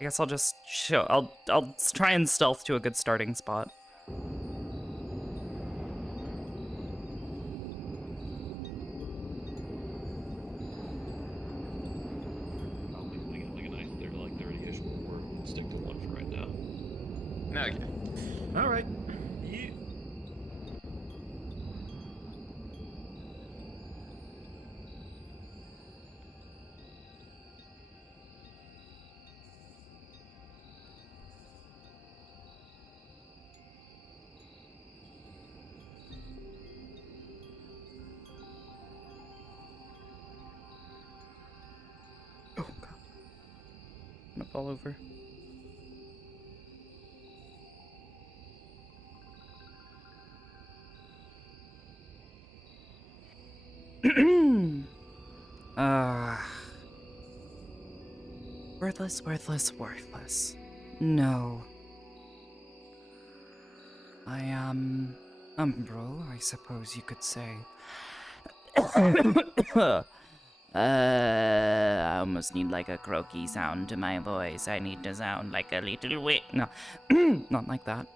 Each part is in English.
I guess I'll just show. I'll try and stealth to a good starting spot. Probably get like a nice 30-ish. We'll stick to one for right now. Okay. All right. Yeah. Oh god. I'm gonna fall over. Worthless, worthless, worthless. No. I am umbral, I suppose you could say. I almost need like a croaky sound to my voice. I need to sound like a little No, not like that.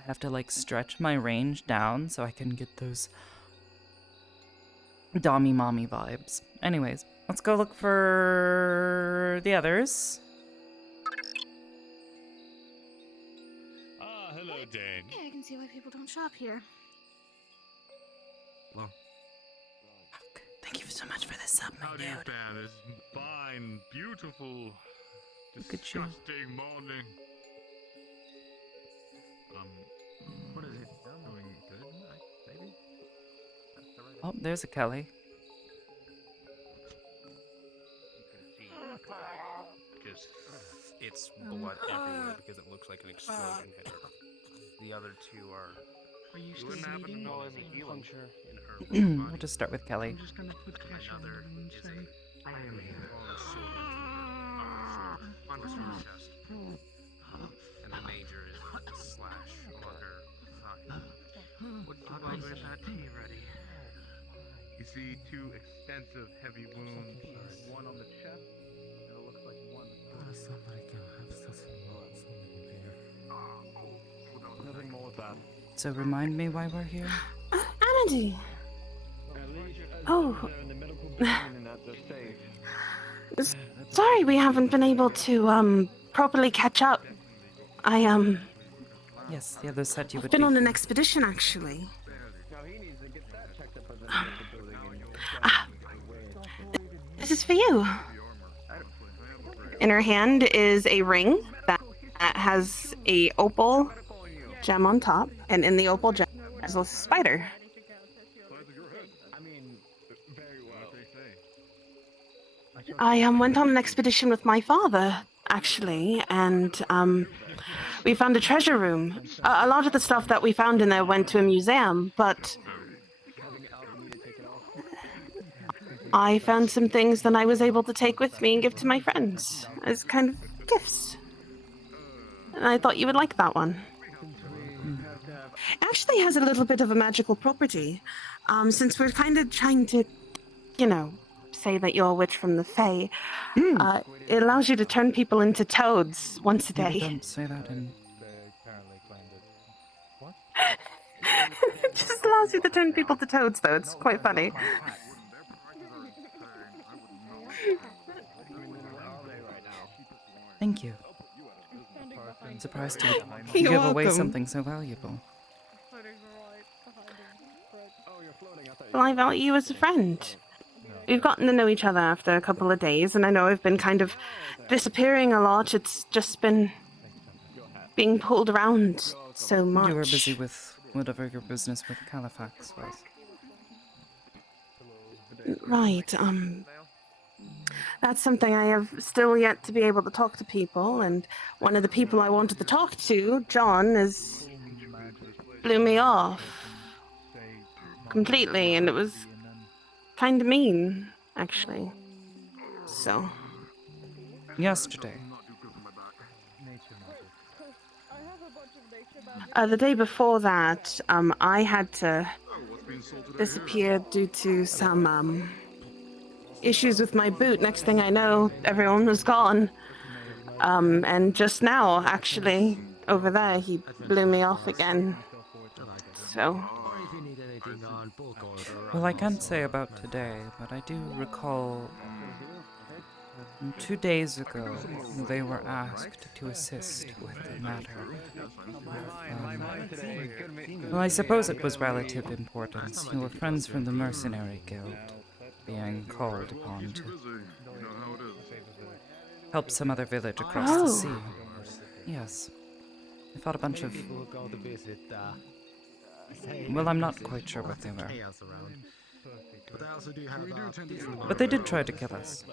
I have to like stretch my range down so I can get those Dommy mommy vibes. Anyways, let's go look for the others. Ah, hello, Dane. Yeah, I can see why people don't shop here. Well, Thank you so much for this sub, my how do you dude. fare this fine, beautiful, Look at you. disgusting morning? What is it? Doing good, maybe? That's the right Oh, there's a Kelly. Because it's blood everywhere because it looks like an explosion hit her. The other two are. Are you You still wouldn't happen to bleeding? know any healing Puncture. in her We'll body. just start with Kelly. I'm just gonna put pressure on Another the wound, is sorry. I am here. Under her chest. And the major is a slash on her thigh. What do you want with that tea ready? You see two extensive heavy wounds, one on the chest, and it looks like one. Nothing more with that. So remind me why we're here. Amity! Oh. Sorry we haven't been able to, properly catch up. Yes, the others said you I've would been be on an here. expedition, actually. Ah, this is for you. In her hand is a ring that has a opal gem on top, and in the opal gem is a spider. I went on an expedition with my father, actually, and we found a treasure room. A lot of the stuff that we found in there went to a museum, but I found some things that I was able to take with me and give to my friends as kind of gifts. And I thought you would like that one. It actually has a little bit of a magical property. Since we're kind of trying to, say that you're a witch from the Fae, it allows you to turn people into toads once a Maybe day. don't say that in. It just allows you to turn people to toads, though. It's quite funny. Thank you. I'm surprised to You're give away welcome. something so valuable. Well, I value you as a friend. We've gotten to know each other after a couple of days, and I know I've been kind of disappearing a lot. It's just been being pulled around so much. You were busy with whatever your business with Califax was. Right, that's something I have still yet to be able to talk to people, and one of the people I wanted to talk to, John, blew me off completely, and it was kind of mean, actually. So, Yesterday. the day before that, I had to disappear due to some, issues with my boot. Next thing I know, everyone was gone. And just now, actually, over there, he blew me off again. So, Well, I can't say about today, but I do recall 2 days ago they were asked to assist with the matter. Well, I suppose it was relative importance. You were friends from the mercenary guild, being called upon to help some other village across the Oh. sea. Yes. I fought a bunch of... Well, I'm not quite sure what they were. But they did try to kill us.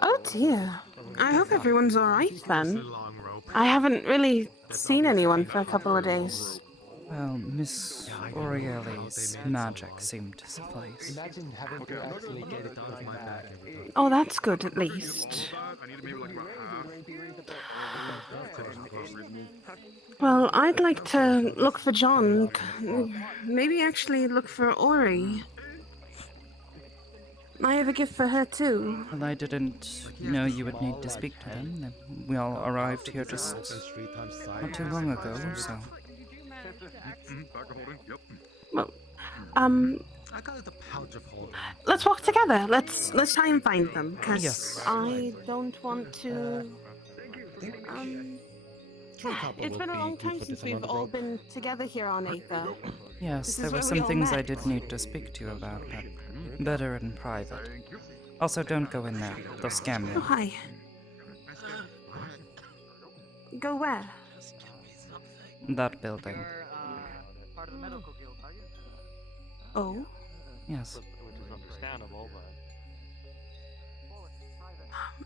Oh dear. I hope everyone's alright then. I haven't really seen anyone for a couple of days. Well, Miss Orieli's magic seemed to suffice. Oh, that's good at least. Well, I'd like to look for John. Maybe actually look for Ori. I have a gift for her too. Well, I didn't know you would need to speak to them. We all arrived here just not too long ago, so... Well, let's walk together. Let's try and find them, because Yes. I don't want to. It's been a long time since we've all been together here on Aether. Yes, This there is were where we some all things I met. did need to speak to you about, but better in private. Also, don't go in there. They'll scam Oh, you. hi. Go where? That building. Oh, Yes.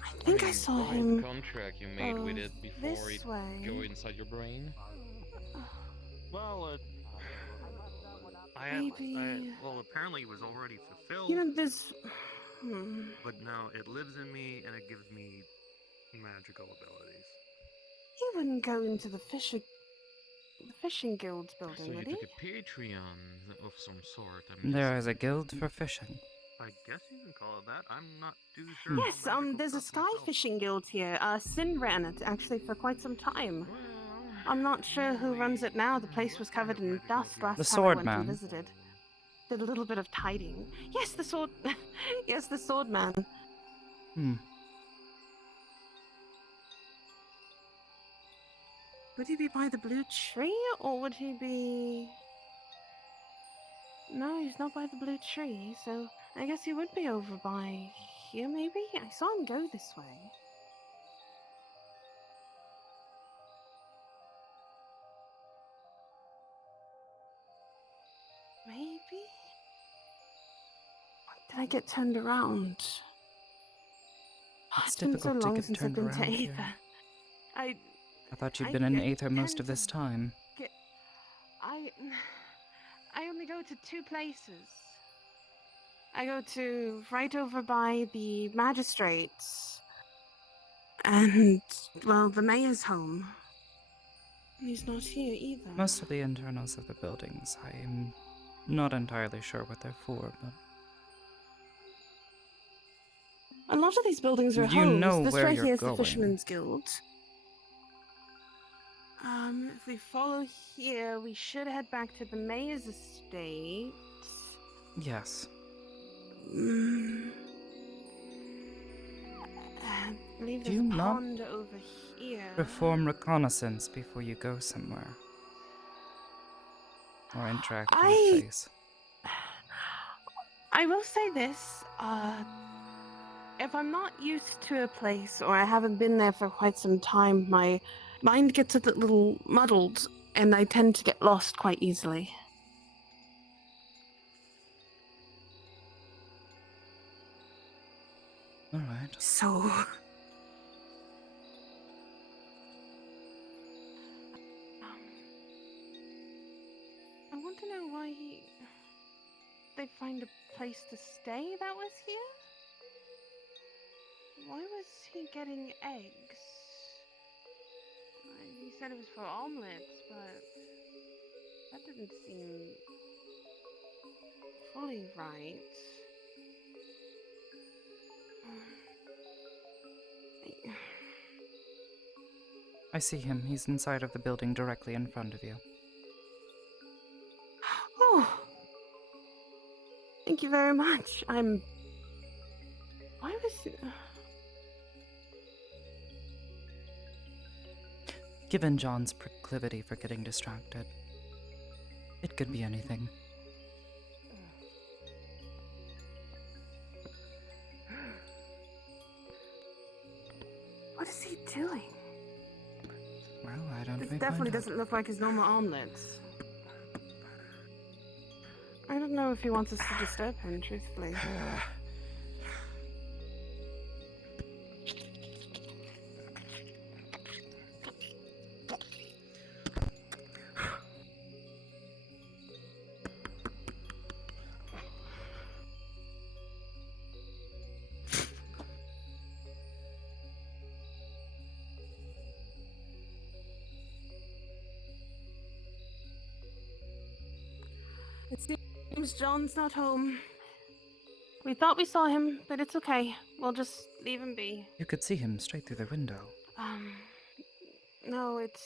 I think I saw him. Contract you made with it before This it way. go inside your brain. Well, Maybe. well, apparently it was already fulfilled, You know, there's. Hmm. but now it lives in me and it gives me magical abilities. He wouldn't go into the fishing guild's So building, you would he? took a Patreon of some sort. I'm There guessing. is a guild for fishing. I guess you can call it that. I'm not too sure. Yes, about magical there's a stuff sky myself. fishing guild here. Sin ran it, actually, for quite some time. I'm not sure who runs it now. The place was covered in dust last The time I went Swordman. and visited. Did a little bit of tidying. Yes, the sword... yes, the swordman. Would he be by the blue tree, or would he be... No, he's not by the blue tree, so I guess he would be over by here, maybe? I saw him go this way. Maybe? Did I get turned around? It's Been so difficult to long get since I've turned been to around here. Aether. I thought you'd I been in get Aether most of tend this to time. I only go to two places. I go to right over by the magistrates. And, well, the mayor's home. He's not here either. Most of the internals of the buildings, I am not entirely sure what they're for, but... A lot of these buildings are You homes. know This where right you're here is the going. Fisherman's Guild. If we follow here, we should head back to the mayor's estate. Yes. I believe Do there's you a not pond over here. Perform reconnaissance before you go somewhere. Or interact with a place. I will say this, if I'm not used to a place or I haven't been there for quite some time, my mind gets a little muddled and I tend to get lost quite easily. Alright. So... I want to know why they find a place to stay that was here? Why was he getting eggs? He said it was for omelets, but that didn't seem fully right. I see him. He's inside of the building directly in front of you. Oh, thank you very much. Why was... Given John's proclivity for getting distracted, it could be anything. What is he doing? Well, why don't This we definitely find out? doesn't look like his normal omelets. I don't know if he wants us to disturb him, truthfully. It seems John's not home. We thought we saw him, but it's okay. We'll just leave him be. You could see him straight through the window. No, it's...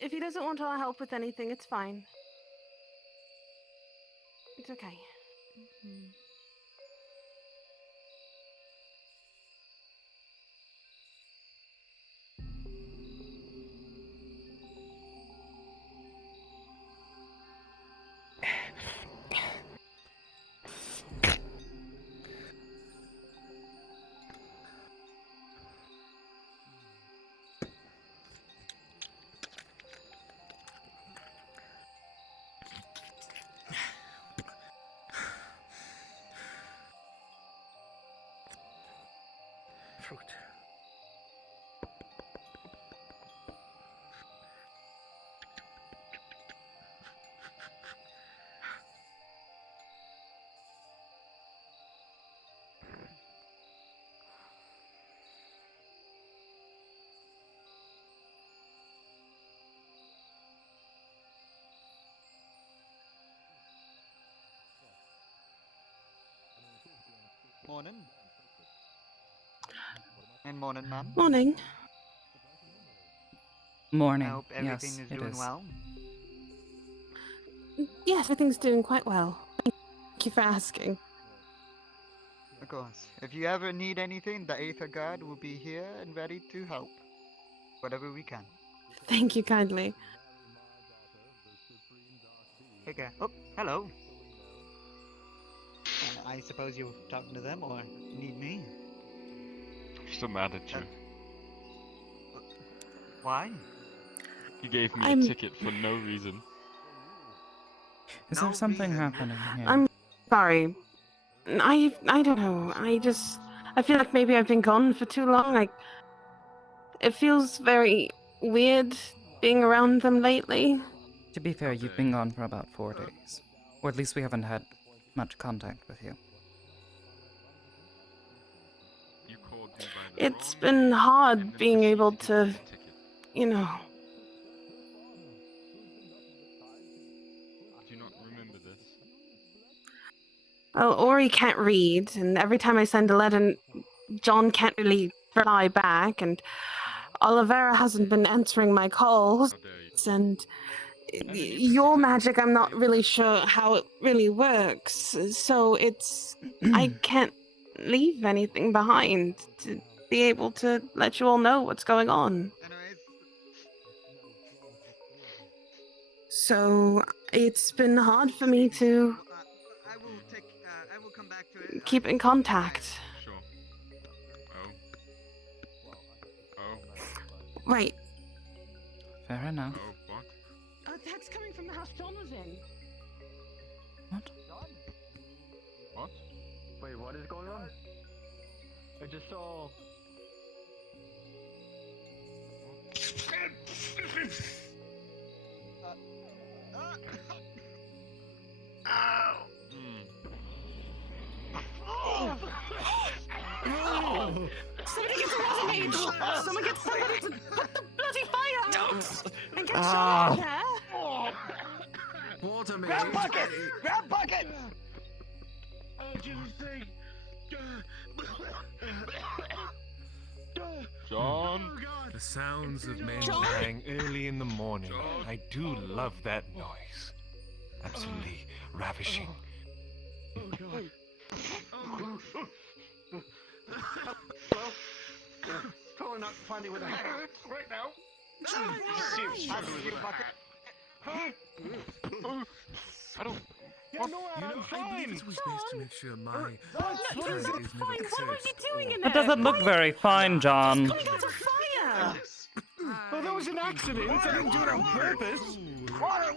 If he doesn't want our help with anything, it's fine. It's okay. Fruit. Morning. And morning, ma'am. Morning. Morning. I hope everything Yes, is it doing is. well. Yes, everything's doing quite well. Thank you for asking. Of course. If you ever need anything, the Aether God will be here and ready to help. Whatever we can. Thank you kindly. Okay. Oh, hello. I suppose you're talking to them or need me? So mad at you. Why? He gave me I'm- a ticket for no reason. Is No there something reason. happening here? I'm sorry. I don't know. I feel like maybe I've been gone for too long. It feels very weird being around them lately. To be fair, you've been gone for about 4 days. Or at least we haven't had much contact with you. You called me by the It's wrong been name hard and then being proceeded able give to, me a ticket. you know. Do you not remember this? Well, Ori can't read, and every time I send a letter, John can't really reply back, and Olivera hasn't been answering my calls, How dare you? and your magic, I'm not really sure how it really works, so I can't leave anything behind to be able to let you all know what's going on. Anyways, So it's been hard for me to I will come back to it. keep in contact. Sure. Oh. Right. Fair enough. Oh, what? A text coming from the house John was in. What? What? Wait, what is going on? I just saw. Somebody get a mage! Someone get somebody to put the bloody fire out! And get John in there! Water mage! Grab bucket! Grab bucket! John. The sounds of men dying early in the morning. I do love that noise. Absolutely ravishing. Probably not funny with a hammer right now. I don't. Yeah, no, You know, I'm I fine. believe it was best to make sure my You're turret not is fine. never What are you cursed doing in or- That doesn't look very fine, John. Coming out of fire! Oh, that was an accident. I didn't do it on purpose. Water!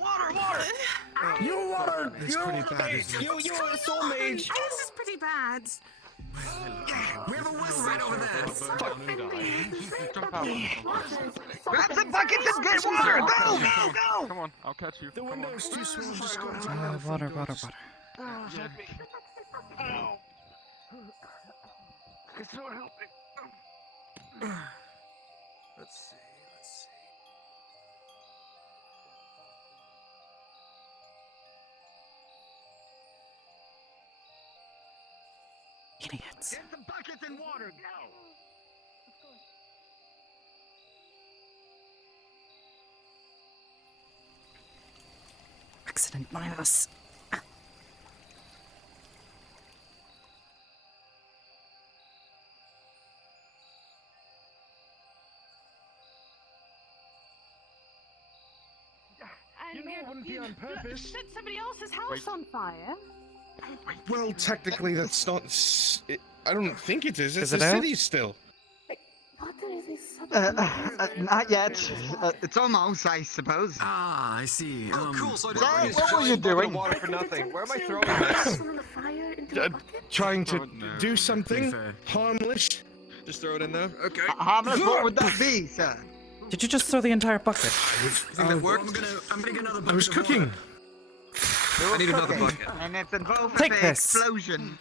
You water! It's pretty bad, isn't it? You a soul mage! This is pretty bad. We have a wizard right over there. Jump out. Grab the buckets and get water! Go! Go! Come on, I'll catch you. The Come on. window's too small. Just go into Water, water, water. Ow. It's not helping. Let's see. Idiots. Get the buckets and water! Go! Accident, my ass. You know it wouldn't be on purpose. Set somebody else's house on fire. Well, technically, that's not. I don't think it is. It's Is a it out? city still. Not yet. It's almost, I suppose. Ah, I see. Cool. So Dad, what were you doing? Water for nothing. Where am I throwing this? Trying to Oh, no. do something fair. harmless. Just throw it in there. Okay. Harmless, what would that be, sir? Did you just throw the entire bucket? You think that worked? I'm gonna get another bucket. I was of cooking. water. I need another bucket. And it's involved Take with an this. explosion.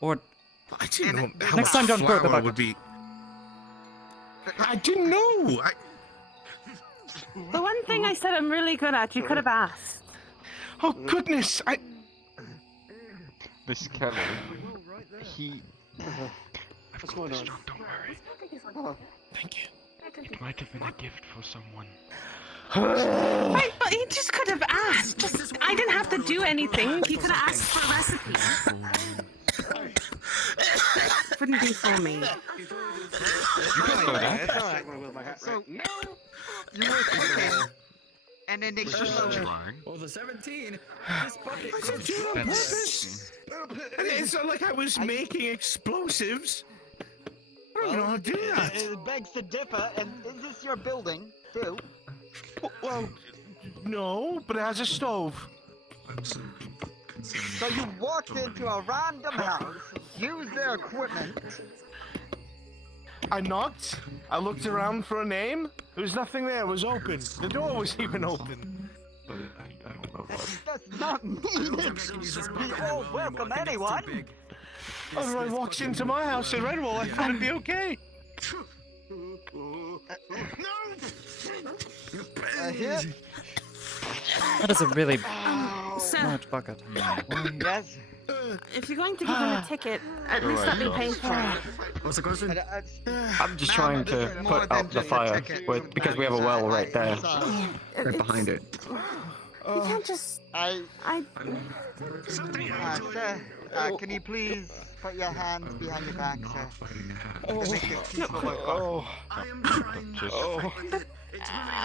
Or I didn't know how Next time, don't throw the flour bucket. would be. I didn't know. The one thing I said I'm really good at, you could have asked. Oh goodness! Miss Kelly. He. What's going on? Don't worry. Thank you. It might have been a gift for someone. Right, but he just could have asked. I didn't have to do anything. He could have asked for a recipe. Wouldn't be for me. So, you were cooking, and then explosion. Well, the 17. This bucket. I didn't do it on purpose. It's not like I was making explosives. I don't know how to do that. It begs to differ, and is this your building, too? Well, no, but it has a stove. So you walked into a random house, used their equipment. I knocked. I looked around for a name. There was nothing there. It was open. The door was even open. I don't know That what. does not mean that we all welcome anyone. Everyone walks into my house in Redwall. I thought it'd be okay. Here. that is a really Sir, large bucket. Yes. if you're going to give him a ticket, at least let me pay for it. What's the question? I'm just Ma'am, trying this to is more put than out the just a fire ticket. because we have a well right there. Right behind it. You can't just. I. I. Sir, can you please put your hands behind your back, sir? To make this peaceful work. Oh, I am trying Just. oh.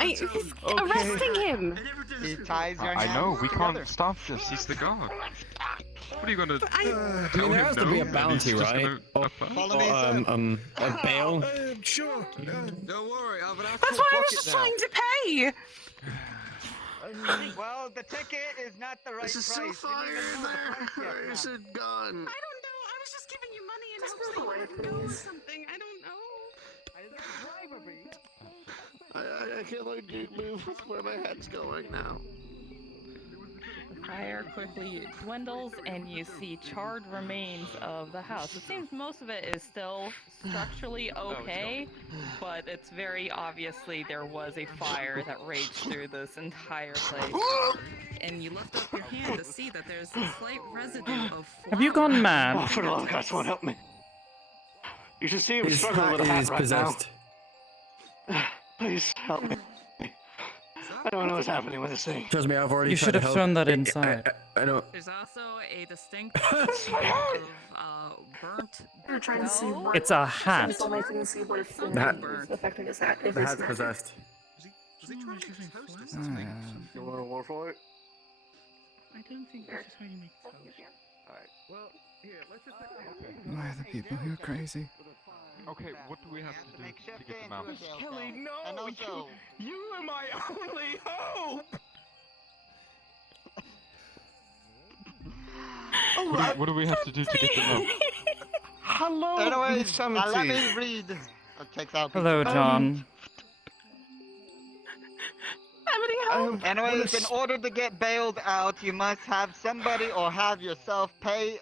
He's arresting him. He ties your I hands know, we together. can't stop this. He's the god. What are you gonna I tell mean, there him has to be a no? bounty, He's just right? gonna Or, Follow me, sir. a bail. Sure. Don't worry, I have an actual That's what I bucket was now. trying to pay. Well, the ticket is not the right Is price. there still fire You didn't in know the there? price yet, Or is ma'am. it gone? I don't know. I was just giving you money and hopes that you would know something. I don't know. I can't like move where my head's going now. The fire quickly dwindles and you see charred remains of the house. It seems most of it is still structurally okay, but it's very obviously there was a fire that raged through this entire place. And you lift up your hand to see that there's a slight residue of Have you gone Oh, mad? for the love of God, someone help me. You should see him His struggle with a hat hat is right possessed. now. Please help me. I don't know what's happening with this thing. Trust me, I've already You tried should to have help. thrown that inside. I don't. There's also a distinct smell of burnt We're trying to see dough. what It's a hat. it's only thing to see what it's Hat. affecting his hat. If The it's hat's not. possessed. Was he trying to get toast or Oh, something? yeah. You want a war for it? I don't think he's just trying to make toast. Alright. Well, here, let's just. Why are the people here crazy? Okay, what do we have to do to get them out? Kelly, no! And also, You are my only hope! What do we have to do to get them out? Hello, anyways, Miss let Amity. me read. Takes out. Hello, John. Amity, help! Anyways, in order to get bailed out, you must have somebody or have yourself pay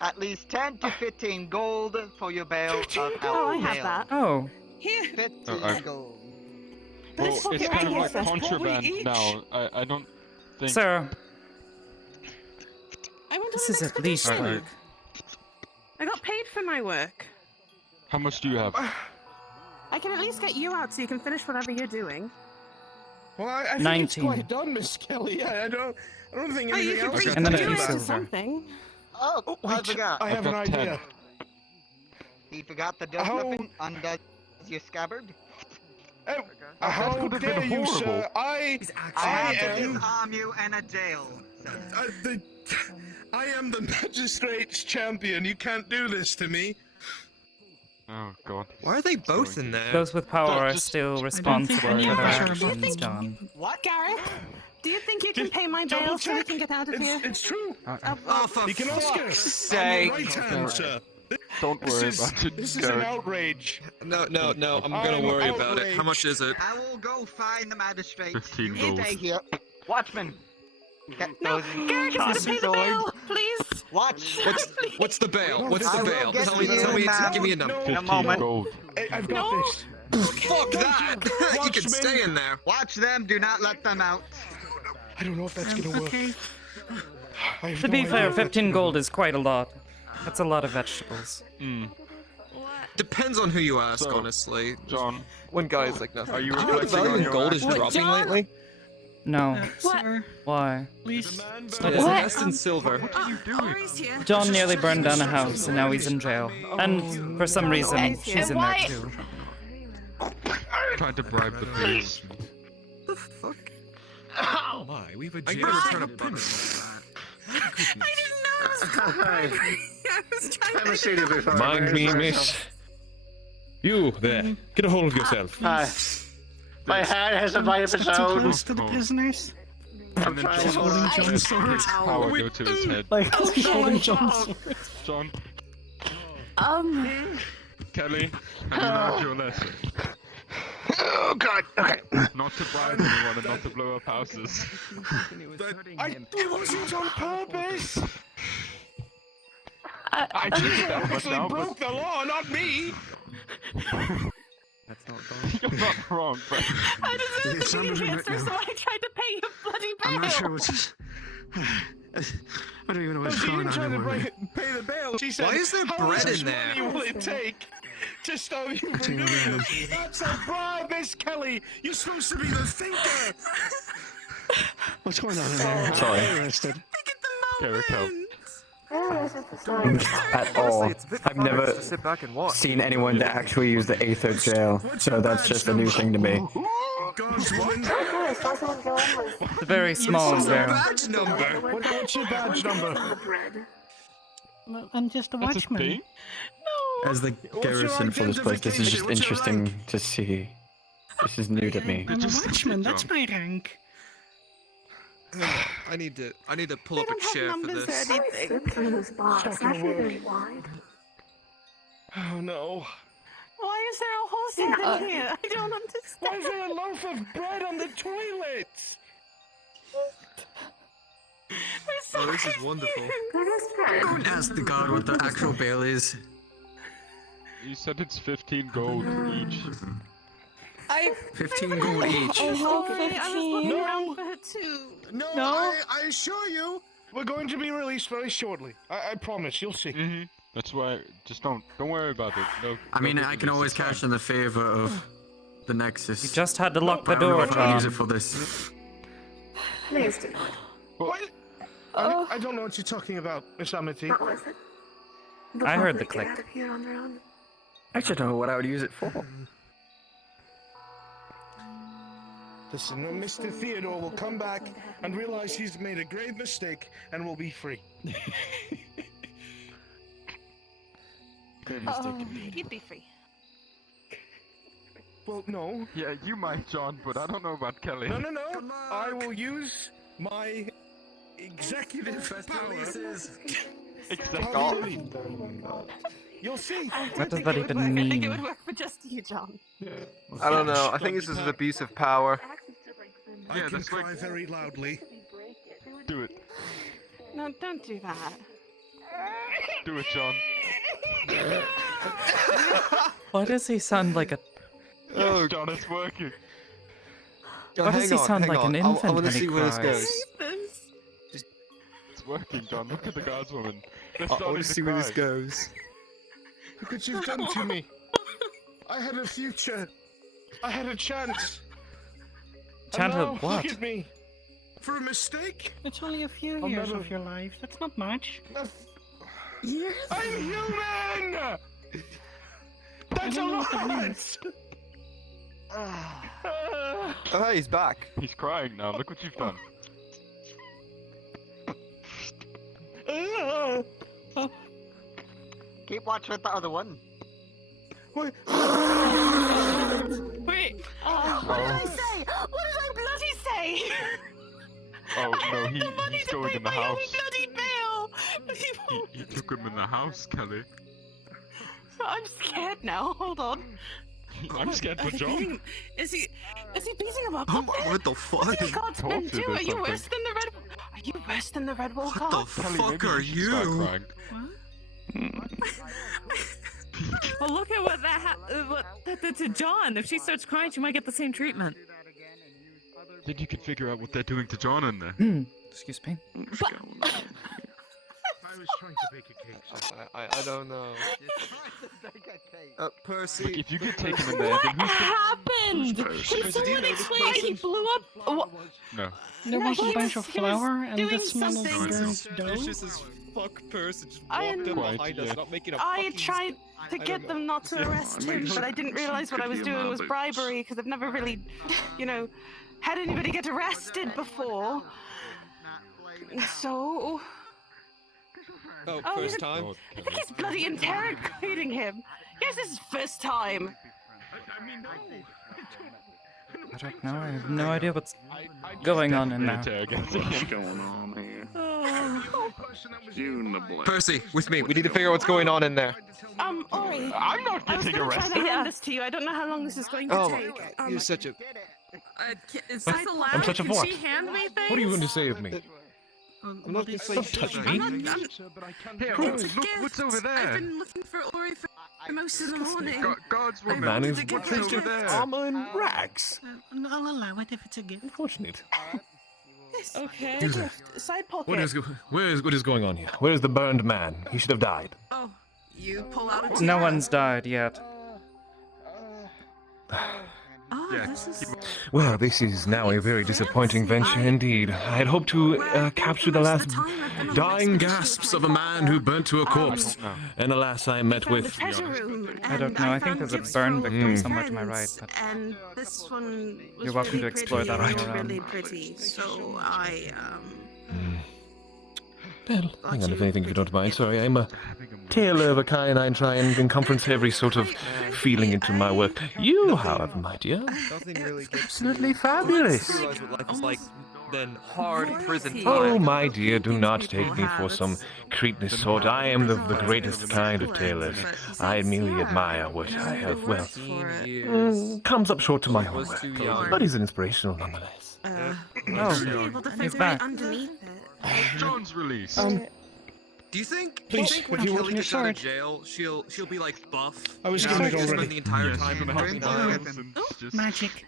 at least 10 to 15 gold for your bail of out. Oh, I have that. Oh, 15 gold. Well, That's it's what kind of we like eat. contraband now. I don't think. sir, I went this on is an at least expedition. Alright. I got paid for my work. How much do you have? I can at least get you out so you can finish whatever you're doing. Well, I think 19. it's quite done, Miss Kelly. I don't think Oh, you anything can else. reach And then a through few it or silver. something. Oh, I Wait, forgot. I have an I've got idea. He forgot the dust How- weapon undoes your scabbard. How would have dare been you, horrible. sir? I I have to am. disarm you in a jail. I am the magistrate's champion. You can't do this to me. Oh god. Why are they both in there? those with power are just- still think responsible for any their of us are actions, John. What? Gareth, do you think you can Just pay my double bail so we check. can get out of here? It's true. Oh, for You can ask her. fuck's I'm sake! the right hand, sir. Don't This worry is about it, this is an Garrett. outrage. No, I'm gonna I'm worry about it. How much outraged. is it? I will go find the magistrate. 15 You gold. stay here. Watchman. Get No, those Gareth is gonna tossing pay the swords. bail, please. Watch. What's the bail? What's I the will bail? get Tell me, you, ma'am. give me a number. No, 15 moment. gold. I've got No. this. Fuck that! You Watchman. can stay in there. Watch them. Do not let them out. I don't know if that's gonna work. Okay. I have To no be fair, idea. 15 gold is quite a lot. That's a lot of vegetables. Depends on who you ask, So, honestly. John, One guy is like nothing. are you Do you know the reflecting value on in your gold is actions? dropping John? lately? No. Sir, Why? please. It is less than silver. John nearly burned down a house and now he's in jail. And for some reason, she's in there too. tried to bribe the police. The fuck? Why? We have a jail return a pimp. I didn't know it was coming. I was trying Have a to seat if it's Mind me, miss. You there. Get a hold of yourself. Hi. My hat has a mind of its Step too own. close to the prisoners. I'm trying Just to holding John's sword. Power go to his head. Like, holding John's sword. John, Um, Kelly, have you learned your lesson? Oh god. Okay. Not to bribe anyone and not to blow up houses. It wasn't on purpose. I did You that, but actually now, broke the law, not me. but you're not wrong, but I deserve It's to be under an the answer, neck so now. I tried to pay your bloody bail. I'm not sure what's. I don't even know what's She going didn't try on to anymore. pay the bail. She said, Why is there "How bread much in there?" money will it take to stop you from Take doing a look. this? That's a bribe, Miss Kelly. You're supposed to be the thinker. What's going on in there? Sorry. I'm arrested. Garrett, help. At all. I've never seen anyone that actually use the Aether jail, so that's just a new thing to me. God's woman. It's a very small jail. Badge number. What's your badge number? I'm just a That's a watchman. thing? As the garrison for this place, this is just interesting to see. This is new to me. I'm a watchman. That's my rank. I need to pull up don't a have chair for numbers or this. anything. It's not gonna work. Oh no. Why is there a horse head in here? I don't understand. Why is there a loaf of bread on the toilet? Oh, this is wonderful. Don't ask the god what the actual bail is. You said it's 15 gold each. 15 gold each. Okay, I was looking No. around for her too. No, No? I assure you, We're going to be released very shortly. I promise. You'll see. Mm-hmm. That's why. Just don't worry about it. No. I mean, no I can always cash in the favor of the Nexus. You just had to lock the I don't know door, if I'll use John. it for this. Please do not. What? I don't know what you're talking about, Miss Amity. Not worth it. They'll I heard the probably get click. out of here on their own. I actually don't know what I would use it for. Listen, Mr. Theodore will come back and realize he's made a grave mistake and will be free. You'd be free. Well, no. Yeah, you might, John, but I don't know about Kelly. No. I will use my executive power. You'll see. What does that even I think it mean? would work for just you, John. I don't know. I think this is an abuse of power. I can cry very loudly. Do it. No, don't do that. Do it, John. Why does he sound like a... Yes, John, it's working. Why does he sound like an infant I want when to he see where this cries? goes. It's working, John. Look at the guardswoman. They're I starting want to see where this cry. goes. Look what you've done to me. I had a future. I had a chance. Chance And of now, what? Look at me. For a mistake? It's only a few I'll years never- of your life. That's not much. Years? I'm human! That's a lot! Oh, hey, he's back. He's crying now. Look what you've done. Keep watch with the other one. Wait. What did I say? What did I bloody say? Oh no, he's going in the house. Bloody bill. He took him in the house, Kelly. I'm scared now. Hold on. I'm scared for John. Is he beating him up? What the fuck? What God's men Tortured do? or Are you something. worse than the red? Are you worse than the red wall What card? the Kelly, fuck maybe are you should start you? crying. Well, look at what that did to John. If she starts crying, she might get the same treatment. Then you can figure out what they're doing to John in there. Excuse me. I was trying to bake a cake, sir. I don't know. Percy. Look, if you get taken in there, What then who's happened? Can someone explain? He blew up. No. There was a bunch of he was flour and doing the smell of something. burnt dough. It's just this fuck person just I walked up am- behind us, not making a I fucking... tried to get them not to arrest him, but I didn't realize what I was doing was bribery because I've never really, had anybody get arrested before. So, Oh, Oh, first you're- time? I think he's bloody interrogating him. Yes, this is first time. I don't know. I have no idea what's going on in there. Going on here? You and the blood. Percy, with me. We need to figure out what's going on in there. Ori. I'm not I was getting gonna try arrested. to hand this to you. I don't know how long this is going to Oh, take. you're such a... Is this allowed? I'm such a Can what? she hand me things? What are you going to say of me? I'm not gonna say Don't touch me. Here, look, what's over there? I've been looking for Ori for most of the morning. Guardswoman, Man is what's dressed over in there? armor and rags. I'll allow it if it's a gift. Unfortunate. Yes, Okay. the gift. Side pocket. What is going on here? Where is the burned man? He should have died. Oh, you pull out a No one's died yet. Oh, Yeah. this is... Well, this is now a very disappointing venture indeed. I had hoped to capture the last dying gasps of a man who burnt to a corpse. And alas, I met with... I don't know. I think there's a burn victim somewhere to my right, but And this one was you're welcome to really explore pretty, that on your really own. pretty. So I Well, hang on, if anything, if you don't mind. Sorry, I'm a tailor of a kind. I try and encompass every sort of feeling into my work. You, however, my dear, Nothing really gets... absolutely fabulous. You realize what life is like, then hard prison Oh, time. my dear, do not take me for some cretinous sort. I am the greatest kind of tailors. I merely admire what I have, well, comes up short to my own work. But he's an inspirational nonetheless. Oh, he's back. underneath it. John's release. Do you think? Please, do you think would when you Kelly open your gets out of sword? jail, she'll be like buff? I was You gonna know, go she'll spend already. the entire Yeah, time she's in gonna prison. have Magic.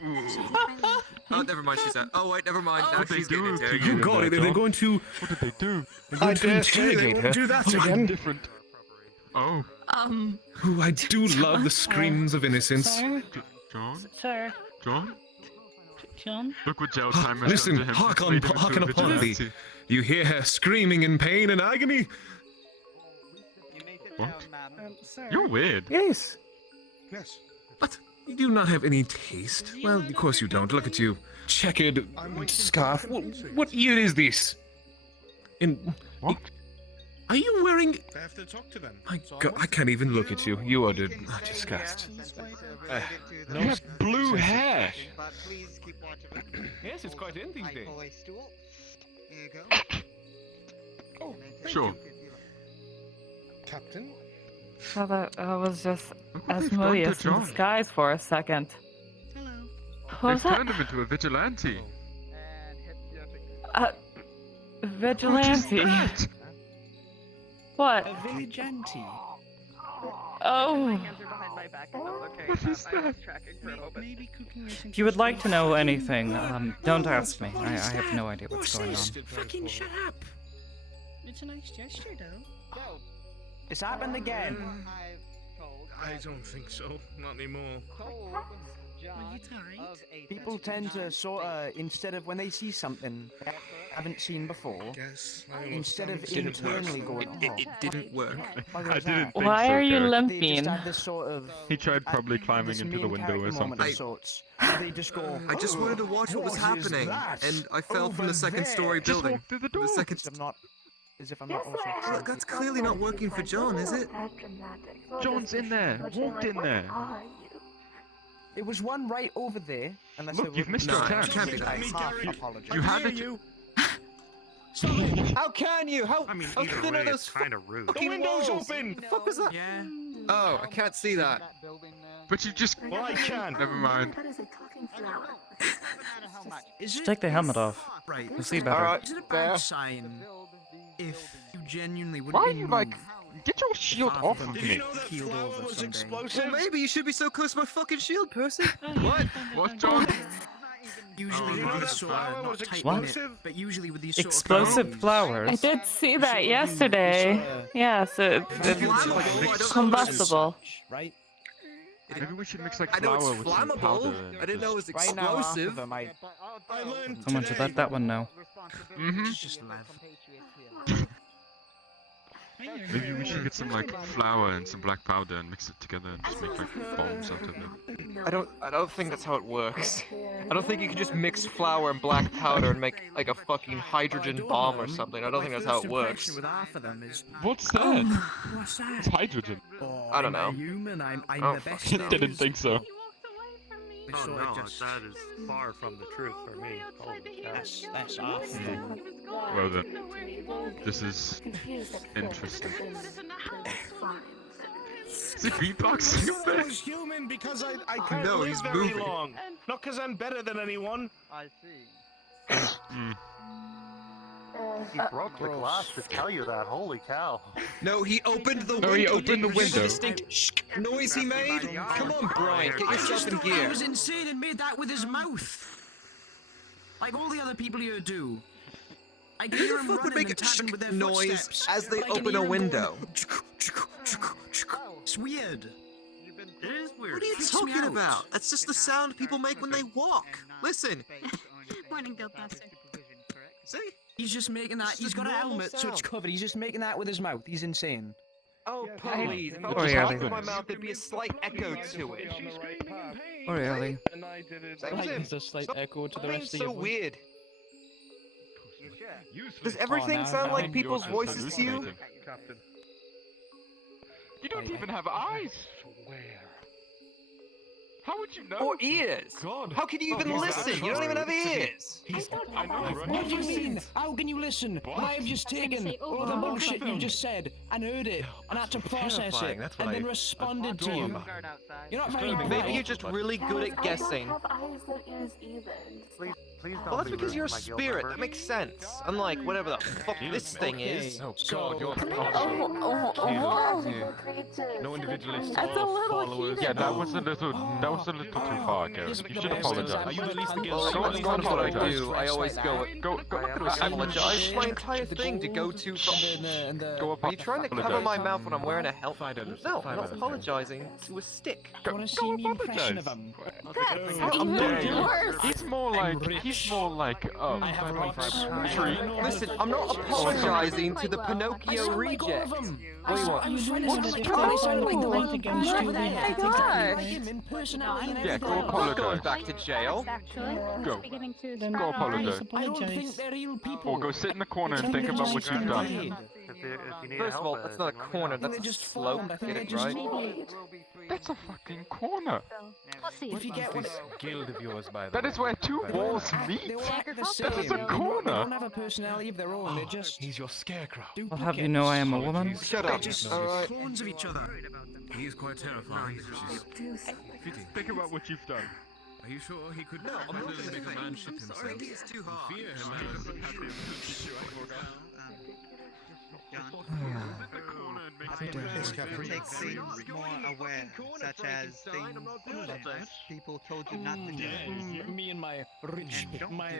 Oh, never mind. She's out. Oh wait, never mind. Now What'd they she's do getting to interrogated. you? Oh god, they're going to... What did they do? They're going to dare say they interrogate won't her. do that I'm again. different. Oh. Ooh, I do love the screams of innocence. Sir? John? Sir? John? John? Look what jail time has Listen, done to him. hearken upon thee. You hear her screaming in pain and agony? What? Sir? You're weird. Yes. Yes. But you do not have any taste. Well, of course you don't. Look at you. Checkered scarf. What year is this? What? Are you wearing... I have to talk to them. My god, I can't even look at you. You are disgust. You have blue hair. But please keep watch of it. Yes, it's quite in these I days. pull a stool. Here you go. Oh, Sure. Captain? Oh, that was just Look what they've done to Asmodeus in John. disguise for a second. Hello. What was They've that? turned him into a vigilante. And hit the Vigilante. What? A vigilante. Oh. What is that? Maybe cooking is If you would like to know anything, don't ask me. I have no idea what's going on. Fucking shut up. It's a nice gesture, though. It's happened again. I don't think so. Not anymore. Will you try? People tend to sort of, instead of when they see something they haven't seen before, Guess. instead of internally going, oh, It didn't work. why I was didn't that?" think Why so, are you Garrett. They just limping? have this sort of. He tried probably climbing this into the main window or character moment something. of sorts, where they just go. I just wanted to watch what was is happening, that and I fell from over the second story there?" building. Walk through the The door. second. I'm not. As if I'm not also. Well, that's clearly not working for John, is it? John's in there. Walked in there. It was one right over there. Unless Look, there you've wasn't- missed your No, it chance. can't be that. I half apologize. You have it. you. How can you? How thin are those kind of rude. The window's open! The fuck was that? Yeah. Oh, I can't see that. But you just. Well, I can. Never mind. That is a talking flower. Is Take the helmet off. Right. You'll see better. Is it a bad sign if you genuinely wouldn't Why are be you like... moved Get your shield far off from of Did you me. know that Keeled flower over was someday. explosive? Well, maybe you should be so close to my fucking shield, Percy. What? What, John? Usually You know with that these sort flower of was not tight What? knit, but usually with these sort Explosive of flowers. I did see that yesterday. Yes, it's Flammable? combustible. Right. Maybe we should mix like I know it's flour with some flammable. powder. I didn't know it was Right now, half explosive. of them, I learned Someone should let that one know. Mm-hmm. just laugh. Maybe we should get some like flour and some black powder and mix it together and just make like bombs out of it. I don't think that's how it works. I don't think you can just mix flour and black powder and make like a fucking hydrogen bomb or something. I don't think that's how it works. With half of them is, What's that? what's that? It's hydrogen. Oh, I don't I'm a know. human. I'm Oh, the fuck. best. I didn't think so. Oh no, that is far from the truth for me. That's awful. Well then, this is interesting. Is he beatboxing I up thought I there? was human because I can't No, live he's very moving. long. Not because I'm better than anyone. I see. Hmm. He broke the glass to tell you that. Holy cow. No, he opened the window. No, he opened the Did you hear window. distinct noise he made? Come on, Brian, get I yourself just in thought he gear. was insane and made that with his mouth. Like all the other people here do. I can Who hear the him fuck would running make and a tapping with their noise footsteps. as they I can open hear a him window? It's weird. It is weird. What are you Freaks me talking out. about? That's just the sound people make when they walk. Listen. Morning, Guildmaster. See? He's just making that. It's He's just got a normal helmet, so so it's it's covered. He's just making that with his mouth. He's insane. Oh, please. If I Or was Ellie. talking with my mouth, there'd be a slight echo to it. Or Ellie. There's a slight echo to Being so weird. Does Oh, everything now sound like I'm people's just voices to you? hallucinating. You don't even have eyes. How would you know? Or ears? God. How can you even Oh, listen? You don't even have ears. I know, right? What do you mean? How can you listen? What? I have just taken all the bullshit you just said and heard it and had to process it terrifying, that's what and then I- responded to you. You're not very Maybe bright. you're just really good at guessing. I don't have eyes or ears either. Please don't Well, that's be because rude you're a to my guild spirit. member. That makes sense. Unlike whatever the fuck this thing is. Oh God, you're no individualist That's a or little followers. Yeah, that was a little too far, Garrett. You should apologize. Are you the least the Well, guild? that's kind of what I do. I always go apologize. and My entire thing to go to. Are you trying to cover my mouth when I'm wearing a helmet? No, I'm not apologizing to a stick. That's Apologize. even worse. He's more like tree. Listen, I'm not apologizing to the Pinocchio reject. What do you want? Yeah, go I'm not going apologize. back to jail. Go. Go apologize. Or go sit in the corner and think about what you've done. If you need First of all, help, that's not a corner, that's a slope. Get it right? That's a fucking corner. If you get this guild of yours, by the That way. is where two walls meet. That is a corner. have a personality of their own. They're just. He's your scarecrow. I'll have you know I am a woman. Shut up. Alright. Clones of each other. He is quite terrifying. Think about what you've done. Are you sure he could not really make a man shit himself? It's too hard. Fear him. Take things more aware, such as things that people told you not to do. Me and my rich, my.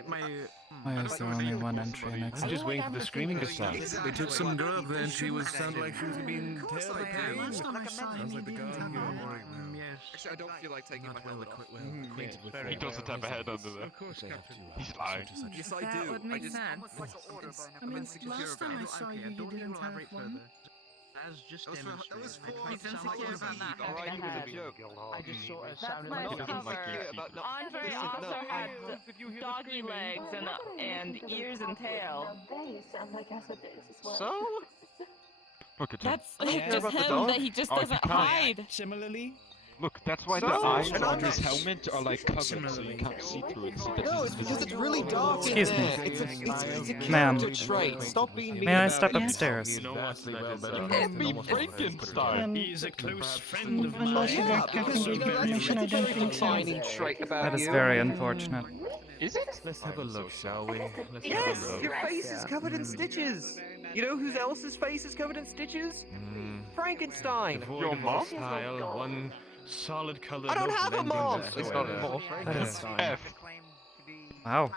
Why is there only one entry next? I'm just waiting for the screaming to stop. They took some girl there and she sounded like she was being terribly paid. Sounds like the girl you were Actually, I don't feel like taking my helmet off. Acquainted with He doesn't have a head under there. He's lying. Yes, I That do. would make sense. I mean, last time I saw you, you didn't have one. As just That was for He's insecure about not having a head. I just sort of That's sounded my like cover. Andre also had doggy legs and ears and tail. So? Look at him. That's care just about the him dog. that he just Oh, you doesn't can't. hide. Similarly. Look, that's why the So? eyes And on I'm his not- helmet are like covered, so you can't see through it. See that No, he's it's because it's really dark in Excuse me. there. It's a Ma'am. character trait. Stop being mean May I about step it. upstairs? You know what's the well better Don't be Frankenstein. He's a close friend of Unless you mine. guys can give information, I don't think so. Defining trait about That is you. very unfortunate. Is it? Let's have a look, shall we? Let's Yes, have a look. your face is covered in stitches. You know whose else's face is covered in stitches? Frankenstein. Devoid Your of all mom? style, one solid color. I don't no have a blending mom. It's not whatsoever. anymore. That is F. wow.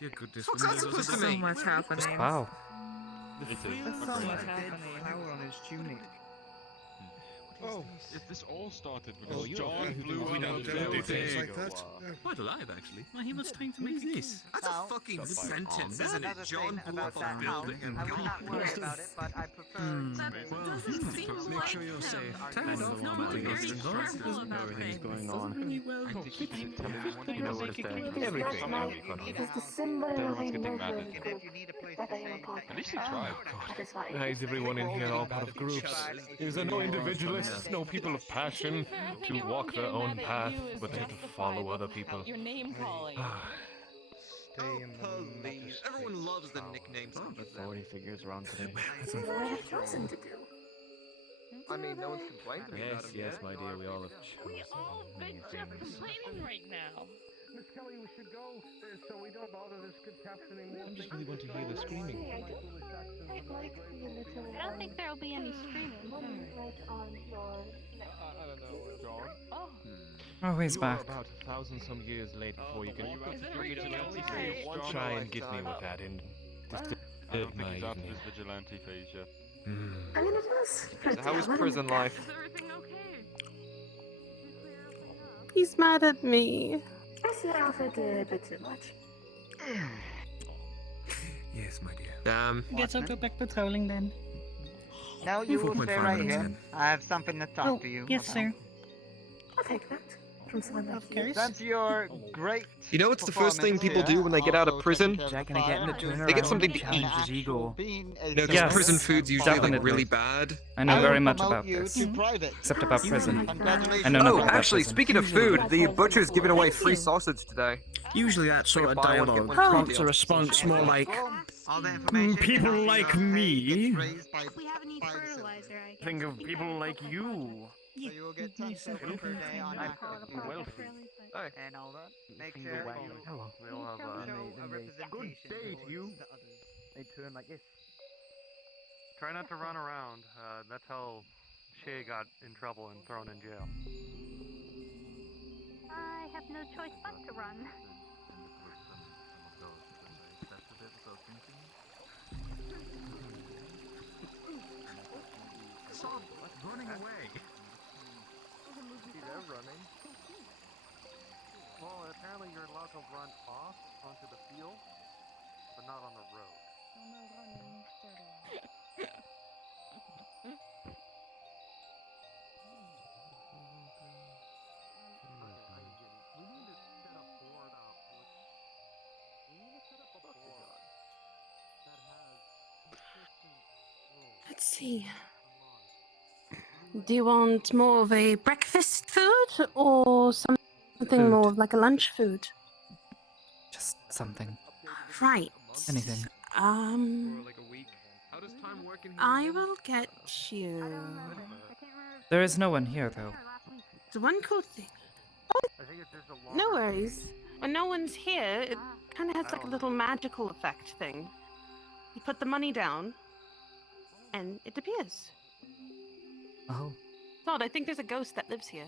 Dear goodness, What's that supposed to mean? So much happening. Wow. It is. There's so much happening. Flower on his tunic. Oh, if this all started with Oh, this you're John who Blue can in do a things building. like that. Quite alive, actually. Well, he must trying to make this. That's Now, a fucking that's sentence, There's isn't it? another John thing blew about up a that building house. and I would not worry about it, but I prefer. Well, make sure you're safe. Turn it off. No, Put the very ghosts in guards. He careful doesn't know about everything's things. going on. I think you should tell me what you know what is there. Everything now, Everyone's getting mad at you. If you need a place to stay, At least you tried. Why is everyone in here all part of groups? Is there no individualists, no people of passion to walk their own path, but they have to follow other people? Your name calling. Oh, please. Everyone loves the nicknames. 40 figures around today. I mean, no one's complaining to me Yes, about him yes, yet. my dear, we all have We chosen all been many just things. complaining right now. Miss Kelly, we should go so we don't bother this good captaining. I just really want to hear the screaming. I don't think there'll be any screaming. Oh, Oh, he's You back. are about 1,000 some years late before you can Is it ridiculous? try and get me with that and I disturb don't my think he's out of evening. his vigilante phase yet. So how was prison life? Is everything okay? He's mad at me. Yes, my dear. Damn. Guess I'll go back patrolling then. No, you will stay 4.5 right out of here. 10. I have something to talk to you. Yes, about. sir. I'll take that. From someone like Of course. That's your great. You know what's the first thing people do when they get out of prison? Jack gonna get in the turnaround. They get something to eat. ego. No, because Yes. prison food's usually like Definitely. really bad. I know will very much promote about you this. to private. Except about prison. Congratulations. I know nothing about actually, prison. speaking of food, the butcher's giving away free sausage today. Usually that sort of buy one, get dialogue one prompts free. a response more like, All the information people about like your me. pay gets raised by We have any 5 cents. fertilizer, I guess. Think of people like you. So you will get 10 silver per day on active fuel. Wealthy. and all that. Make Single sure wagon. you Hello. We all have show a good representation day to towards you. the others. They turn like this. Try not to run around. That's how Shay got in trouble and thrown in jail. I have no choice but to run. Stop running away. See, they're running. Well, apparently you're allowed to run off onto the field, but not on the road. We need to set a board up. We need to set up a board that has consistent rules. Let's see. Do you want more of a breakfast food or something Food. more of like a lunch food? Just something. Right. Anything. Like a week. How does time work in here? I will get you. There is no one here, though. The one cool thing. I think it's just a No worries. When no one's here, it kind of has like a little magical effect thing. You put the money down, and it appears. Oh. Todd, I think there's a ghost that lives here.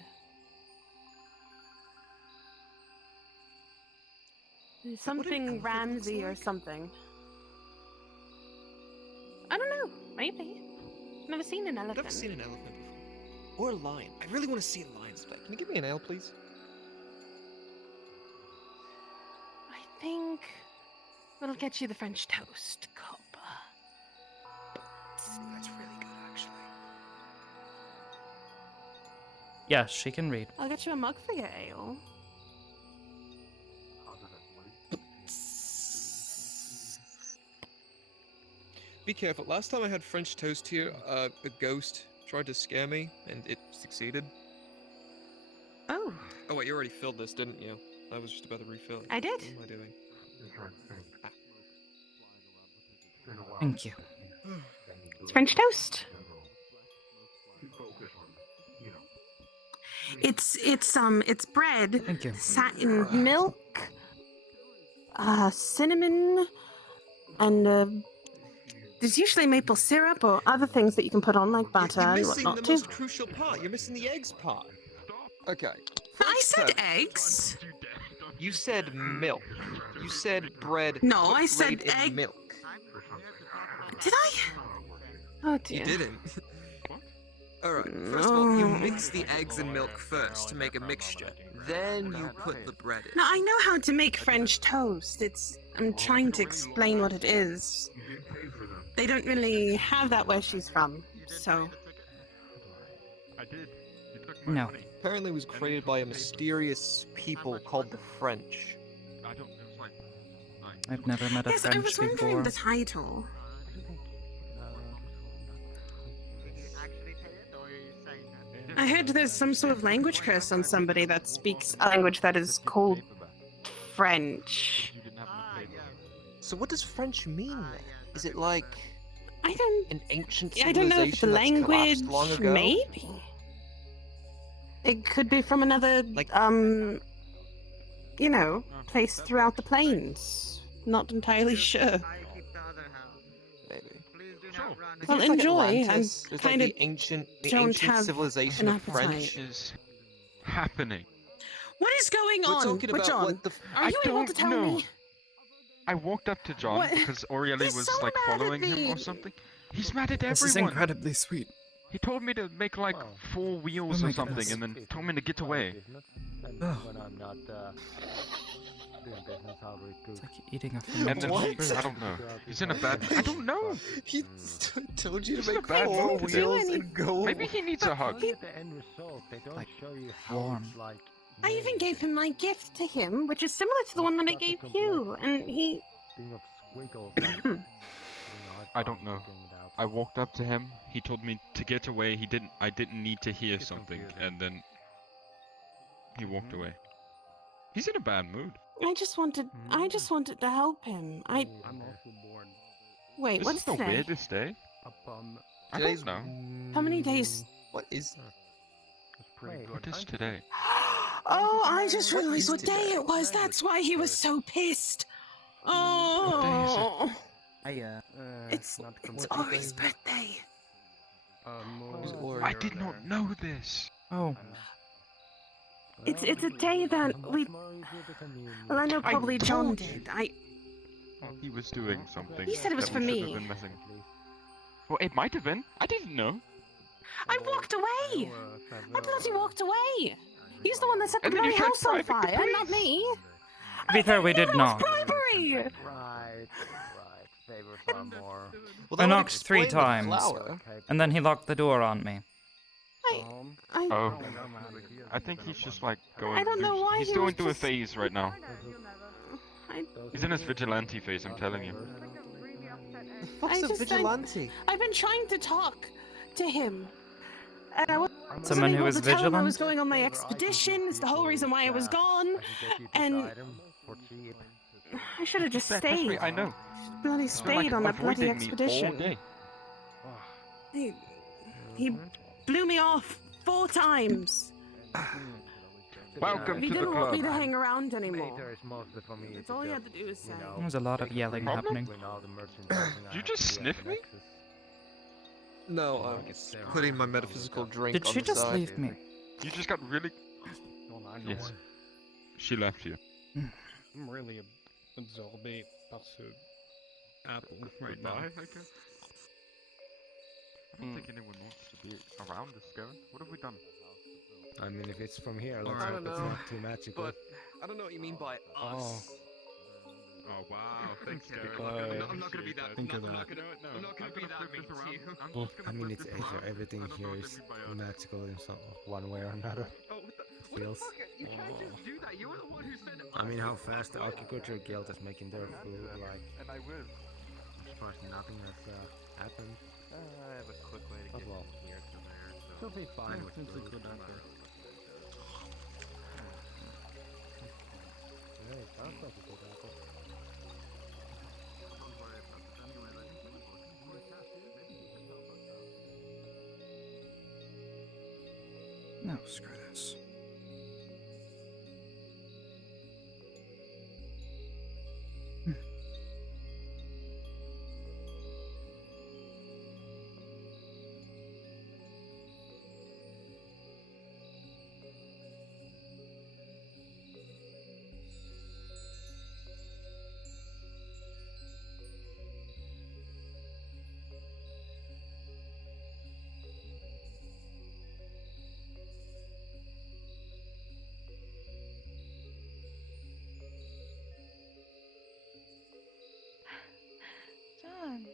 There's something Ramsey or something. I don't know. Maybe. Never seen an elephant. I've never seen an elephant before. Or a lion. I really want to see a lion today. Can you give me an ale, please? I think it'll get you the French toast cup. That's really good, actually. Yeah, she can read. I'll get you a mug for your ale. Be careful. Last time I had French toast here, a ghost tried to scare me, and it succeeded. Oh. Oh wait, you already filled this, didn't you? I was just about to refill it. I did. What am I doing? Thank you. It's French toast. It's bread, Thank you. satin milk, cinnamon, and there's usually maple syrup or other things that you can put on like butter You're and missing whatnot the too. most crucial part. You're missing the eggs part. Okay. I said eggs. You said milk. You said bread. No, I said laid in egg. milk. Did I? Oh dear. You didn't. Alright, first of all, you mix the eggs and milk first to make a mixture. Then you put the bread in. Now I know how to make French toast. I'm trying to explain what it is. They don't really have that where she's from, so. I did. You took No. Apparently it was created by a mysterious people called the French. I don't. It was like. I've never met a Yes, I French was wondering before. the title. I heard there's some sort of language curse on somebody that speaks a language that is called French. So what does French mean then? Is it like I don't. an ancient I don't know if the civilization that's language. collapsed long ago? Maybe. It could be from another, place throughout the plains. Not entirely sure. Maybe. Well, It's like enjoy. Atlantis. I'm There's kind like of the ancient don't have civilization an of French. Is happening. What is going We're on? talking But about John, what the are you able to tell me? I walked up to John What? because Orieli He's was so like mad at following him me. or something. He's mad at This is everyone. incredibly sweet. He told me to make like 4 wheels Oh or my something, goodness. and then told me to get away. Oh. When I'm not doing business, I'll It's like eating a And then fruit. I don't know. He's in a bad. I don't know. He told you He's to in a make bad 4 mood. wheels and go. Maybe he needs a hug. Look at the end result. They don't Like, show you how warm. it's like. I even gave him my gift to him, which is similar to the one that I gave you, and he. Thing of squiggles. I don't know. I walked up to him. He told me to get away. I didn't need to hear something, and then he walked away. He's in a bad mood. I just wanted to help him. I'm also born. Wait, This what's is the today? weirdest day. Upon. I Today's don't know. How many days? What is? That's pretty good. What is today? Oh, I just realized what day it was. That's why he was so pissed. Oh. It's Ori's birthday. I did not know this. Oh. It's a day that we. Well, I know probably John did. Oh, he was doing something. He said it was that for we should me. have been messing. Well, it might have been. I didn't know. I walked away. I bloody walked away. He's the one that set the And then you bloody tried house on bribing the fire, not me. To be fair, we did not. Bribery. Right. Favors are more. I knocked 3 times, and then he locked the door on me. Oh. I think he's just like going. I don't know why He's he going was through just- a phase right now. He's in his vigilante phase. I'm telling you. What's a vigilante? I've been trying to talk to him. And I wasn't Someone who able is to tell him I was vigilant? going on my expedition. It's the whole reason why I was gone. And I should have just stayed. I know. Bloody He's been, like, stayed on that bloody avoiding me expedition. all day. He blew me off 4 times. Welcome He to the didn't want me club. to hang around anymore. Later is mostly for me. That's all he had to do was say. There was a lot of yelling happening. Did you just sniff me? No, I'm putting my metaphysical drink Did on she the just side. leave me? You just got really. Yes. She left you. I'm really absorbé par ce apple right now. Goodbye, I guess. I don't think anyone wants to be around this guy. What have we done? I mean, if it's from here, I let's don't hope it's know, not too magical. But I don't know what you mean by us. Oh wow, thanks, Gary. I'm not gonna be that. I'm not gonna be that mean to you. Well, I mean, it's Aether. Everything here is magical in some one way or another. Feels. You can't just do that. You were the one who said. I mean, how fast the Agriculture Guild is making their food, like. And I will. I'm surprised nothing has happened. I have a quick way to But get well, from here to there. So. she'll be fine with Seems food. like good idea. Yeah, it sounds like a good apple. No, screw this. John.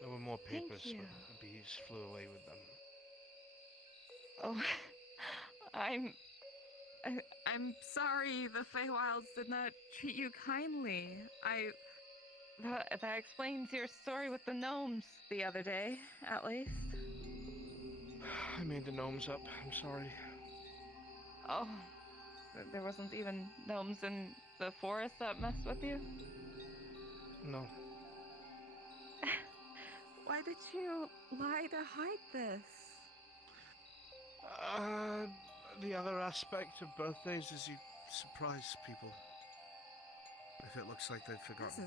There were more Thank papers, you. but the bees flew away with them. Oh, I'm sorry the Feywilds did not treat you kindly. That explains your story with the gnomes the other day, at least. I made the gnomes up. I'm sorry. Oh, there wasn't even gnomes in the forest that messed with you? No. Why did you lie to hide this? The other aspect of birthdays is you surprise people. If it looks like they've forgotten.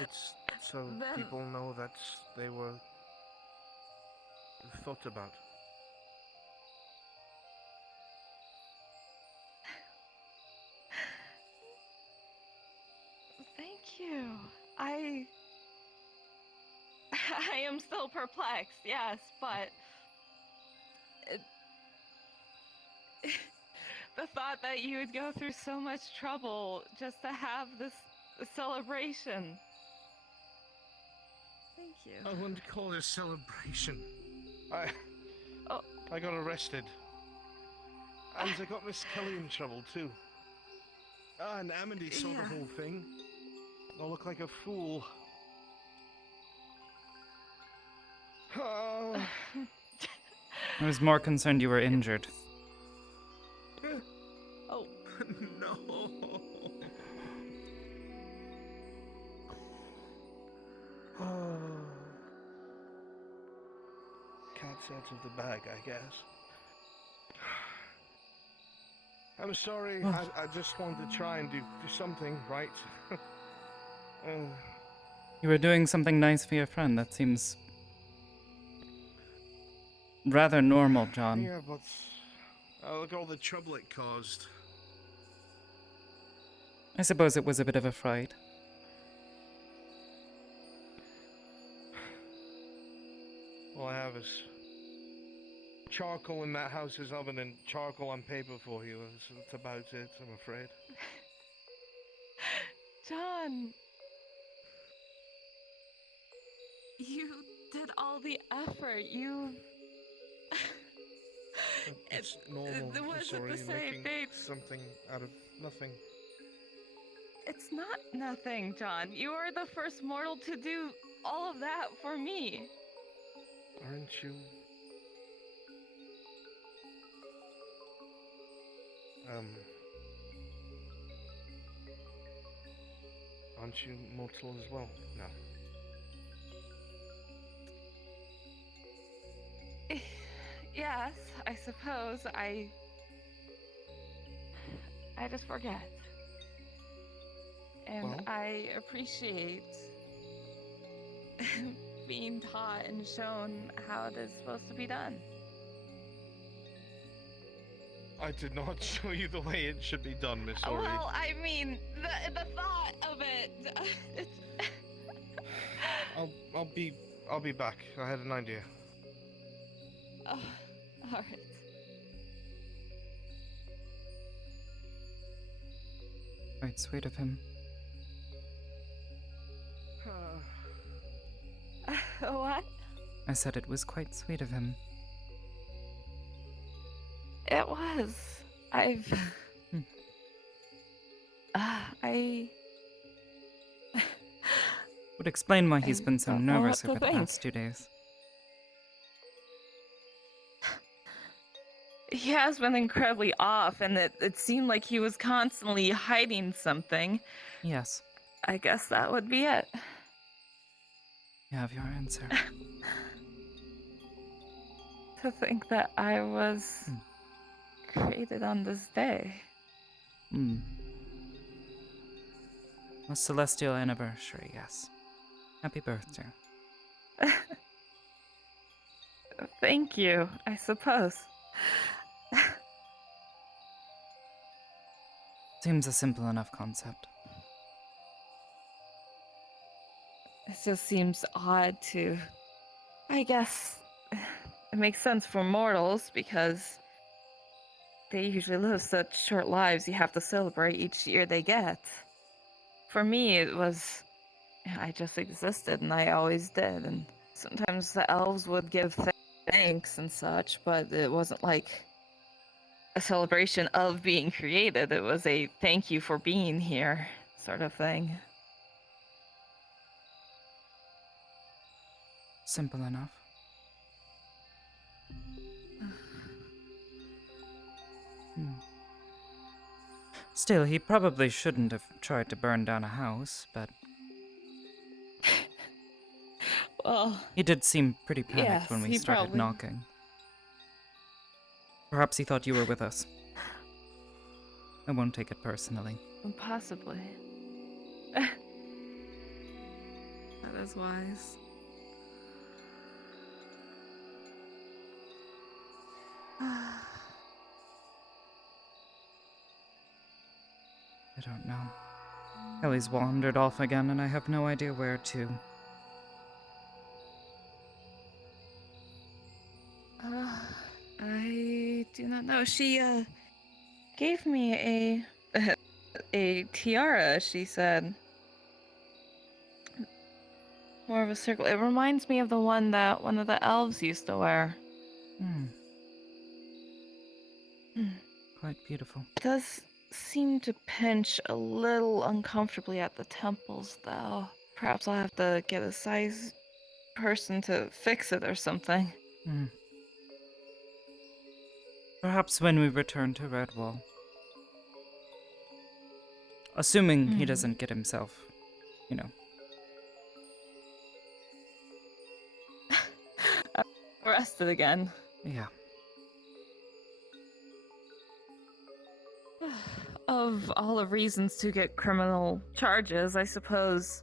It's so Then- people know that they were thought about. Thank you. I am still perplexed, yes, but the thought that you would go through so much trouble just to have this celebration. Thank you. I wouldn't call it a celebration. I got arrested. And I got Miss Kelly in trouble too. And Amity saw the whole thing. I look like a fool. I was more concerned you were injured. Oh. No. That's out of the bag, I guess. I'm sorry. I just wanted to try and do something right. You were doing something nice for your friend. That seems rather normal, John. Yeah, but look all the trouble it caused. I suppose it was a bit of a fright. All I have is charcoal in that house's oven and charcoal on paper for you. That's about it, I'm afraid. John, you did all the effort. It's normal. It wasn't sorry, the same making thing. something out of nothing. It's not nothing, John. You are the first mortal to do all of that for me. Aren't you? Aren't you mortal as well? No. Yes, I suppose. I just forget. And Well? I appreciate being taught and shown how it is supposed to be done. I did not show you the way it should be done, Miss Ori. Well, I mean, the thought of it. I'll be back. I had an idea. Oh, all right. Quite sweet of him. What? I said it was quite sweet of him. It was. I Would explain why he's been so don't know nervous what over to the think. past 2 days. He has been incredibly off, and it seemed like he was constantly hiding something. Yes, I guess that would be it. you have your answer. To think that I was created on this day. A celestial anniversary, yes. Happy birthday. Thank you, I suppose. Seems a simple enough concept. It just seems odd to... I guess it makes sense for mortals because they usually live such short lives you have to celebrate each year they get. For me, it was... I just existed and I always did, and sometimes the elves would give thanks and such, but it wasn't like a celebration of being created. It was a thank you for being here sort of thing. Simple enough. Still, he probably shouldn't have tried to burn down a house, but... Well... He did seem pretty panicked yes, when we he started probably... knocking. Perhaps he thought you were with us. I won't take it personally. Possibly. That is wise. I don't know. Ellie's wandered off again, and I have no idea where to. I do not know. She gave me a tiara. She said, more of a circle. It reminds me of the one that one of the elves used to wear. Quite beautiful. It does seem to pinch a little uncomfortably at the temples, though. Perhaps I'll have to get a size person to fix it or something. Perhaps when we return to Redwall. Assuming he doesn't get himself, arrested again. Yeah. Of all the reasons to get criminal charges, I suppose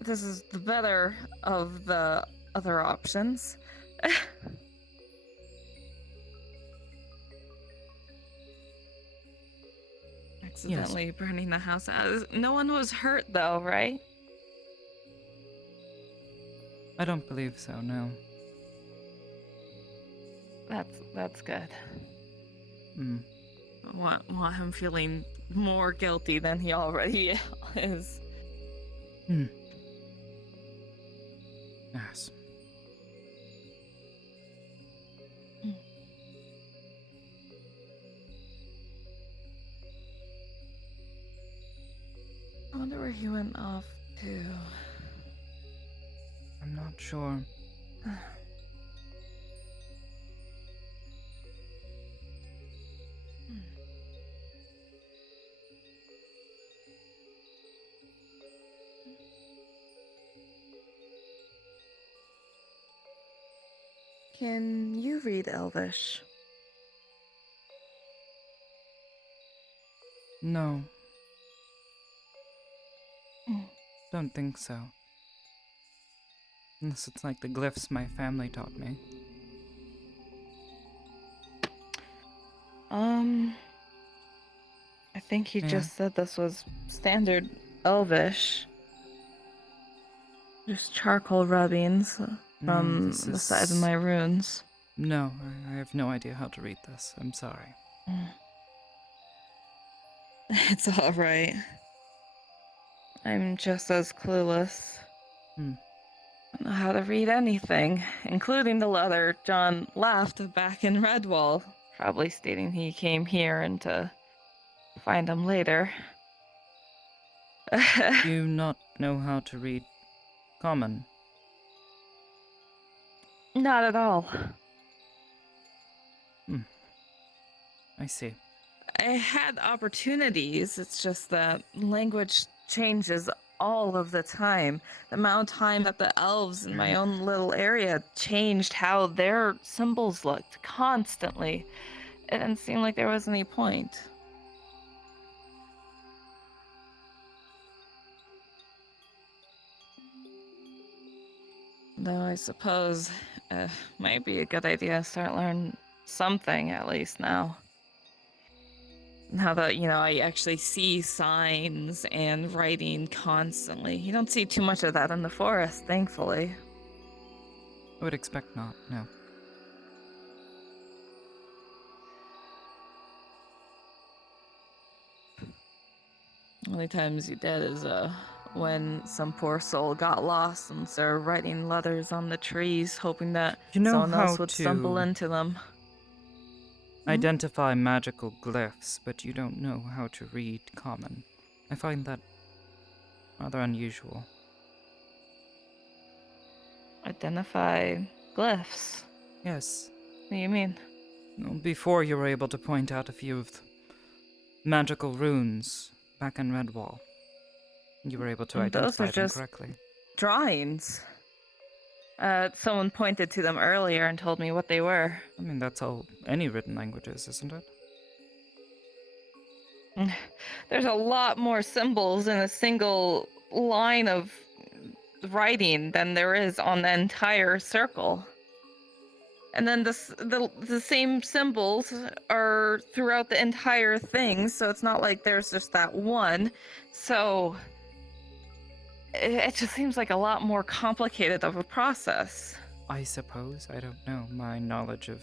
this is the better of the other options. Accidentally burning the house out. No one was hurt though, right? I don't believe so, no. That's good. Hmm. Want him feeling more guilty than he already is. Hmm. Yes. I wonder where he went off to. I'm not sure. Can you read Elvish? No. Don't think so. Unless it's like the glyphs my family taught me. I think he just said this was standard Elvish. Just charcoal rubbings from the side of my runes. No, I have no idea how to read this. I'm sorry. It's alright. I'm just as clueless. I don't know how to read anything, including the letter John left back in Redwall, probably stating he came here and to find him later. Do you not know how to read common? Not at all. I see. I had opportunities, it's just that language changes all of the time. The amount of time that the elves in my own little area changed how their symbols looked constantly. It didn't seem like there was any point. Though I suppose might be a good idea to start learning something at least now. Now that, I actually see signs and writing constantly. You don't see too much of that in the forest, thankfully. I would expect not, no. Only times you did is when some poor soul got lost and started writing letters on the trees, hoping that someone else would stumble into them. Identify magical glyphs, but you don't know how to read common. I find that rather unusual. Identify glyphs? Yes. What do you mean? Well, before you were able to point out a few of the magical runes back in Redwall. You were able to identify them correctly. Drawings. Someone pointed to them earlier and told me what they were. I mean, that's all any written language is, isn't it? There's a lot more symbols in a single line of writing than there is on the entire circle. And then the same symbols are throughout the entire thing, so it's not like there's just that one. So it just seems like a lot more complicated of a process. I suppose. I don't know. My knowledge of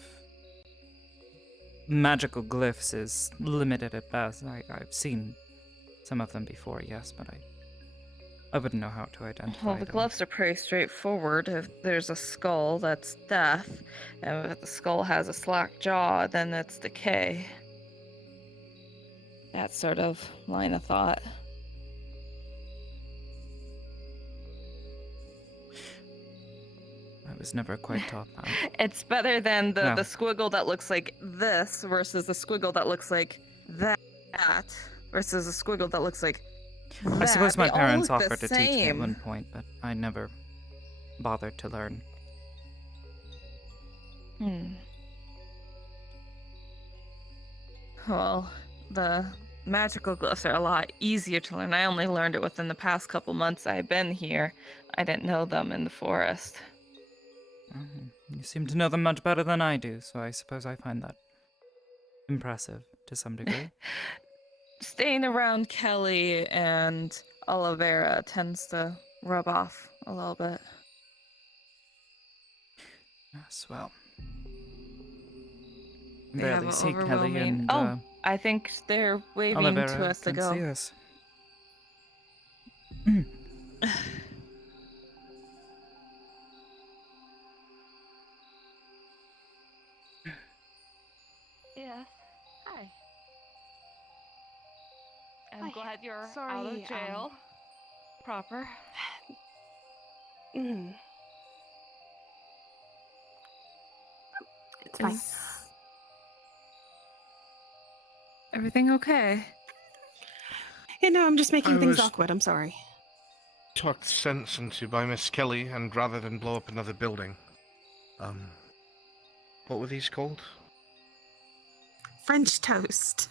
magical glyphs is limited at best. I've seen some of them before, yes, but I wouldn't know how to identify Well, the them. glyphs are pretty straightforward. If there's a skull, that's death. And if the skull has a slack jaw, then it's decay. That sort of line of thought. I was never quite taught that. It's better than the squiggle that looks like this versus the squiggle that looks like that versus a squiggle that looks like that. I suppose my They all parents look the offered to teach me at same. one point, but I never bothered to learn. Well, the magical glyphs are a lot easier to learn. I only learned it within the past couple months I've been here. I didn't know them in the forest. You seem to know them much better than I do, so I suppose I find that impressive to some degree. Staying around Kelly and Oliveira tends to rub off a little bit. Yes, well. They Barely have see Kelly overwhelming. and I think they're waving Oliveira to us to can go. see us. Yeah. Hi. I'm Hi. glad you're out Sorry, of jail. Proper. It's fine. Everything okay? Yeah, no, I'm just making I things was- awkward. I'm sorry. Talked sense into by Miss Kelly, and rather than blow up another building, what were these called? French toast.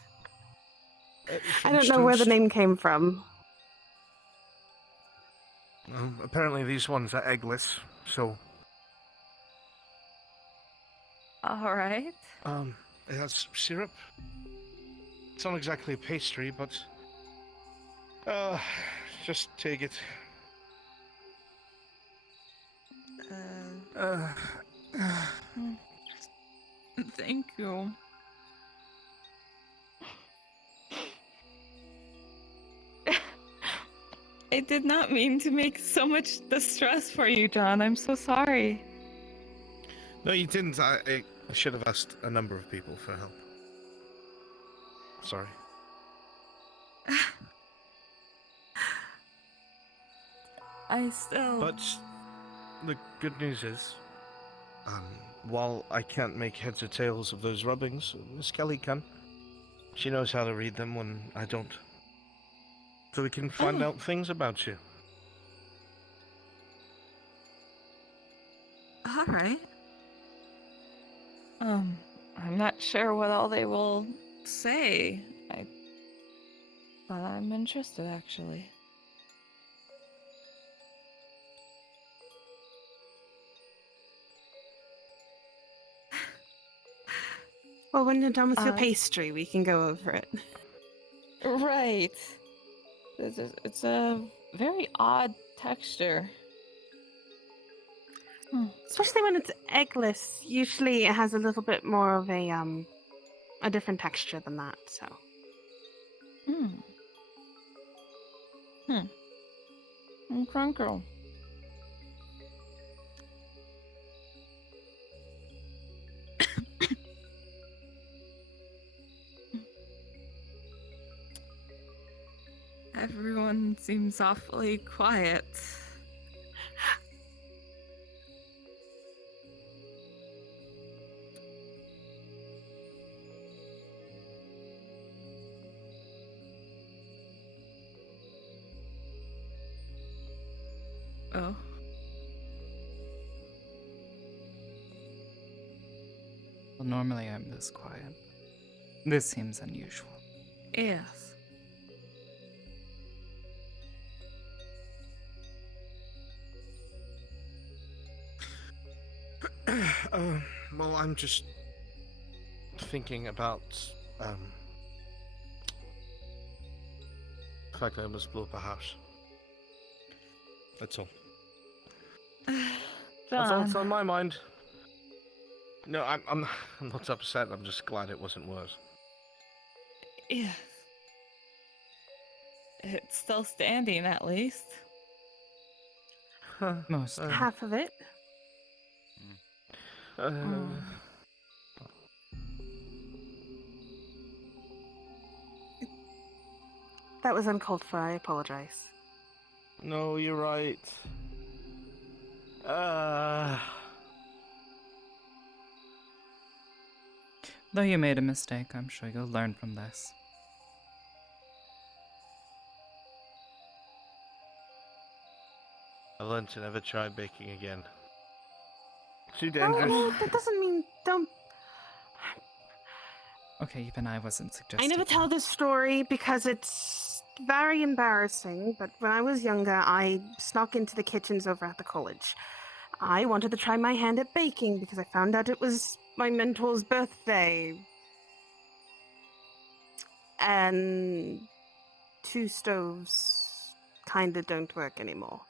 I French don't know where the toast? name came from. Apparently these ones are eggless, so All right. it has syrup. It's not exactly a pastry, but just take it. Thank you. I did not mean to make so much distress for you, John. I'm so sorry. No, you didn't. I should have asked a number of people for help. Sorry. I still... But the good news is, while I can't make heads or tails of those rubbings, Miss Kelly can. She knows how to read them when I don't. So we can find out things about you. All right. I'm not sure what all they will say. But I'm interested, actually. Well, when you're done with your pastry, we can go over it. Right. It's a very odd texture. Especially when it's eggless. Usually it has a little bit more of a different texture than that, so. Crunkle. Everyone seems awfully quiet. Oh. Well, normally I'm this quiet. This seems unusual. Yes. Well, I'm just thinking about the fact that I almost blew up a house. That's all. That's all that's on my mind. No, I'm not upset. I'm just glad it wasn't worse. Yes. It's still standing, at least. Most. Half of it. That was uncalled for. I apologize. No, you're right. Though you made a mistake, I'm sure you'll learn from this. I learned to never try baking again. Too Well, dangerous. that don't. Okay, even I wasn't suggesting. I never tell this story because it's very embarrassing, but when I was younger, I snuck into the kitchens over at the college. I wanted to try my hand at baking because I found out it was my mentor's birthday. And 2 stoves kinda don't work anymore.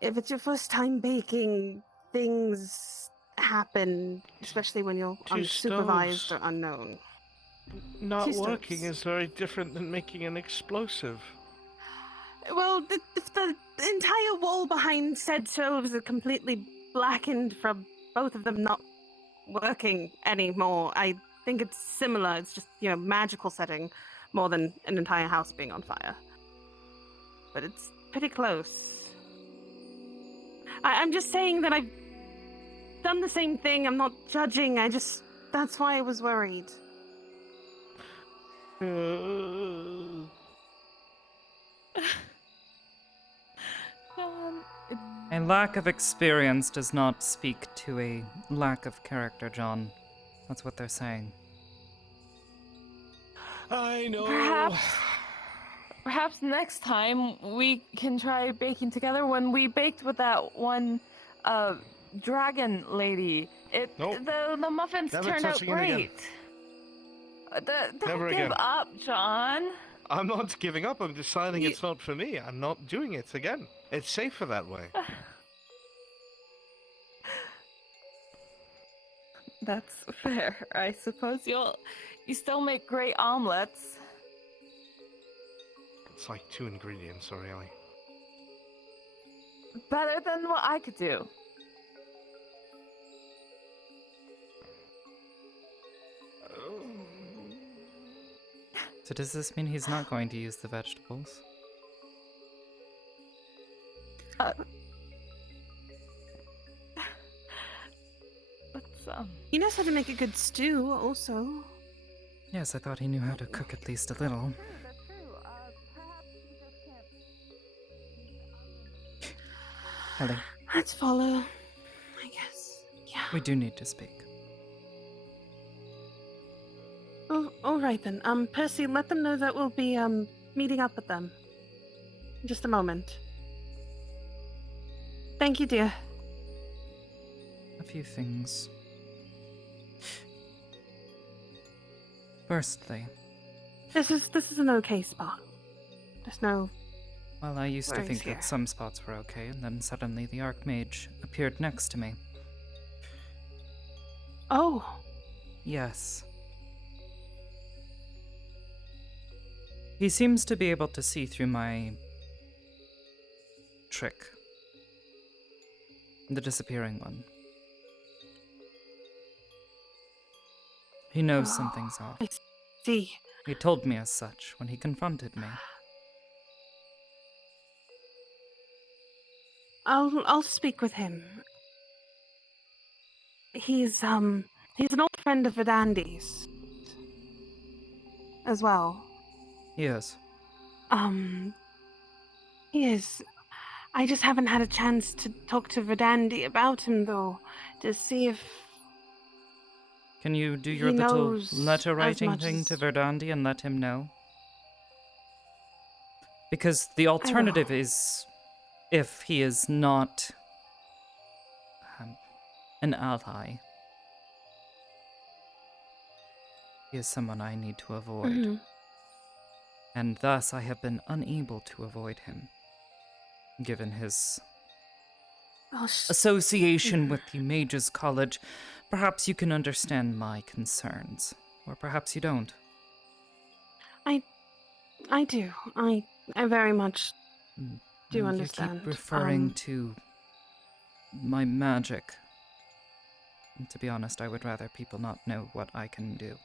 If it's your first time baking, things happen, especially when you're 2 unsupervised stoves. or unknown. Not 2 working stoves. is very different than making an explosive. Well, if the entire wall behind said stoves are completely blackened from both of them not working anymore, I think it's similar. It's just, magical setting more than an entire house being on fire. But it's pretty close. I'm just saying that I've done the same thing. I'm not judging. That's why I was worried. A lack of experience does not speak to a lack of character, John. That's what they're saying. I know. Perhaps next time we can try baking together. When we baked with that one dragon lady, the muffins Never turned out touching it again. great. Don't Never give again. up, John. I'm not giving up. I'm deciding it's not for me. I'm not doing it again. It's safer that way. That's fair. I suppose you still make great omelets. It's like 2 ingredients, really. Better than what I could do. So does this mean he's not going to use the vegetables? He knows how to make a good stew, also. Yes, I thought he knew how to cook at least a little. Ellie. Let's follow, I guess. Yeah. We do need to speak. Oh, all right then. Percy, let them know that we'll be meeting up with them. In just a moment. Thank you, dear. A few things. Firstly, This is an okay spot. There's no. well, I used to worries think here. that some spots were okay, and then suddenly the Archmage appeared next to me. Oh. Yes. He seems to be able to see through my trick. The disappearing one. He knows something's off. I see. He told me as such when he confronted me. I'll speak with him. He's an old friend of Vidandi's. As well. Yes. He is. I just haven't had a chance to talk to Verdandi about him, though, to see if Can you do your he little knows letter as writing much thing as- to Verdandi and let him know? Because the alternative is, if he is not an ally, he is someone I need to avoid. Mhm. And thus I have been unable to avoid him, given his association with the Mages College. Perhaps you can understand my concerns, or perhaps you don't. I do. I very much do You understand. keep referring to my magic. And to be honest, I would rather people not know what I can do.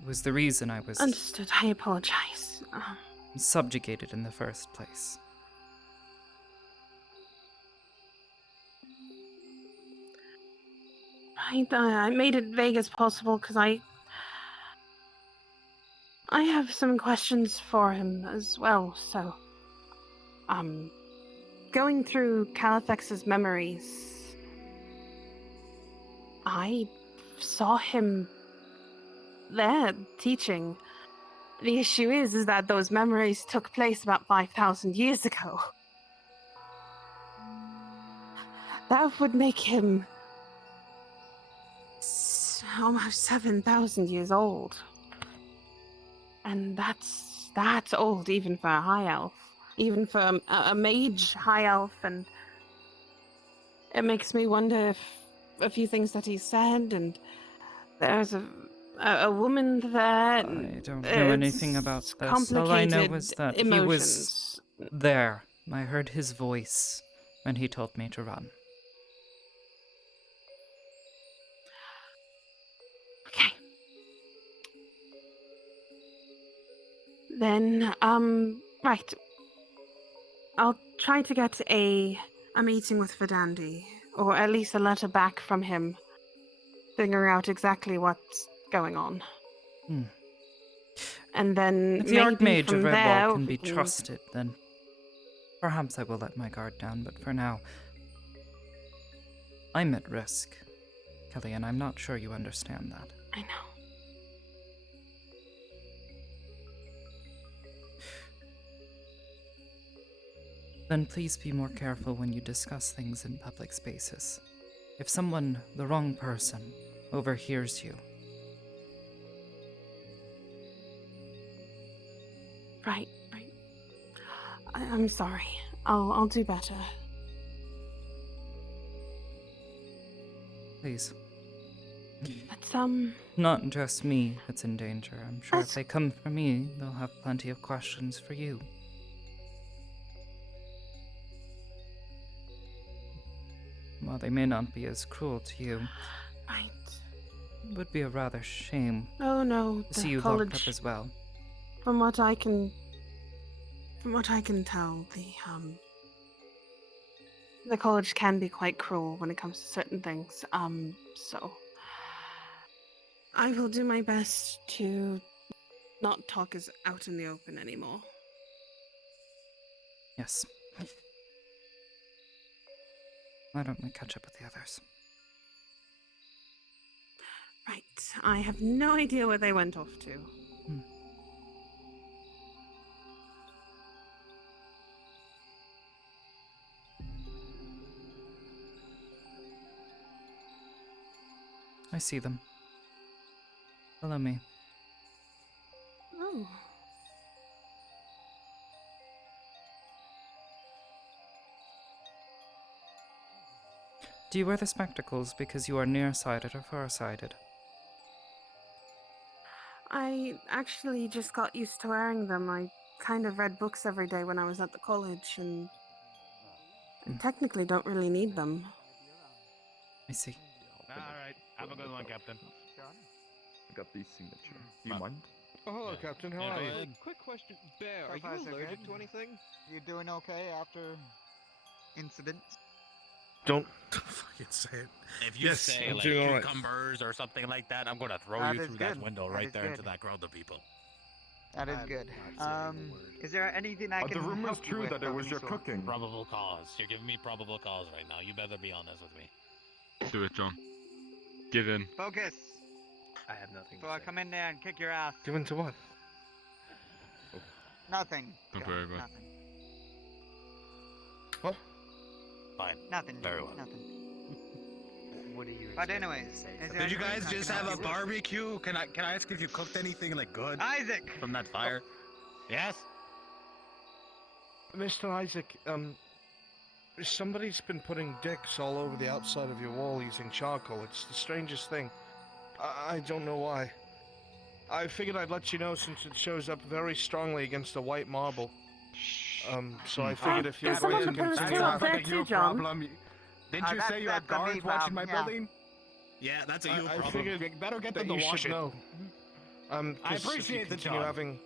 It was the reason I was Understood. I apologize. subjugated in the first place. I made it vague as possible because I have some questions for him as well. So, going through Califex's memories, I saw him there teaching. The issue is that those memories took place about 5,000 years ago. That would make him almost 7,000 years old. And that's old even for a high elf. Even for a mage high elf, and it makes me wonder if a few things that he said, and there's a woman there. I don't know anything about this. All I know is that he was there. I heard his voice when he told me to run. Okay. Then, right. I'll try to get a meeting with Verdandi, or at least a letter back from him, figuring out exactly what's going on. And then if the maybe Archmage from of there Redwall can we be trusted, then perhaps I will let my guard down, but for now, I'm at risk, Kelly, and I'm not sure you understand that. I know. Then please be more careful when you discuss things in public spaces. If someone, the wrong person, overhears you. Right. I'm sorry. I'll do better. Please. That's Not just me that's in danger. I'm sure if they come for me, they'll have plenty of questions for you. While they may not be as cruel to you, right. It would be a rather shame. Oh no, to see you college, locked up as well. From what I can tell, the college can be quite cruel when it comes to certain things. So I will do my best to not talk as out in the open anymore. Yes. Why don't we catch up with the others? Right. I have no idea where they went off to. I see them. Follow me. Oh. Do you wear the spectacles because you are nearsighted or farsighted? I actually just got used to wearing them. I kind of read books every day when I was at the college, and I technically don't really need them. I see. Alright, have a good one, Captain. I got the signature. Do you mind? Oh, hello, Captain. How are you? Quick question, Bear. Are you allergic to anything? You doing okay after incidents? Don't fucking say it. If you Yes, say I'm like doing all right. cucumbers or something like that, I'm gonna throw That you is through that good. window That right is there good. into that crowd of people. That is good. Is there anything I Are can the rumors help you true with that it of was any your sort? cooking? Probable cause. You're giving me probable cause right now. You better be honest with me. Do it, John. Give in. Focus. I have nothing So I come in there and kick your ass. Give in to what? Nothing. Don't Go, worry about it. Nothing. What? Fine. Nothing. Very well. Nothing. What are you? But anyways, is there Did you anything guys I just can have a help you with? barbecue? Can I ask if you cooked anything like good Isaac? from that fire? Yes. Mr. Isaac, somebody's been putting dicks all over the outside of your wall using charcoal. It's the strangest thing. I don't know why. I figured I'd let you know since it shows up very strongly against the white marble. So I figured if you're going to continue Sounds having... like a you problem. Didn't you say you had that's a me guards watching my problem, yeah. building? Yeah, that's a I you problem. figured You better get that them to you wash should it. know. I 'Cause if appreciate you the continue job. having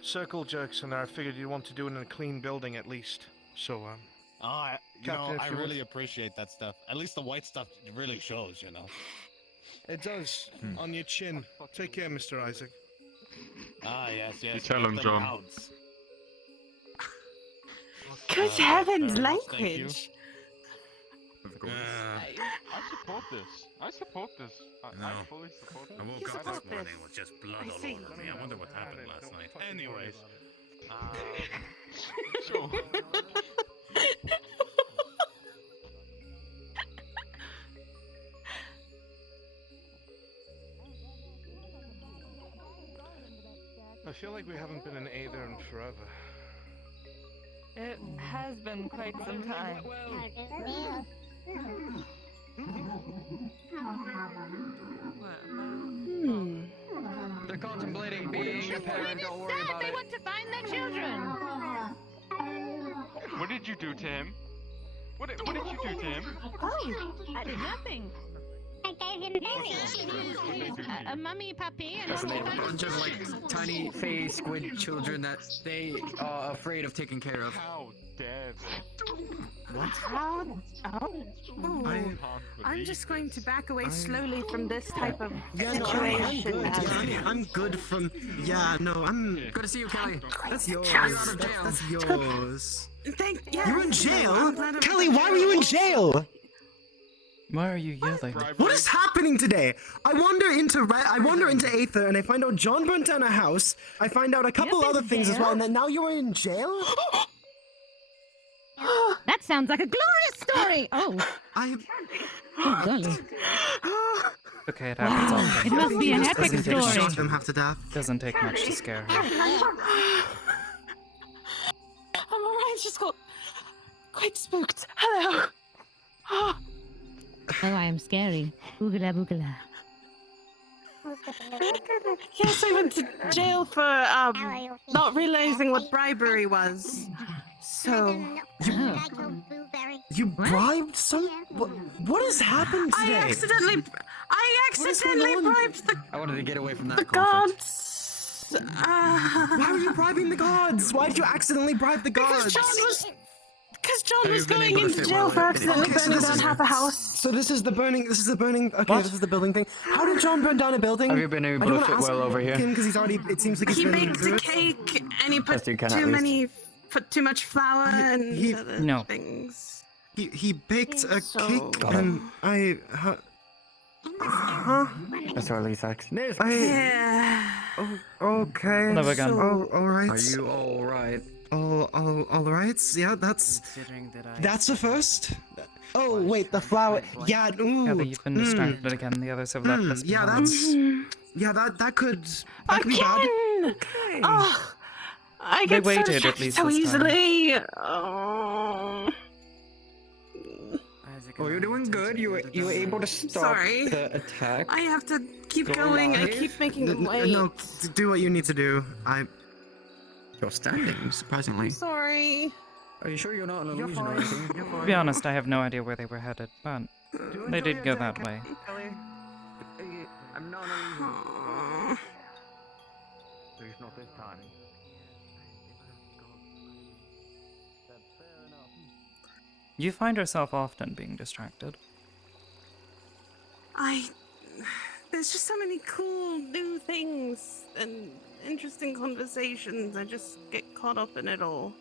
circle jerks in there, I figured you'd want to do it in a clean building at least. So, Oh, Captain, if I you would- really appreciate that stuff. At least the white stuff really shows, you know. It does. On your chin. Take care, Mr. Isaac. Ah, yes. You tell get him, them John. outs. Good heavens, language! Of course. I support this. I fully support this. I woke up this morning with just blood all over me. I wonder what happened last night. Anyways, Sure. I feel like we haven't been in Aether in forever. It has been quite some time. They're contemplating being a parent. Don't worry about They it. want to find their children. What did you do to him? What did you do to him? Oh, I did nothing. I gave him berries. A mummy puppy and Listen, they have a bunch of like tiny fey squid children that they are afraid of taking care of. How dare they? What? How? Oh. I'm just going to back away slowly from this type of situation. I'm good from. Yeah, no, I'm. Good to see you, Kelly. That's yours. You're out of jail. That's yours. You're in jail? Kelly, why were you in jail? Why are you yelling? What is happening today? I wander into Aether and I find out John burnt down a house. I find out a couple other things as well, and then now you're in jail? That sounds like a glorious story. Oh, oh golly. Okay, it happens often. It must be an epic story. Shot them half to death. Doesn't take much to scare her. I'm alright, just got quite spooked. Hello. Oh, I am scary. Boogala boogala. Yes, I went to jail for not realizing what bribery was. So You bribed some? What has happened today? I accidentally bribed the I wanted to get away from that guards. Why were you bribing the guards? Why did you accidentally bribe the guards? Because John was going into jail for accidentally burning down half a house. So this is the burning. Okay, this is the building thing. How did John burn down a building? Have you been able to fit well over here? Because he's already. It seems like he's He been baked through a it. cake and he put Yes, you can at least. put too much flour and other No. things. He baked a So- cake Got it. and I. Huh? That's our least action. Yeah. Oh, okay. Hello again. Oh, all right. Are you all right? All right. Yeah, that's Considering that I... that's a first. Oh wait, the flower. Yeah. Ooh. Heather, you've been distracted again. The others have left us Yeah, behind. that could be bad. Again! Oh, I They get so waited at distracted least so this time. easily. Oh. Oh, you're doing good. You were able to stop Sorry. the attack. I have to keep Go going. I live. keep making them wait. No, do what you need to do. You're standing, surprisingly. Sorry. Are you sure you're not an illusion or anything? To be honest, I have no idea where they were headed, but they did go that way. I'm not an Aw. There's not this time. You find yourself often being distracted. There's just so many cool new things and interesting conversations. I just get caught up in it all.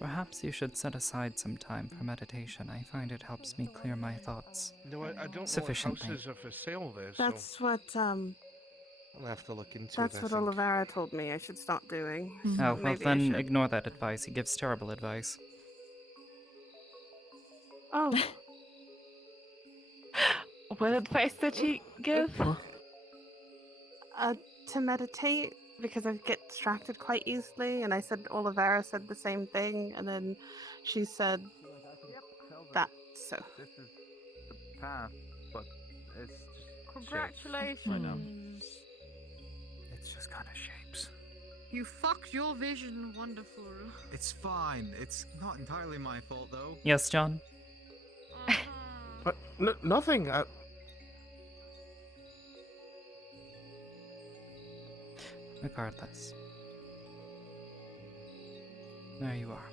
Perhaps you should set aside some time for meditation. I find it helps me clear my thoughts No, I don't sufficiently. know what houses are for sale there, That's so what I'll have to look into that's it. what Olivera told me I should start doing. Oh, So well maybe I then should. ignore that advice. He gives terrible advice. Oh. What advice did he give? To meditate because I get distracted quite easily, and I said Olivera said the same thing, and then she said that. So This is the path, but it's just Congratulations. It's just kind of shapes. You fucked your vision, wonderful. It's fine. It's not entirely my fault though. Yes, John? But nothing. Regardless. There you are.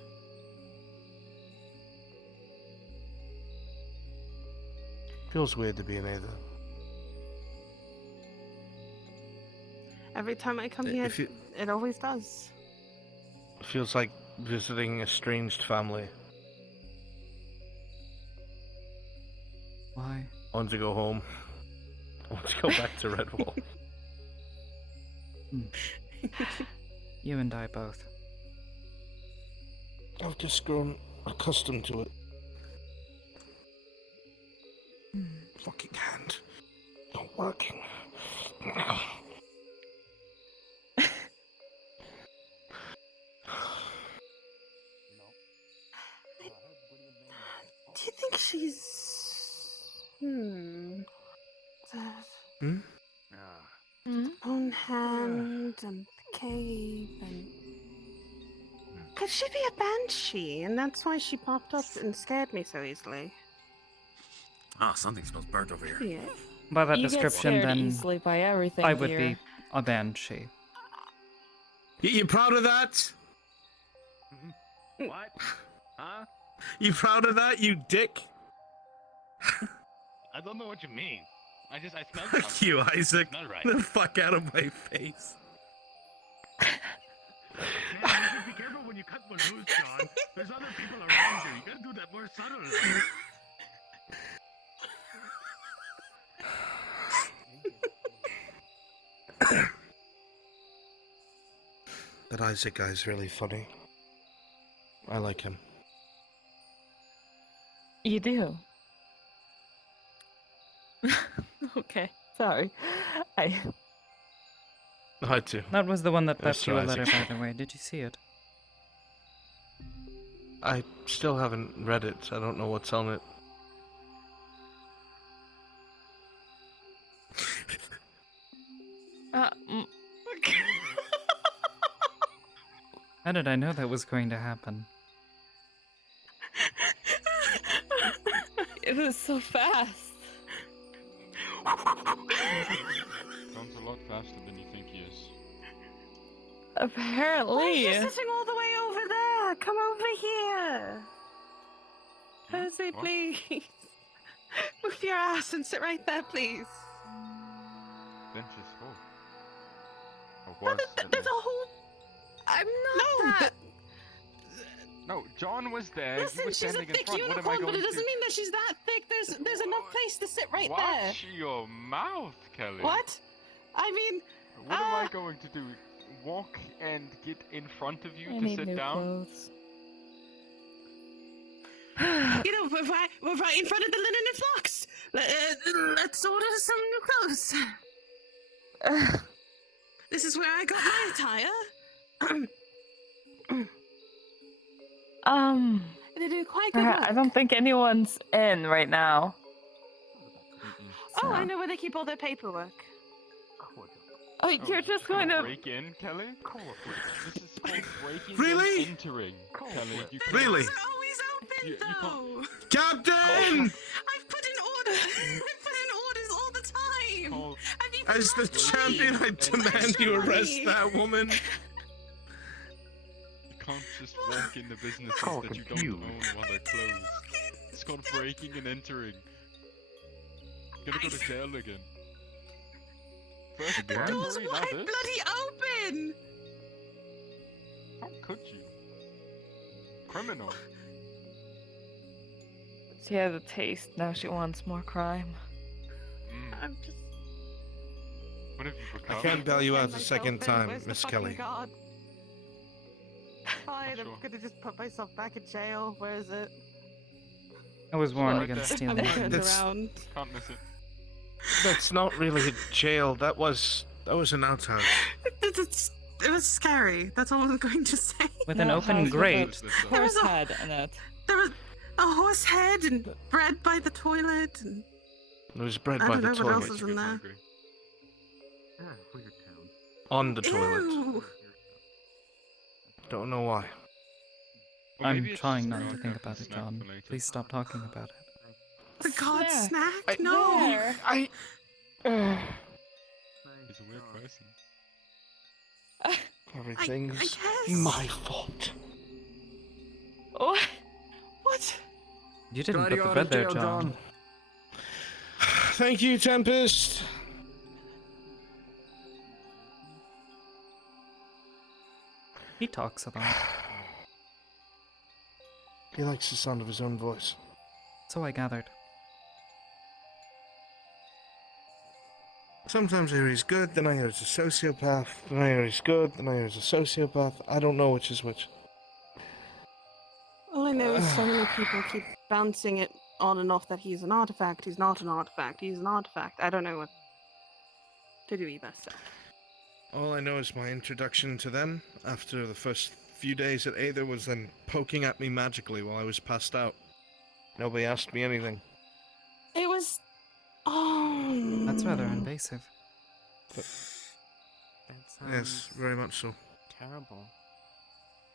Feels weird to be in Aether. every time I come here, If you- it always does. Feels like visiting estranged family. Why? I want to go home. I want to go back to Redwall. You and I both. I've just grown accustomed to it. Fucking hand. Not working. Do you think she's... Own hand and the cave and... Could she be a banshee? And that's why she popped up and scared me so easily. Ah, something smells burnt over here. Yeah. By that You get description, scared then easily by everything I would here. be a banshee. You proud of that? What? Huh? You proud of that, you dick? I don't know what you mean. I smelled Fuck something. you, Isaac. Not right. The fuck out of my face. Man, be careful when you cut one loose, John. There's other people around you. You gotta do that more subtly. That Isaac guy's really funny. I like him. You do. Okay, sorry. I too. That was the one that Yes, left you a Isaac. letter, by the way. Did you see it? I still haven't read it. I don't know what's on it. How did I know that was going to happen? It was so fast. John's a lot faster than you think he is. Apparently. Why are you sitting all the way over there? Come over here. Jose, What? please. Move your ass and sit right there, please. Bench is full. Or was, There's a whole... I'm No, not that. No, John was there. Listen, you were she's a standing in thick front. What am I unicorn, going but it to doesn't mean that she's that thick. There's enough place to sit right there. Watch your mouth, Kelly. What? I mean... What am I going to do? Walk and get in front of you I to need sit new down? clothes. You know, we're right in front of the linen and flocks. Let's order some new clothes. This is where I got my attire. They do quite good work. I don't think anyone's in right now. Oh, I know where they keep all their paperwork. Oh, you're just going to... break in, Kelly? This is called breaking Really? and entering, Kelly. You Really? They're always open, though. Captain! I've put in orders. I've put in orders all the time. Have you As the champion, I demand you arrest that woman. You can't just walk in the businesses that you don't own while they're closed. It's called breaking and entering. You're gonna go to jail again. First The door's burglary, now wide this? bloody open. How could you? Criminal. She has a taste. Now she wants more crime. I'm just... What have you I become? can't bail you out a second time, Where's the Miss fucking Kelly. guard? Fine, Sure. I'm gonna just put myself back in jail. Where is it? I was warned Right against there. stealing. I'm turned That's- around. Can't miss it. That's not really a jail. That was an outhouse. It was scary. That's all I'm going to say. With an open grate. There was Horse a, head in it. there was a horse head and bread by the toilet and There was bread I by don't the know what else toilet. is in there. On the toilet. Ew. Don't know why. Or I'm maybe it's trying just not a to think snack about it, for John. later. Please stop talking about it. The god There. snack? No. There. He's a weird person. Everything's guess. my fault. Oh, What? You didn't Glad put you the got bread out there, of jail, John. Thank you, Tempest. He talks a lot. He likes the sound of his own voice. So I gathered. Sometimes I hear he's good, then I hear he's a sociopath, then I hear he's good, then I hear he's a sociopath. I don't know which is which. All I know is so many people keep bouncing it on and off that he's an artifact, he's not an artifact, he's an artifact. I don't know what to do either, so. All I know is my introduction to them after the first few days at Aether was them poking at me magically while I was passed out. Nobody asked me anything. It was... Oh... That's rather invasive. Yes, very much so. Terrible.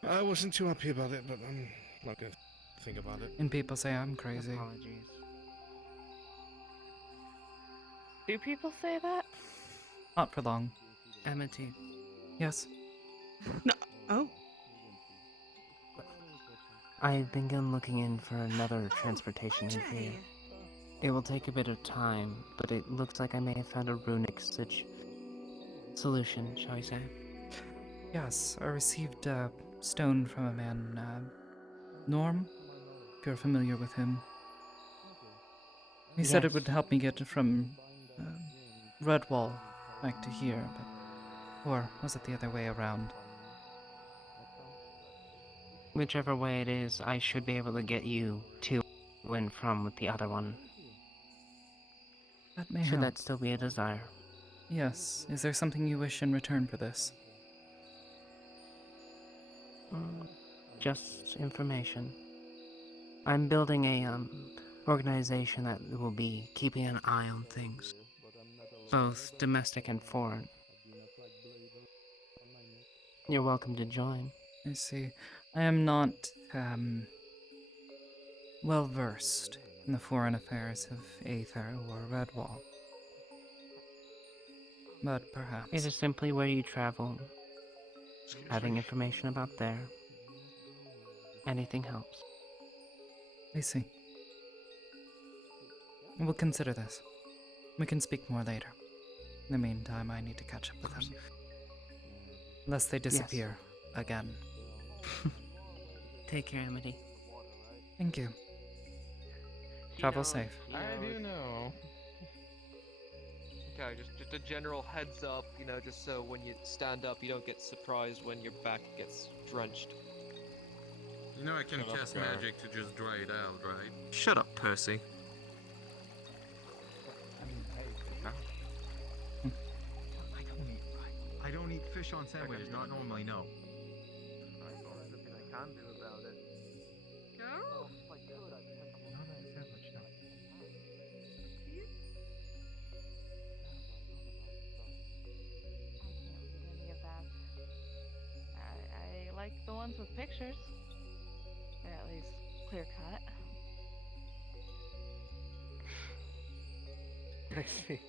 I wasn't too happy about it, but I'm not going to think about it. And people say I'm crazy. Apologies. Do people say that? Not for long. Amity. Yes. No. Oh. I've begun looking in for another transportation in here. It will take a bit of time, but it looks like I may have found a runic solution, shall we say. Yes, I received a stone from a man, Norm, if you're familiar with him. He said it would help me get from Redwall back to here, but... Or was it the other way around? Whichever way it is, I should be able to get you to and from with the other one. That may Should help. that still be a desire? Yes. Is there something you wish in return for this? Just information. I'm building a organization that will be keeping an eye on things, both domestic and foreign. You're welcome to join. I see. I am not, well versed in the foreign affairs of Aether or Redwall. But perhaps. It is simply where you travel. Having information about there. Anything helps. I see. We'll consider this. We can speak more later. In the meantime, I need to catch up with them. Lest they disappear again. Take care, Amity. Thank you. Travel safe. I do know. Okay, just a general heads up, you know, just so when you stand up, you don't get surprised when your back gets drenched. You know I can cast magic to just dry it out, right? Shut up, Percy. I don't eat fish on sandwiches, not normally, no. Nothing I can do about it. Any of that. I like the ones with pictures. They're at least clear cut. I see.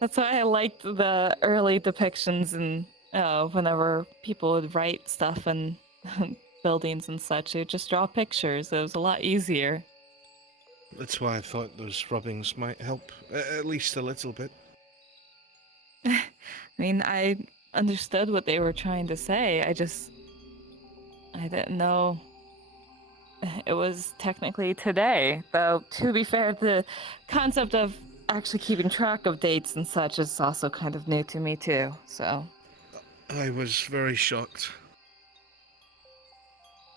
That's why I liked the early depictions and whenever people would write stuff and buildings and such, they would just draw pictures. It was a lot easier. That's why I thought those rubbings might help, at least a little bit. I mean, I understood what they were trying to say. I didn't know it was technically today. Though, to be fair, the concept of actually keeping track of dates and such is also kind of new to me too, so. I was very shocked.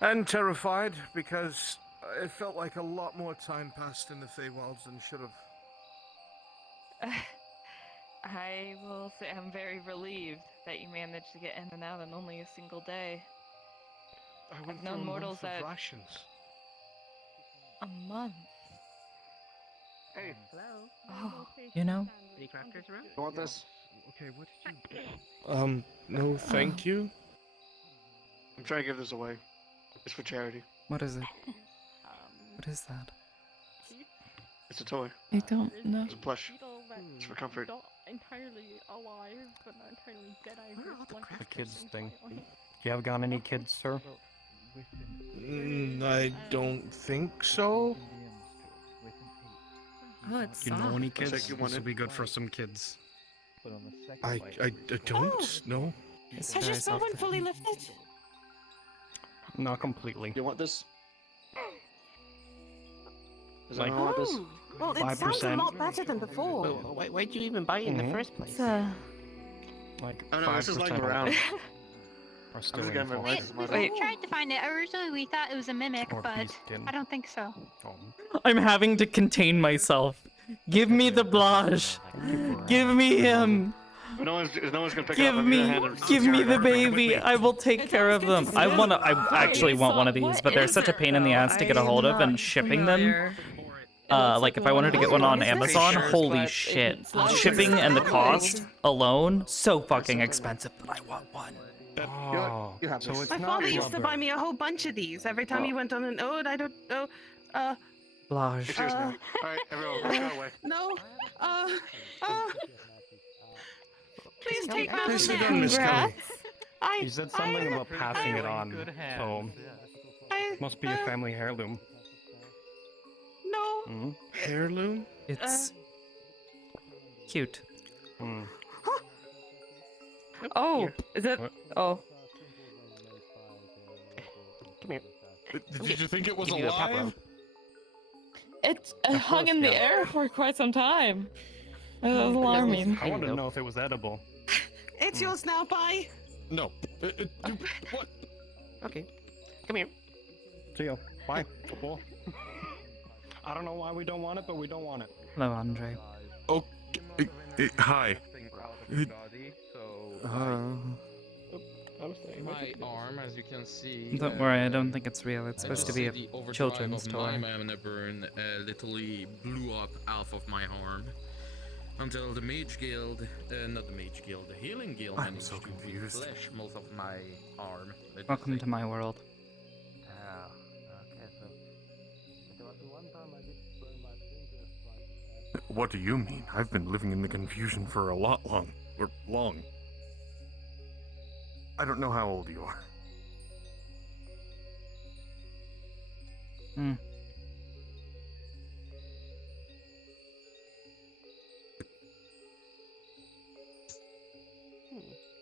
And terrified, because it felt like a lot more time passed in the Feywilds than should have. I will say I'm very relieved that you managed to get in and out in only a single day. I went I've known through a mortals month of that... rations. A month? Hey. Oh. You know? Any crackers around? You want this? Okay, what did you get? No thank you. I'm trying to give this away. It's for charity. What is it? What is that? It's a toy. I don't know. It's a plush. It's for comfort. Not entirely alive, but not entirely dead. The kids thing. Do you have got any kids, sir? I don't think so. Oh, it's You know soft. any kids? Check you This want would it. be good for some kids. I don't know. Has your spell been fully lifted? Not completely. You want this? Does Like, anyone want this? Oh, well, it sounds a 5%. lot better than before. Why'd you even buy it in the first place? Like Oh no, this is 5% lying of it around. are I'm still just in getting my false license. damage. We tried to find it. Originally, we thought it was a mimic, Or but beast-kin. I don't think so. I'm having to contain myself. Give me the Blanche. Give me him. No one's gonna pick Give it up. me, give me the baby. I will take care of them. I actually want one of these, but they're such a pain in the ass to get a hold of, and shipping them. Like if I wanted to get one on Amazon, holy shit. Shipping and the cost alone, so fucking expensive, but I want one. You have this. My father used to buy me a whole bunch of these every time he went on an ode. I don't know. Blanche. It's yours now. Alright, everyone, let's go away. No. Please take my Please sit down, Miss Kelly. He said something about passing it on, so must be a family heirloom. No. Heirloom? It's cute. Oh, is it? Oh. Come here. Did you think it was Give you a pop alive? round. It hung in the air for quite some time. That was alarming. I wanted to know if it was edible. It's yours now, bye. No. What? Okay. Come here. See ya. Bye. Football. I don't know why we don't want it, but we don't want it. Hello, Andre. Hi. My arm, as you can see. Don't worry, I don't think it's real. It's I supposed to just be see a the overdrive children's of toy. my mana burn literally blew up half of my arm. Until the Mage Guild, not the Mage Guild, the Healing Guild I'm managed so to confused. flesh most of my arm. Welcome to my world. What do you mean? I've been living in the confusion for a lot long. I don't know how old you are.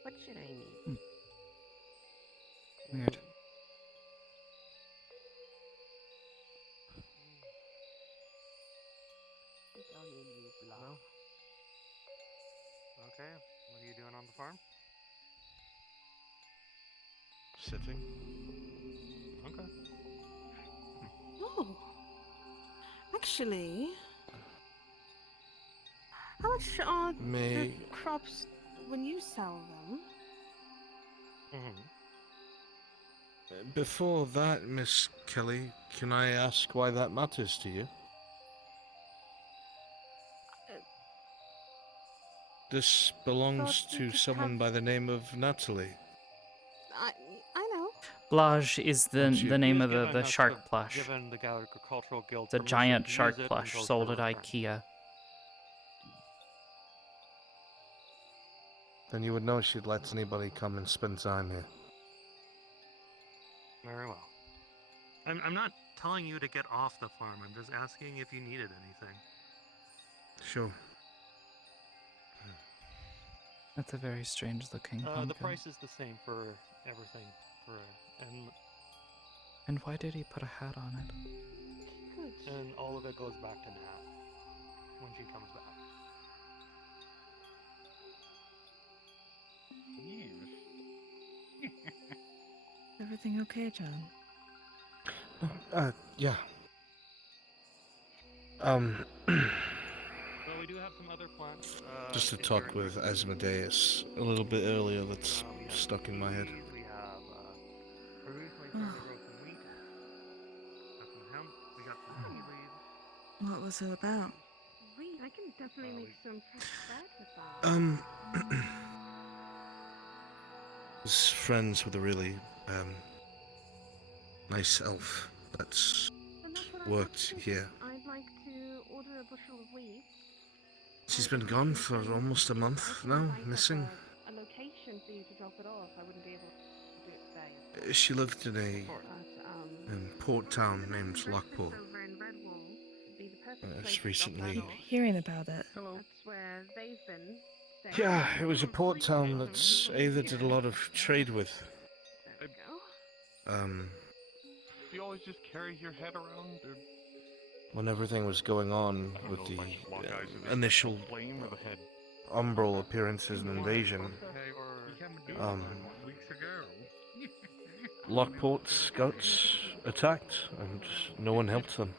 What should I need? Weird. No? Okay, what are you doing on the farm? Sitting. Okay. Oh. Actually, how much are the crops when you sell them? Before that, Miss Kelly, can I ask why that matters to you? This belongs Thought you to could someone have- by the name of Natalie. I know. Blanche is the name of the Given us shark plush. Given the agricultural guild It's a permission giant to shark use it plush until sold at further reference. IKEA. Then you would know she'd let anybody come and spend time here. Very well. I'm not telling you to get off the farm. I'm just asking if you needed anything. Sure. That's a very strange looking The pumpkin. price is the same for everything. And why did he put a hat on it? And all of it goes back to Nat when she comes back. Everything okay, John? Yeah. Well, we do have some other plants. Just to talk with Asmodeus a little bit earlier, that's stuck in my head. We have, we're recently trying to grow some wheat. Got some hemp. We got some tea leaves. What was it about? Wait, I can definitely make some fresh bread with that. Was friends with a really, nice elf that's And that's what worked here. I'd like to order a bushel of wheat. She's been gone for almost a month now, missing. A location for you to drop it off. I wouldn't be able to do it today. She lived in a port town named Lockport. It's recently. Hearing about it. That's where they've been. staying. Yeah, it was a port town that Aether did a lot of trade with. Do you always just carry your head around? Or... When everything was going on with the initial flame or the head? umbral appearances and invasion, Lockport scouts attacked, and no one helped them.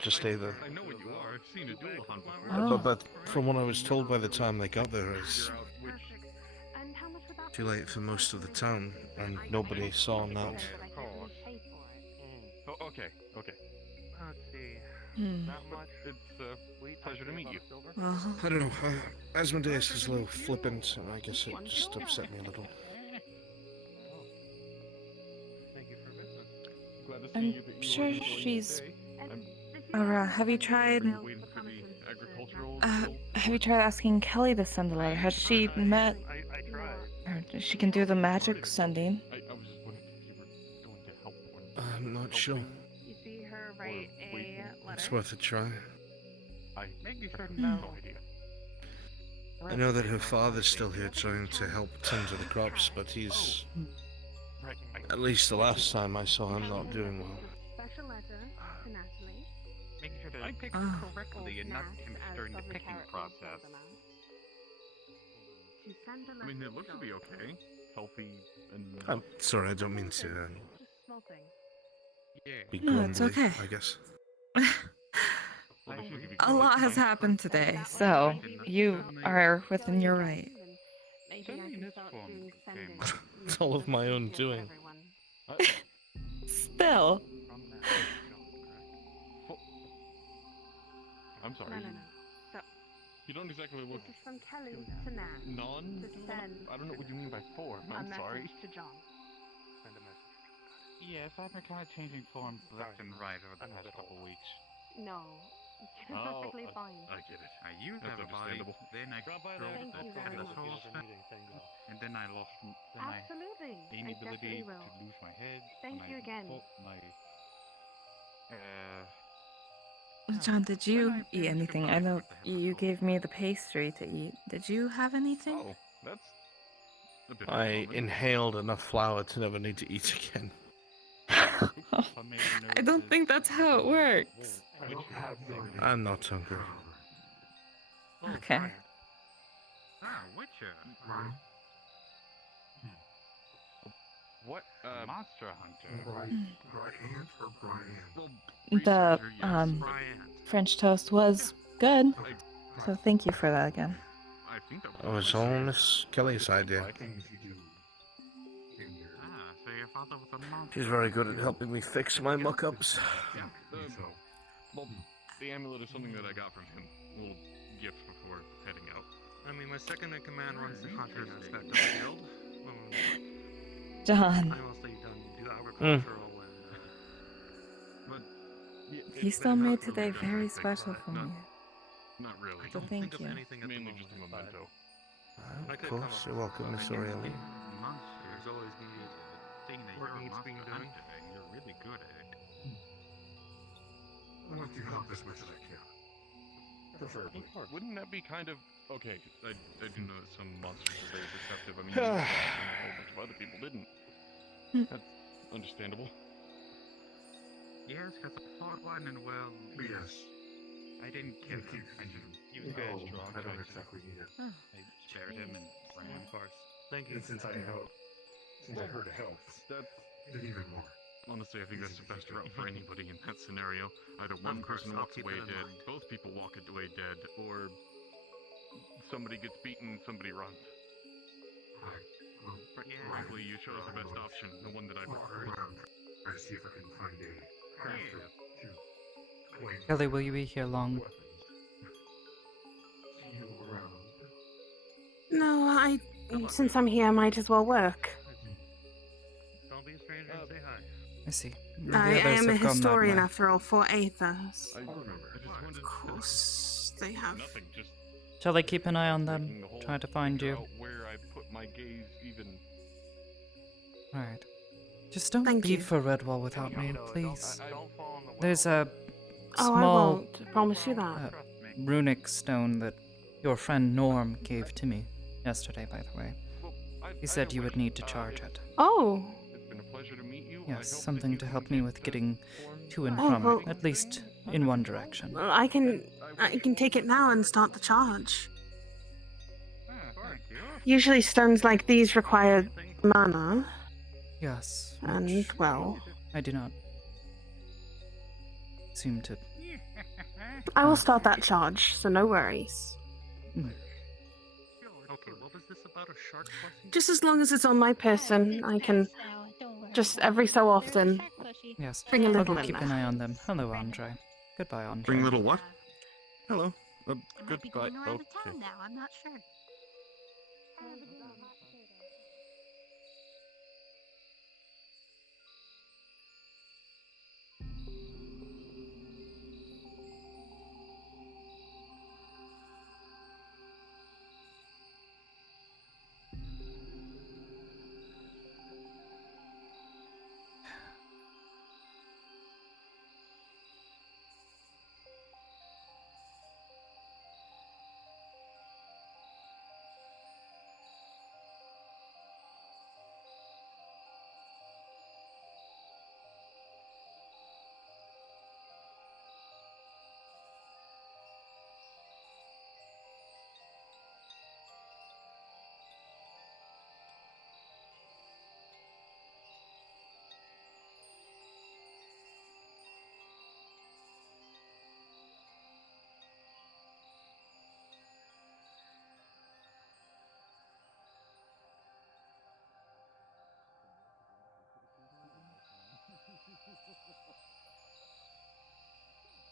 Just stay there. I know what you are. I've seen a duel hunt before. Oh. But from what I was told by the time they got there, it's too late for most of the town, and nobody saw that. Oh, okay. Let's see. Not much. It's a pleasure to meet you. I don't know, Asmodeus is a little flippant, and I guess it just upset me a little. Thank you for visiting. Glad to see I'm you that you sure are enjoying she's. I'm Have you tried? waiting for the agricultural. Have you tried asking Kelly to send a letter? Has she met? I tried. Or she can do the magic sending. I was just wondering if you were going to help or I'm not sure. You see her write a It's letter. worth a try. I Maybe for no idea. I know that her father's still here trying to help tend to the crops, but he's... Right. At least the last time I saw him not doing well. Special letter to Natalie. Making sure that I picked correctly and not him during the picking process. To send a I mean, letter it looks to be okay. Healthy and... I'm sorry, I don't mean to Just small thing. be No, it's grumbly, okay. I guess. A lot has happened today, so you are within your right. Maybe I can start doing sending. It's all of my own doing. Still. I'm sorry. No. So, You don't exactly look this is from Kelly to Nat. non. To send I don't know what you mean by form. a I'm message sorry. to John. Send a message. Yes, I've been kind of changing forms Left and right over the past couple weeks. No. You're perfectly fine. I get it. I used That's to have a body, understandable. then I Drop by broke there. Thank you the very much. soul and then I lost my Absolutely. I ability definitely will. to lose my head. Thank and you I again. fought my John, did you eat anything? I know you gave me the pastry to eat. Did you have anything? Oh, that's a bit I inhaled enough flour to never need to eat again. I don't think that's how it works. I'm not hungry. Okay. Witcher. What? Monster hunter. The French toast was good, so thank you for that again. I think that Oh, it's all Miss Kelly's idea. So your father was a monster. She's very good at helping me fix my muck-ups. Well, the amulet is something that I got from him. A little gift before heading out. I mean, my second in command runs the hunter's aspect of the guild. John. I mostly do agricultural but You still made today very special for me. Not really. So thank you. Mainly just a memento. Of course, you're welcome, Miss Aurelia. Monsters always need a thing that Work you're a needs monster being done. hunter, and you're really good at it. I want to help as much as I can. Preferably. Wouldn't that be kind of okay? I do know that some monsters are very deceptive. I mean, you and a whole bunch of other people didn't. That's understandable. Yes, because I fought one and well. Yes. I didn't kill him. He was very strong. I don't exactly need it. I spared him and ran. Of course. Thank you. And since I heard it helps, That's then even more. honestly, I think that's the best route for anybody in that scenario. Either one person I'll walks keep away it in dead, mind. both people walk away dead, or somebody gets beaten, somebody runs. Frankly, you chose the best option, the one that I preferred. Try to see if I can find a crafter to claim Kelly, will you be here long? See you around. No, since I'm here, I might as well work. Don't be a stranger and say hi. I see. The I others am a have gone that historian way. after all for Aether. I remember. I just wanted Of course, they have. nothing, just Shall I keep an eye on them? making the whole Try to find figure you. out where I put my gaze even. Alright. Just don't Thank leave you. for Redwall without me, please. Don't fall in the well. There's a Oh, I small won't. I promise you that. runic stone that your friend Norm gave to me yesterday, by the way. Well, He said you would need to charge it. Oh, pleasure to meet you. Yes, something to help me with getting to and Oh, from, well- at least in one direction. Well, I can take it now and start the charge. Usually stones like these require mana. Yes, And, which well... I do not seem to... I will start that charge, so no worries. Okay, what was this about a shark plushie? Just as long as it's on my person, I can just every so often Yes, bring a I'll little go in keep there. an eye on them. Hello, Andre. Goodbye, Andre. Bring little what? Hello. Goodbye. Oh, Town now. I'm not sure.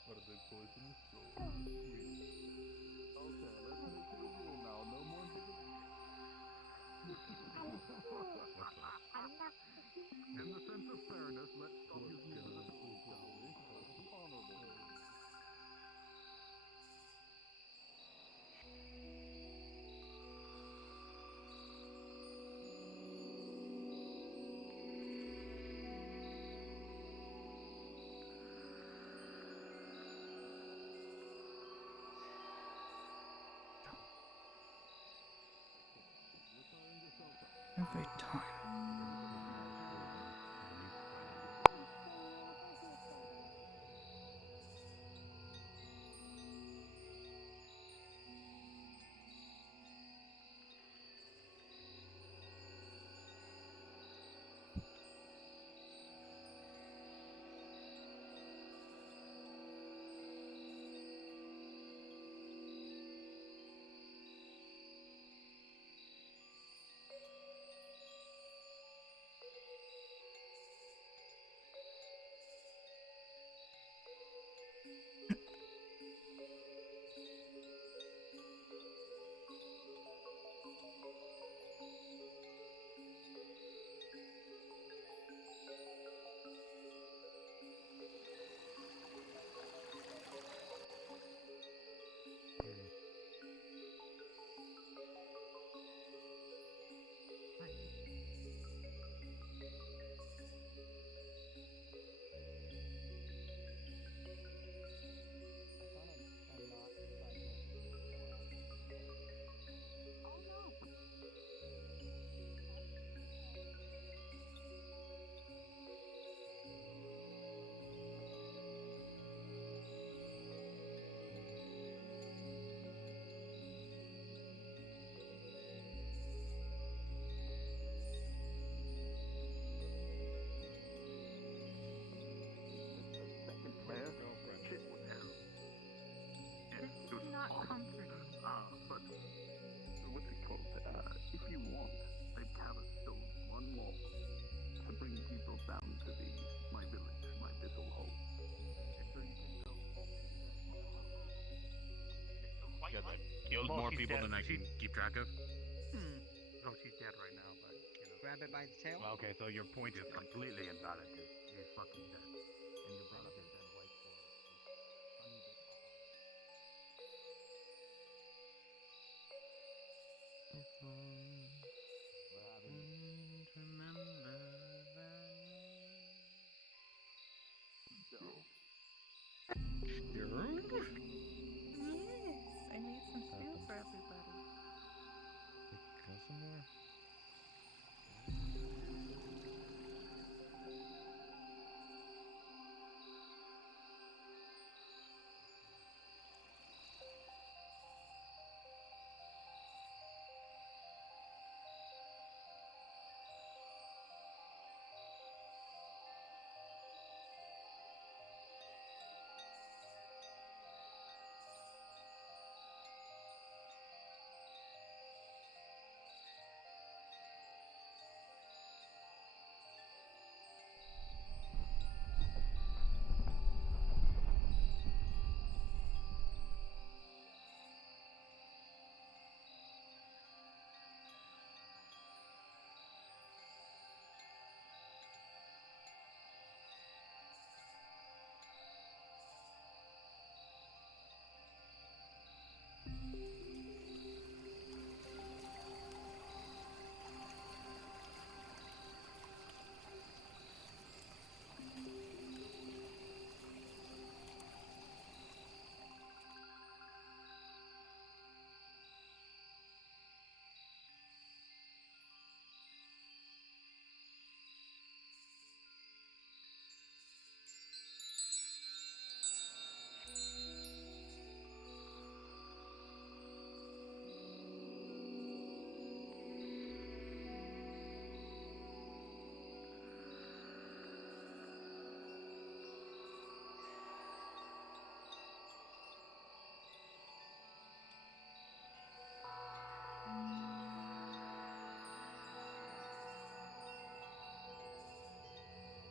What are they poisonous? So sweet. Okay, let's make it a rule now. No more In the sense of fairness, let's stop using it as a tool, shall we? Honorable. Every time. But what's it called? If you want, they'd carve a stone, one more, to bring people down to my village, my little home. So you can go. Yeah, that killed more people than I can keep track of. No, she's dead right now, but you know. Grab it by the tail? Well, okay, so your point is completely invalid. He's fucking dead. And you brought up your dead wife for honey bit. Yes, I made some stew for everybody. Kill some more.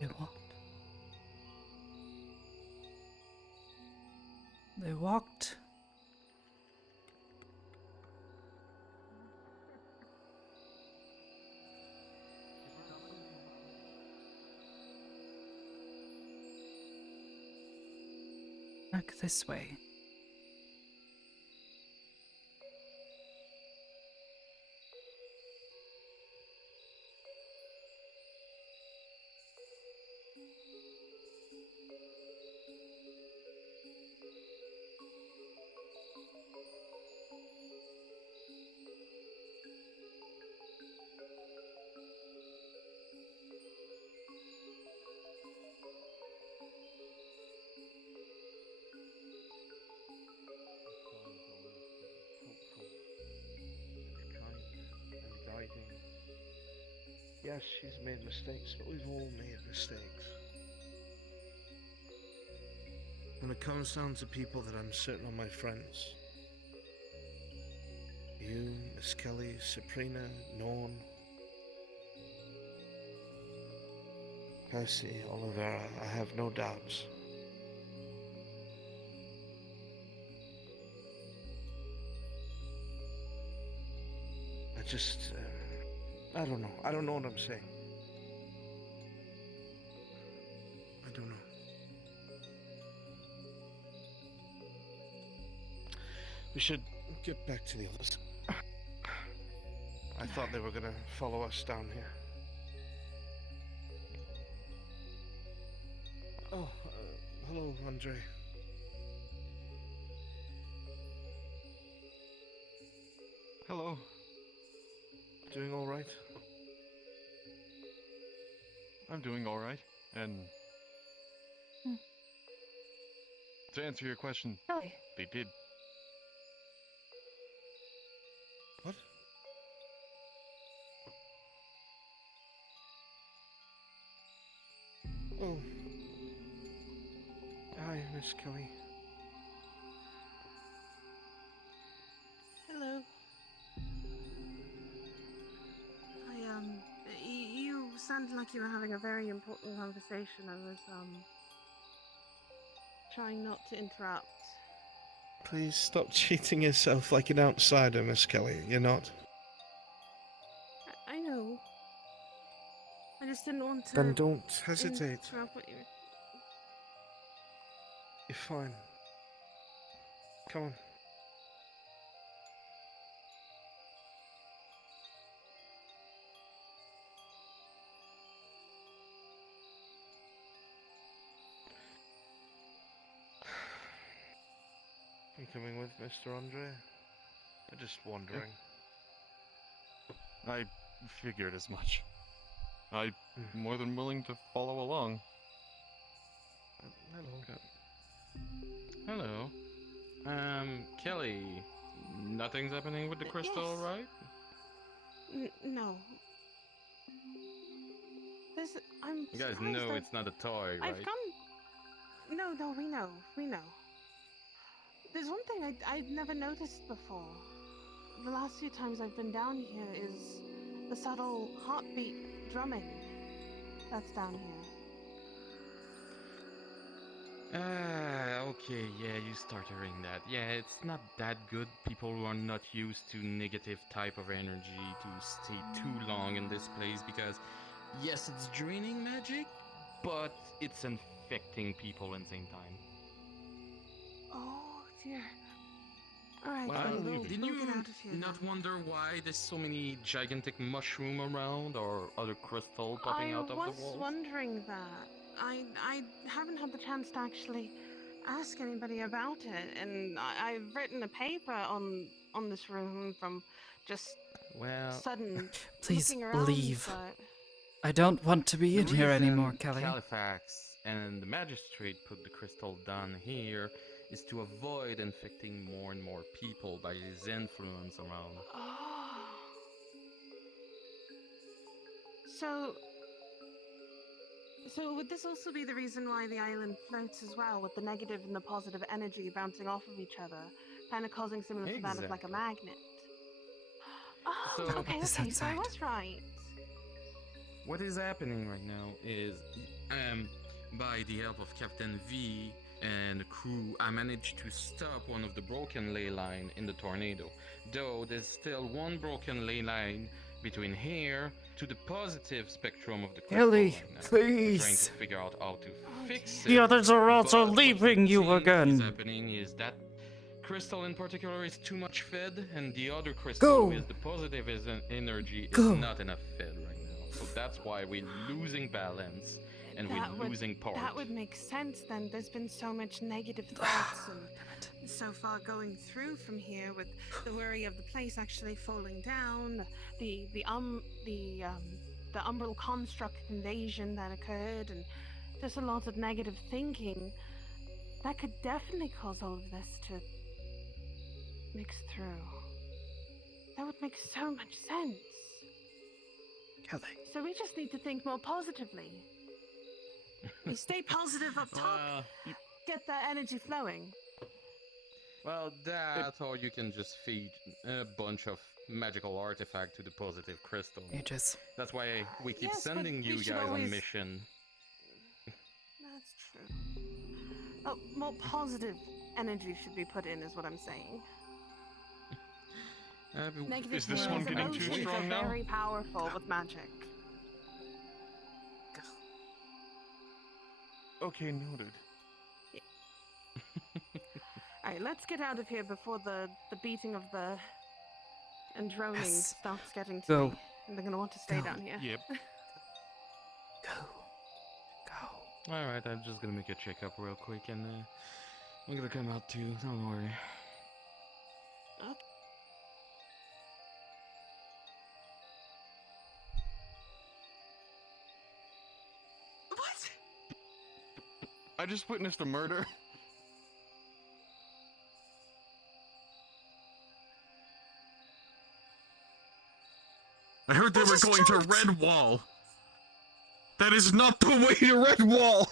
They walked. They walked. Back this way. Yes, she's made mistakes, but we've all made mistakes. When it comes down to people that I'm certain are my friends, you, Miss Kelly, Sabrina, Norn, Percy, Olivera, I have no doubts. I don't know. I don't know what I'm saying. I don't know. We should get back to the others. I thought they were gonna follow us down here. Oh, hello, Andre. Hello. Doing all right? I'm doing all right, and to answer your question, they did. What? Oh. Hi, Miss Kelly. Hello. You sounded like you were having a very important conversation. I was, trying not to interrupt. Please stop treating yourself like an outsider, Miss Kelly. You're not. I know. I just didn't want to. Then don't hesitate. Interrupt what you were... You're fine. Come on. You coming with, Mr. Andre? I'm just wondering. I figured as much. I'm more than willing to follow along. Hello. Hello. Kelly, nothing's happening with the crystal, Yes. right? No. I'm You guys surprised know it's not a toy, right? I've come... No, we know. There's one thing I'd never noticed before. The last few times I've been down here is the subtle heartbeat drumming that's down here. Okay, yeah, you start hearing that. Yeah, it's not that good. People who are not used to negative type of energy to stay too long in this place because, yes, it's draining magic, but it's infecting people at the same time. Oh dear. Alright, Well, we'll did get you out of here not then. wonder why there's so many gigantic mushroom around or other crystal popping out of the walls? I was wondering that. I haven't had the chance to actually ask anybody about it, and I've written a paper on this room from just sudden Please looking around, leave. but... I don't want to be in here anymore, Kelly. Halifax and the magistrate put the crystal down here is to avoid infecting more and more people by his influence around. Oh. So would this also be the reason why the island floats as well, with the negative and the positive energy bouncing off of each other, kind of causing similar to that of like a magnet? Oh, So- okay, so I was right. What is happening right now is by the help of Captain V and the crew, I managed to stop one of the broken ley line in the tornado. Though there's still one broken ley line between here to the positive spectrum of the crystal Ellie, right now. please. We're trying to figure out how to fix it. The others are also but leaving you what again. is happening is that crystal in particular is too much fed, and the other crystal with the positive energy is not enough fed right now. So that's why we're losing balance and we're losing part. That would make sense then. There's been so much negative thoughts and so far going through from here with the worry of the place actually falling down, the umbral construct invasion that occurred, and just a lot of negative thinking. That could definitely cause all of this to mix through. That would make so much sense. Kelly. So we just need to think more positively. You stay positive up top, get that energy flowing. Well, that or you can just feed a bunch of magical artifact to the positive crystal. Ages. That's why we keep Yes, sending but you we should guys always- on mission. That's true. Oh, more positive energy should be put in, is what I'm saying. Negative Is this one getting too emotions strong are now? very powerful with magic. Okay, noted. Alright, let's get out of here before the beating of the and droning starts getting to Go. me. And they're gonna want to stay down here. Yep. Alright, I'm just gonna make a checkup real quick and I'm gonna come out too, don't worry. What? I just witnessed a murder. I heard they were going to Red Wall. That is not the way to Red Wall.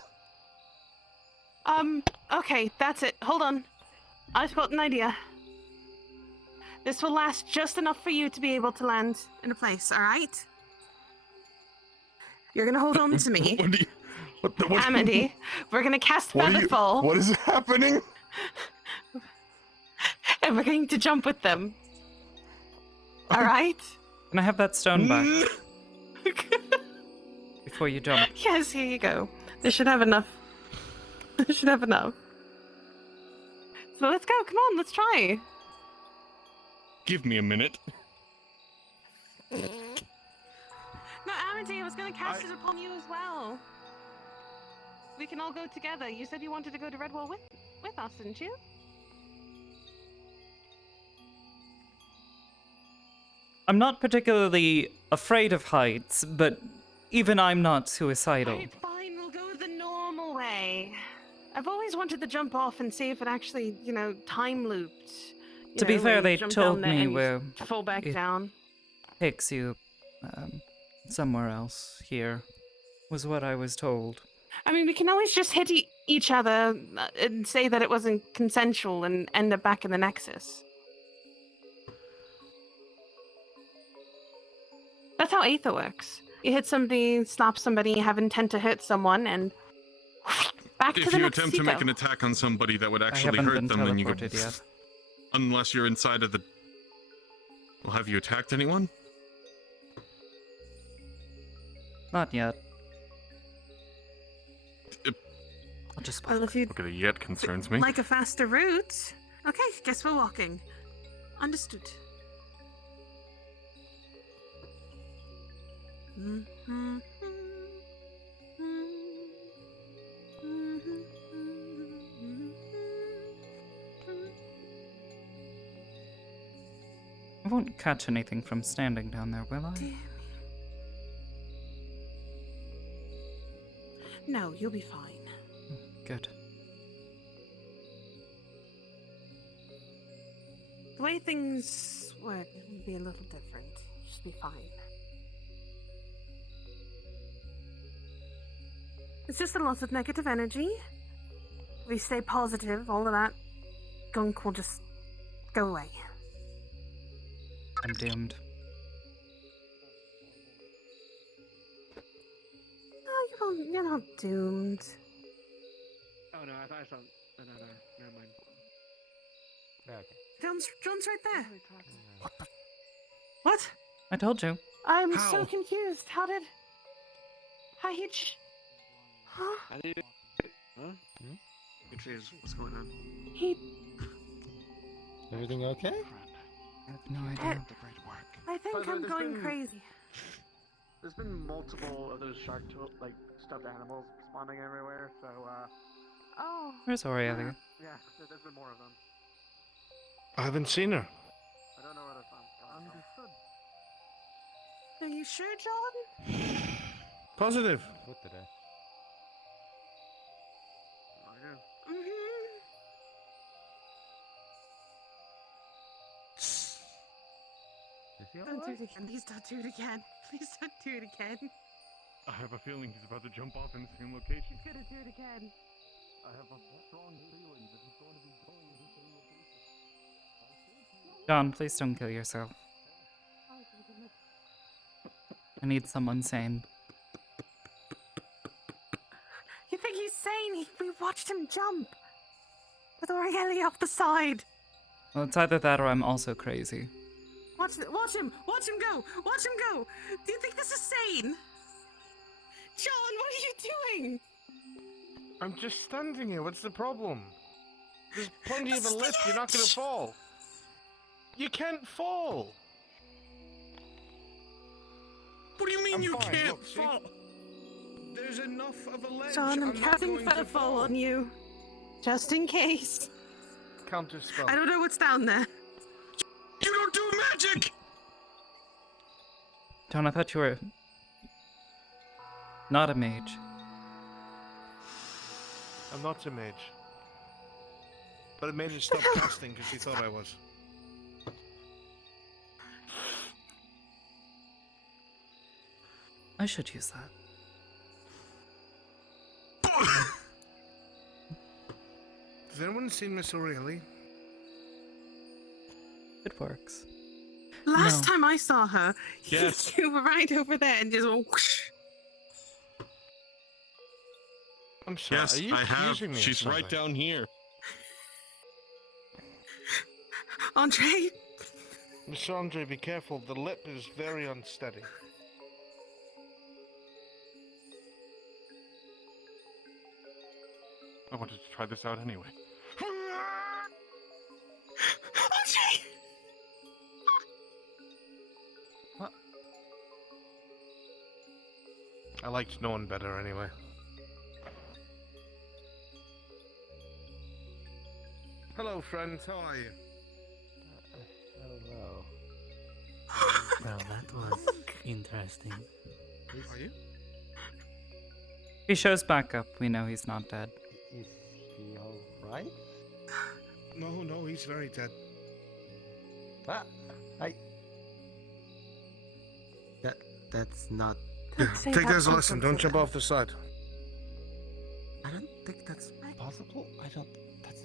Okay, that's it. Hold on. I've got an idea. This will last just enough for you to be able to land in a place, alright? You're gonna hold on to me. Amity, we're gonna cast Featherfall. What is happening? And we're going to jump with them. Alright? Can I have that stone back? Before you jump. Yes, here you go. They should have enough. They should have enough. So let's go, come on, let's try. Give me a minute. No, Amity, I was gonna cast it upon you as well. We can all go together. You said you wanted to go to Redwall with us, didn't you? I'm not particularly afraid of heights, but even I'm not suicidal. Alright, fine, we'll go the normal way. I've always wanted to jump off and see if it actually, time looped. To be fair, where they you jump told down there me and you where fall back it down. takes you somewhere else. Here was what I was told. I mean, we can always just hit each other and say that it wasn't consensual and end up back in the Nexus. That's how Aether works. You hit somebody, slap somebody, have intent to hurt someone, and back to If the you next attempt to eco. make an attack on somebody that would actually haven't hurt been them, then you go. teleported yet. Unless you're inside of the. Well, have you attacked anyone? Not yet. I'll just Well, if you Look at it yet concerns me. like a faster route, okay, guess we're walking. Understood. I won't catch anything from standing down there, will I? No, you'll be fine. Good. The way things work will be a little different. Just be fine. It's just a lot of negative energy. If we stay positive, all of that gunk will just go away. I'm doomed. Oh, you you're not doomed. Oh no, I saw. No, never mind. Okay. John's right there. What? I told you. I'm How? so confused. How he Huh? How do you? Huh? Confused. What's going on? He... Everything okay? I have no idea. I think I'm going crazy. There's been multiple of those stuffed animals spawning everywhere, so Oh. Where's Aurelia? yeah, there's been more of them. I haven't seen her. I don't know where they're from. Understood. Are you sure, John? Positive. What did I? Don't do it again. Please don't do it again. Please don't do it again. I have a feeling he's about to jump off in the same location. He's gonna do it again. I have a strong feeling that he's going to be going in the same location. John, please don't kill yourself. I need someone sane. You think he's sane? We watched him jump with Aurelia off the side. Well, it's either that or I'm also crazy. Watch him go! Watch him go! Do you think this is sane? John, what are you doing? I'm just standing here. What's the problem? There's plenty of a lift. You're not gonna fall. You can't fall. What do you mean you can't can't fall? There's enough of a ledge. John, I'm not casting going to Featherfall on you. Just in case. Counter spell. I don't know what's down there. You don't do magic! John, I thought you were not a mage. I'm not a mage. But it made me stop casting because he thought I was. I should use that. Has anyone seen Miss O'Reilly? It works. Last No. time I saw her, Yes. you were right over there and just whoosh. I'm sorry. Yes, Are you I have. accusing me of She's right something? down here. Andre? Miss Andre, be careful. The lip is very unsteady. I wanted to try this out anyway. Andre! I liked no one better anyway. Hello, friends. How are you? Hello. Well, that was interesting. Are you? He shows back up. We know he's not dead. Is he alright? No, he's very dead. Ah, That's not. Take that as a lesson. Don't jump off the side. I don't think that's possible. That's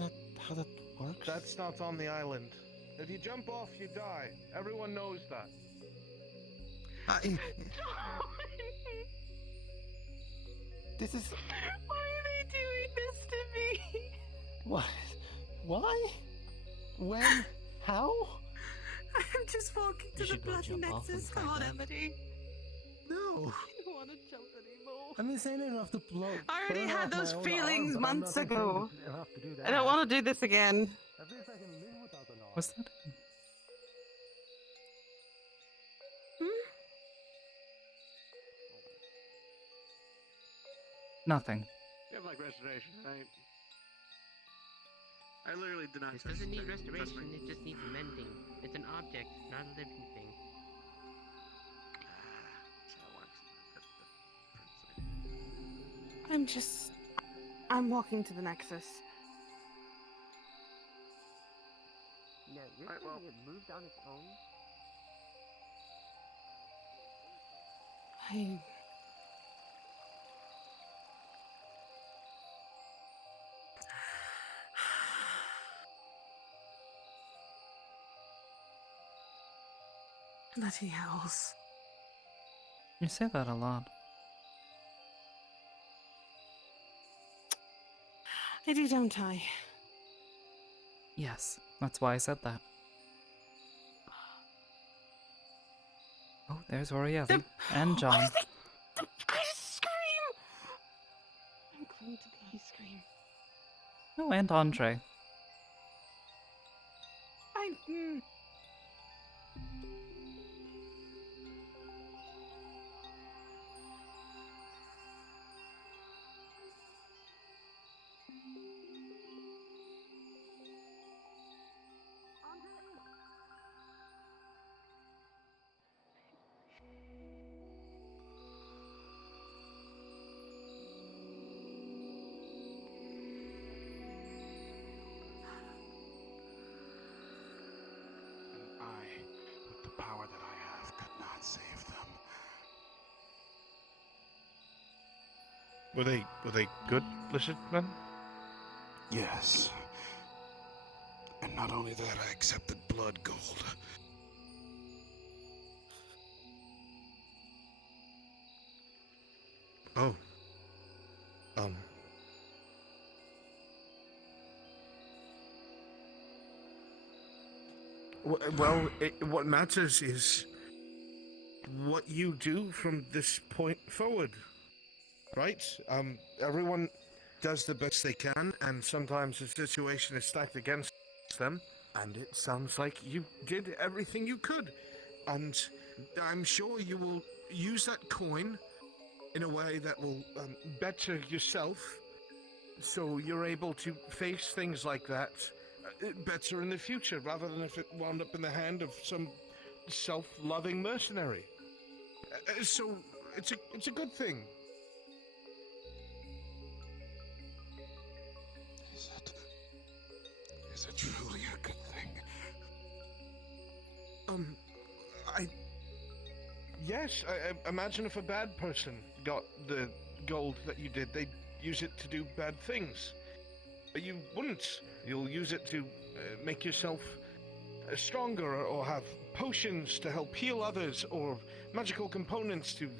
not how that works. That's not on the island. If you jump off, you die. Everyone knows that. This is. Why are they doing this to me? What? Why? When? How? I'm just walking to You the should go bloody jump off nexus. and Come find on, out. Amity. No. I don't want to jump anymore. I'm insane enough to blow. I already burn had off those my own feelings arm, but I'm months not ago. enough to do that. I don't want to do this again. At least I can live without an arm. What's that? Nothing. You have like restoration, right? I literally did not. This doesn't need restoration, it just needs mending. It's an object, not a living thing. I'm walking to the nexus. Yeah, you're Alright, saying well. it moved on its own? I... Bloody hells. You say that a lot. I do, don't I? Yes, that's why I said that. Oh, there's Orieli and John. I scream! I'm going to please scream. Oh, and Andre. I, with the power that I have, could not save them. Were they good lizard men? Yes. And not only that, I accepted blood gold. Oh. Well, what matters is what you do from this point forward, right? Everyone does the best they can, and sometimes the situation is stacked against them, and it sounds like you did everything you could. And I'm sure you will use that coin in a way that will better yourself, so you're able to face things like that better in the future, rather than if it wound up in the hand of some self-loving mercenary. So it's a good thing. Is it truly a good thing? Yes, I imagine if a bad person got the gold that you did, they'd use it to do bad things. But you wouldn't. You'll use it to make yourself stronger, or have potions to help heal others, or magical components to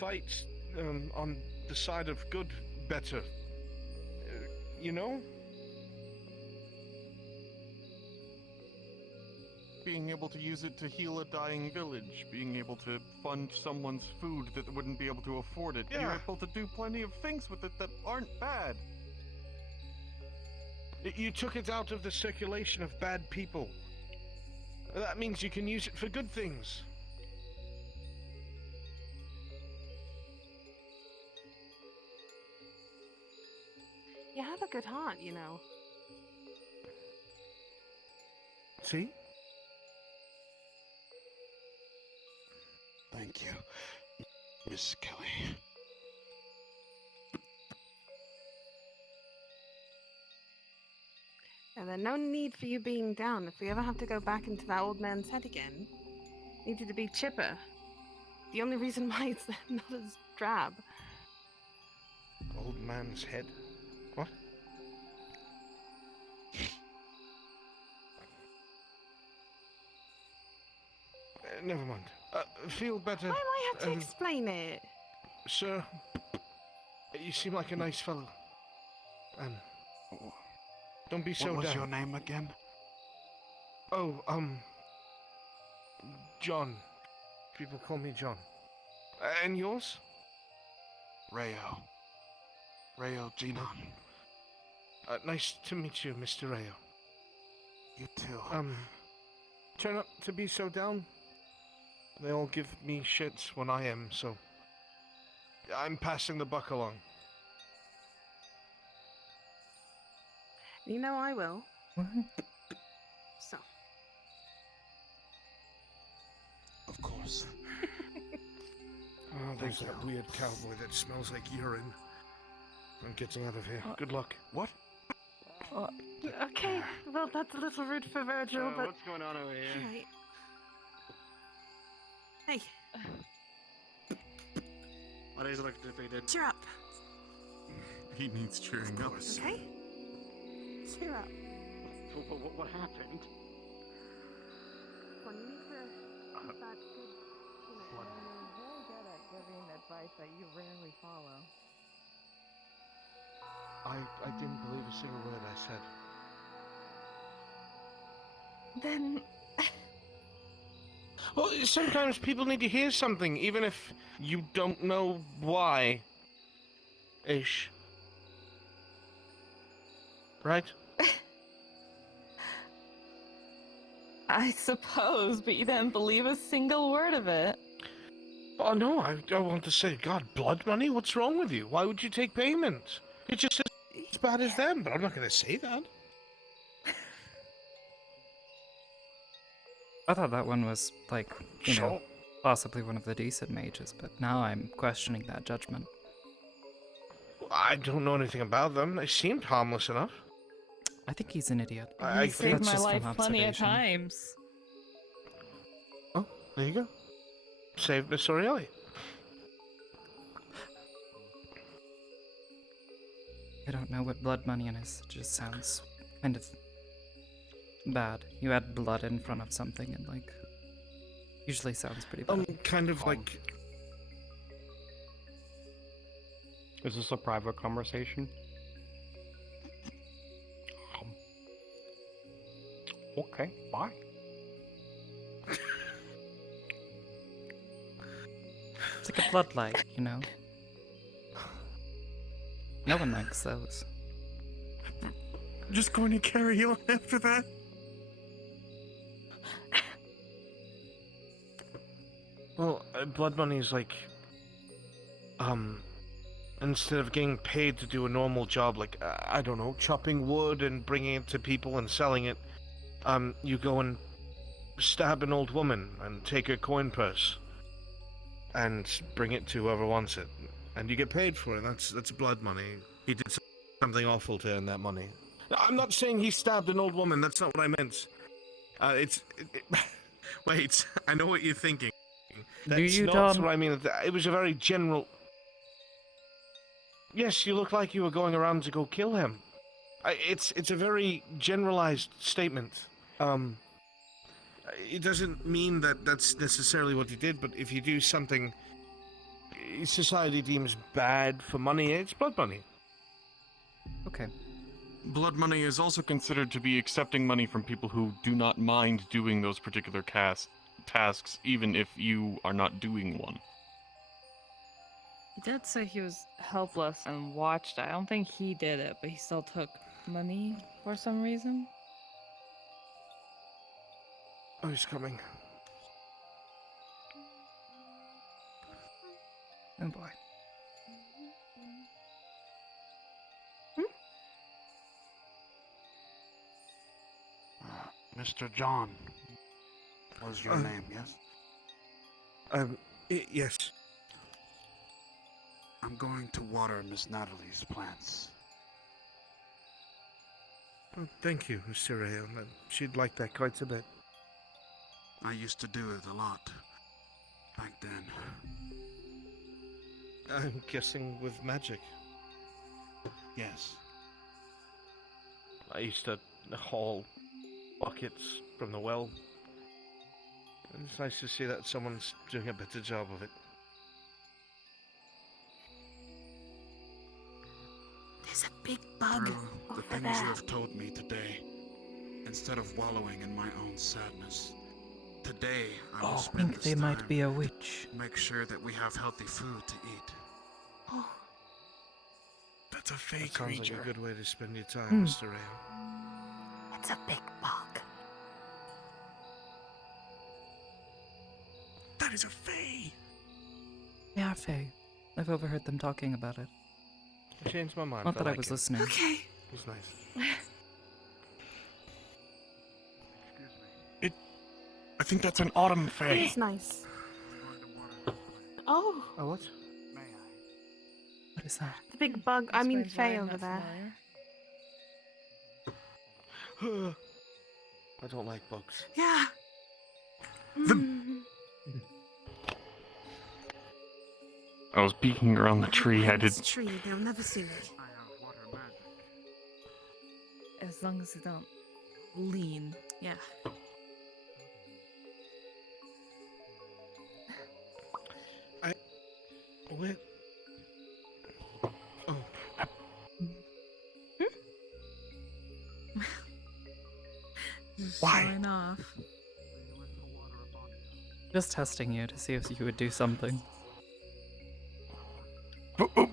fight on the side of good better. You know? Being able to use it to heal a dying village, being able to fund someone's food that wouldn't be able to afford it. Yeah. You're able to do plenty of things with it that aren't bad. You took it out of the circulation of bad people. That means you can use it for good things. You have a good heart, you know. See? Thank you, Miss Kelly. And there's no need for you being down. If we ever have to go back into that old man's head again, need you to be chipper. The only reason why it's not as drab. Old man's head? What? Never mind. Feel better. Why do I have to explain it? Sir, you seem like a nice fellow. Don't be so down. What was your name again? Oh, John. People call me John. And yours? Rayo. Rayo Genon. Nice to meet you, Mr. Rayo. You too. Turn up to be so down. They all give me shit when I am, so I'm passing the buck along. You know I will. So. Of course. Oh, there's that weird cowboy that smells like urine. I'm getting out of here. Good luck. What? Okay, well, that's a little rude for Virgil, but... What's going on over here? Right. Hey. What is look defeated? Cheer up. He needs cheering up. Okay? Cheer up. What happened? Well, you need to keep that good, Well, you're very good at giving advice that you rarely follow. I didn't believe a single word I said. Then... Well, sometimes people need to hear something, even if you don't know why. Ish. Right? I suppose, but you didn't believe a single word of it. Oh no, I want to say, God, blood money? What's wrong with you? Why would you take payment? You're just as bad as them, but I'm not going to say that. I thought that one was, like, you know, possibly one of the decent mages, but now I'm questioning that judgment. I don't know anything about them. They seemed harmless enough. I think he's an idiot. He saved my life plenty of times. Oh, there you go. Saved Miss Orielli. I don't know what blood money is. It just sounds kind of bad. You add blood in front of something and, like, usually sounds pretty bad. Kind of like... Is this a private conversation? Okay, bye. It's like a bloodlight, you know? No one likes those. Just going to carry on after that? Well, blood money is like... Instead of getting paid to do a normal job, like, I don't know, chopping wood and bringing it to people and selling it, you go and stab an old woman and take her coin purse and bring it to whoever wants it, and you get paid for it. That's blood money. He did something awful to earn that money. I'm not saying he stabbed an old woman. That's not what I meant. Wait, I know what you're thinking. That's not what I mean. It was a very general... Yes, you look like you were going around to go kill him. It's a very generalized statement. It doesn't mean that that's necessarily what you did, but if you do something society deems bad for money, it's blood money. Okay. Blood money is also considered to be accepting money from people who do not mind doing those particular tasks, even if you are not doing one. He did say he was helpless and watched. I don't think he did it, but he still took money for some reason. Oh, he's coming. Oh boy. Mr. John was your name, yes? Yes. I'm going to water Miss Natalie's plants. Oh, thank you, Mr. Rayo. She'd like that quite a bit. I used to do it a lot back then. I'm guessing with magic. Yes. I used to haul buckets from the well. And it's nice to see that someone's doing a better job of it. There's a big bug The over things there. you have told me today, instead of wallowing in my own sadness, today I will I spend think this they might time be a witch. to make sure that we have healthy food to eat. Oh. That's a fey That sounds creature. like a good way to spend your time, Mr. Rayo. It's a big bug. That is a fey! Yeah, Faye. I've overheard them talking about it. I changed my mind. Not that I like was it. listening. Okay. It's nice. I think that's an autumn It fey. is nice. Oh. Oh, what? What is that? The big bug, I mean Explains why Faye I'm over not there. familiar. I don't like bugs. Yeah. I was peeking around the tree. I did. This tree, they'll never see me. As long as you don't lean. Yeah. Where? Oh. Just testing you to see if you would do something.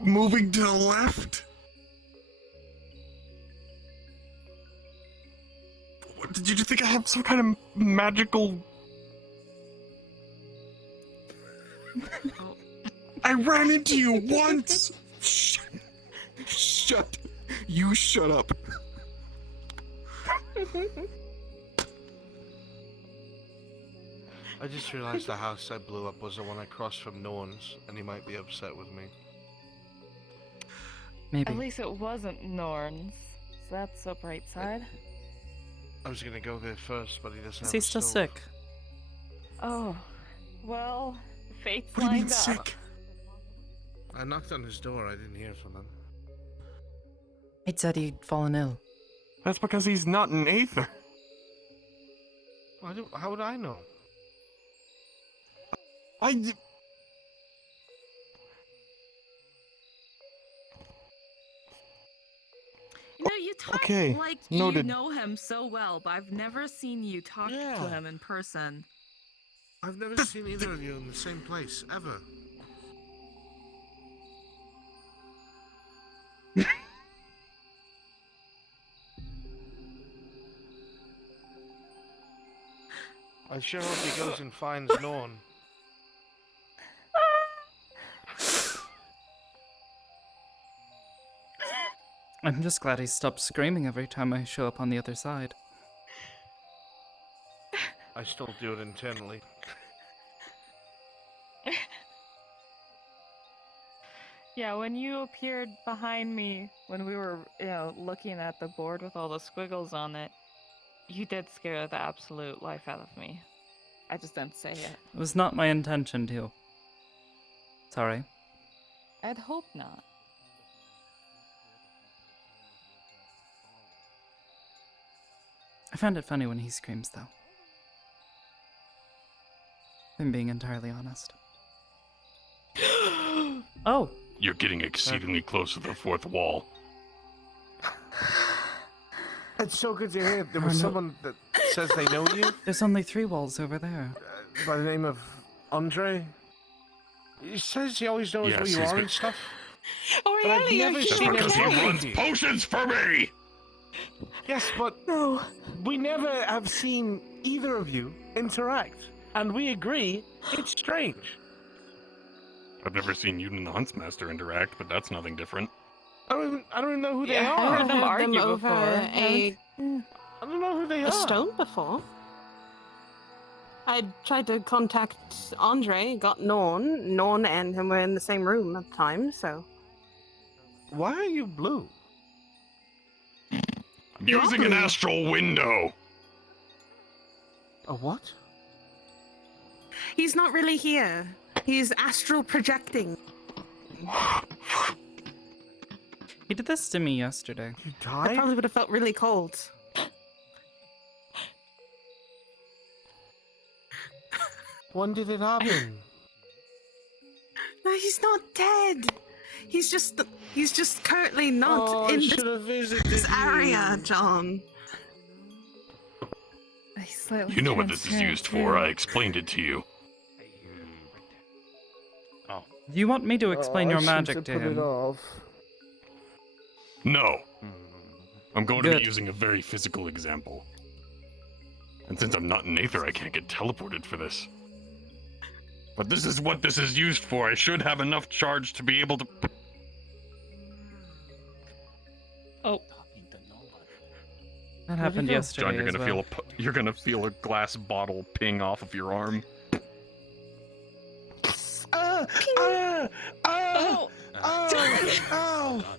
Moving to the left? What, did you think I have some kind of magical... I ran into you once! Shut. You shut up. I just realized the house I blew up was the one I crossed from Norns, and he might be upset with me. Maybe. At least it wasn't Norn's. So that's a bright side. I was gonna go there first, but he doesn't Is have he a still stove. sick? Oh, well, fate's What do you mean lined up. sick? I knocked on his door, I didn't hear from him. He said he'd fallen ill. That's because he's not an Aether. How would I know? You know, you talk Okay, like noted. you know him so well, but I've never seen you talk to him in person. I've never seen either of you in the same place, ever. I sure hope he goes and finds Norn. I'm just glad he stopped screaming every time I show up on the other side. I still do it internally. Yeah, when you appeared behind me when we were, looking at the board with all the squiggles on it, you did scare the absolute life out of me. I just didn't say it. It was not my intention to. Sorry. I'd hope not. I found it funny when he screams, though. I'm being entirely honest. Oh! You're getting exceedingly close to the fourth wall. It's so good to hear there was someone that says they know you. There's only 3 walls over there. By the name of Andre. He says he always knows where you are and stuff. Oh, But I've really? never seen him Because he talk runs to you. potions for me! Yes, but we never have seen either of you interact, and we agree it's strange. I've never seen you and the Huntsmaster interact, but that's nothing different. I don't even know who they Yeah, are. I heard them argue over before. a I don't know who they are. stone before. I tried to contact Andre, got Norn. Norn and him were in the same room at the time, so. Why are you blue? I'm using an astral window! A what? He's not really here. He's astral projecting. He did this to me yesterday. You I died? probably would have felt really cold. When did it happen? No, he's not dead. He's just currently not in this area, John. You know what this is used for, I explained it to you. Do you want me to explain your magic to put him? it off. No. I'm going to Good. be using a very physical example. And since I'm not an Aether, I can't get teleported for this. But this is what this is used for. I should have enough charge to be able to... Oh. That happened yesterday John, you're as gonna well. you're gonna feel a glass bottle ping off of your arm. Ow!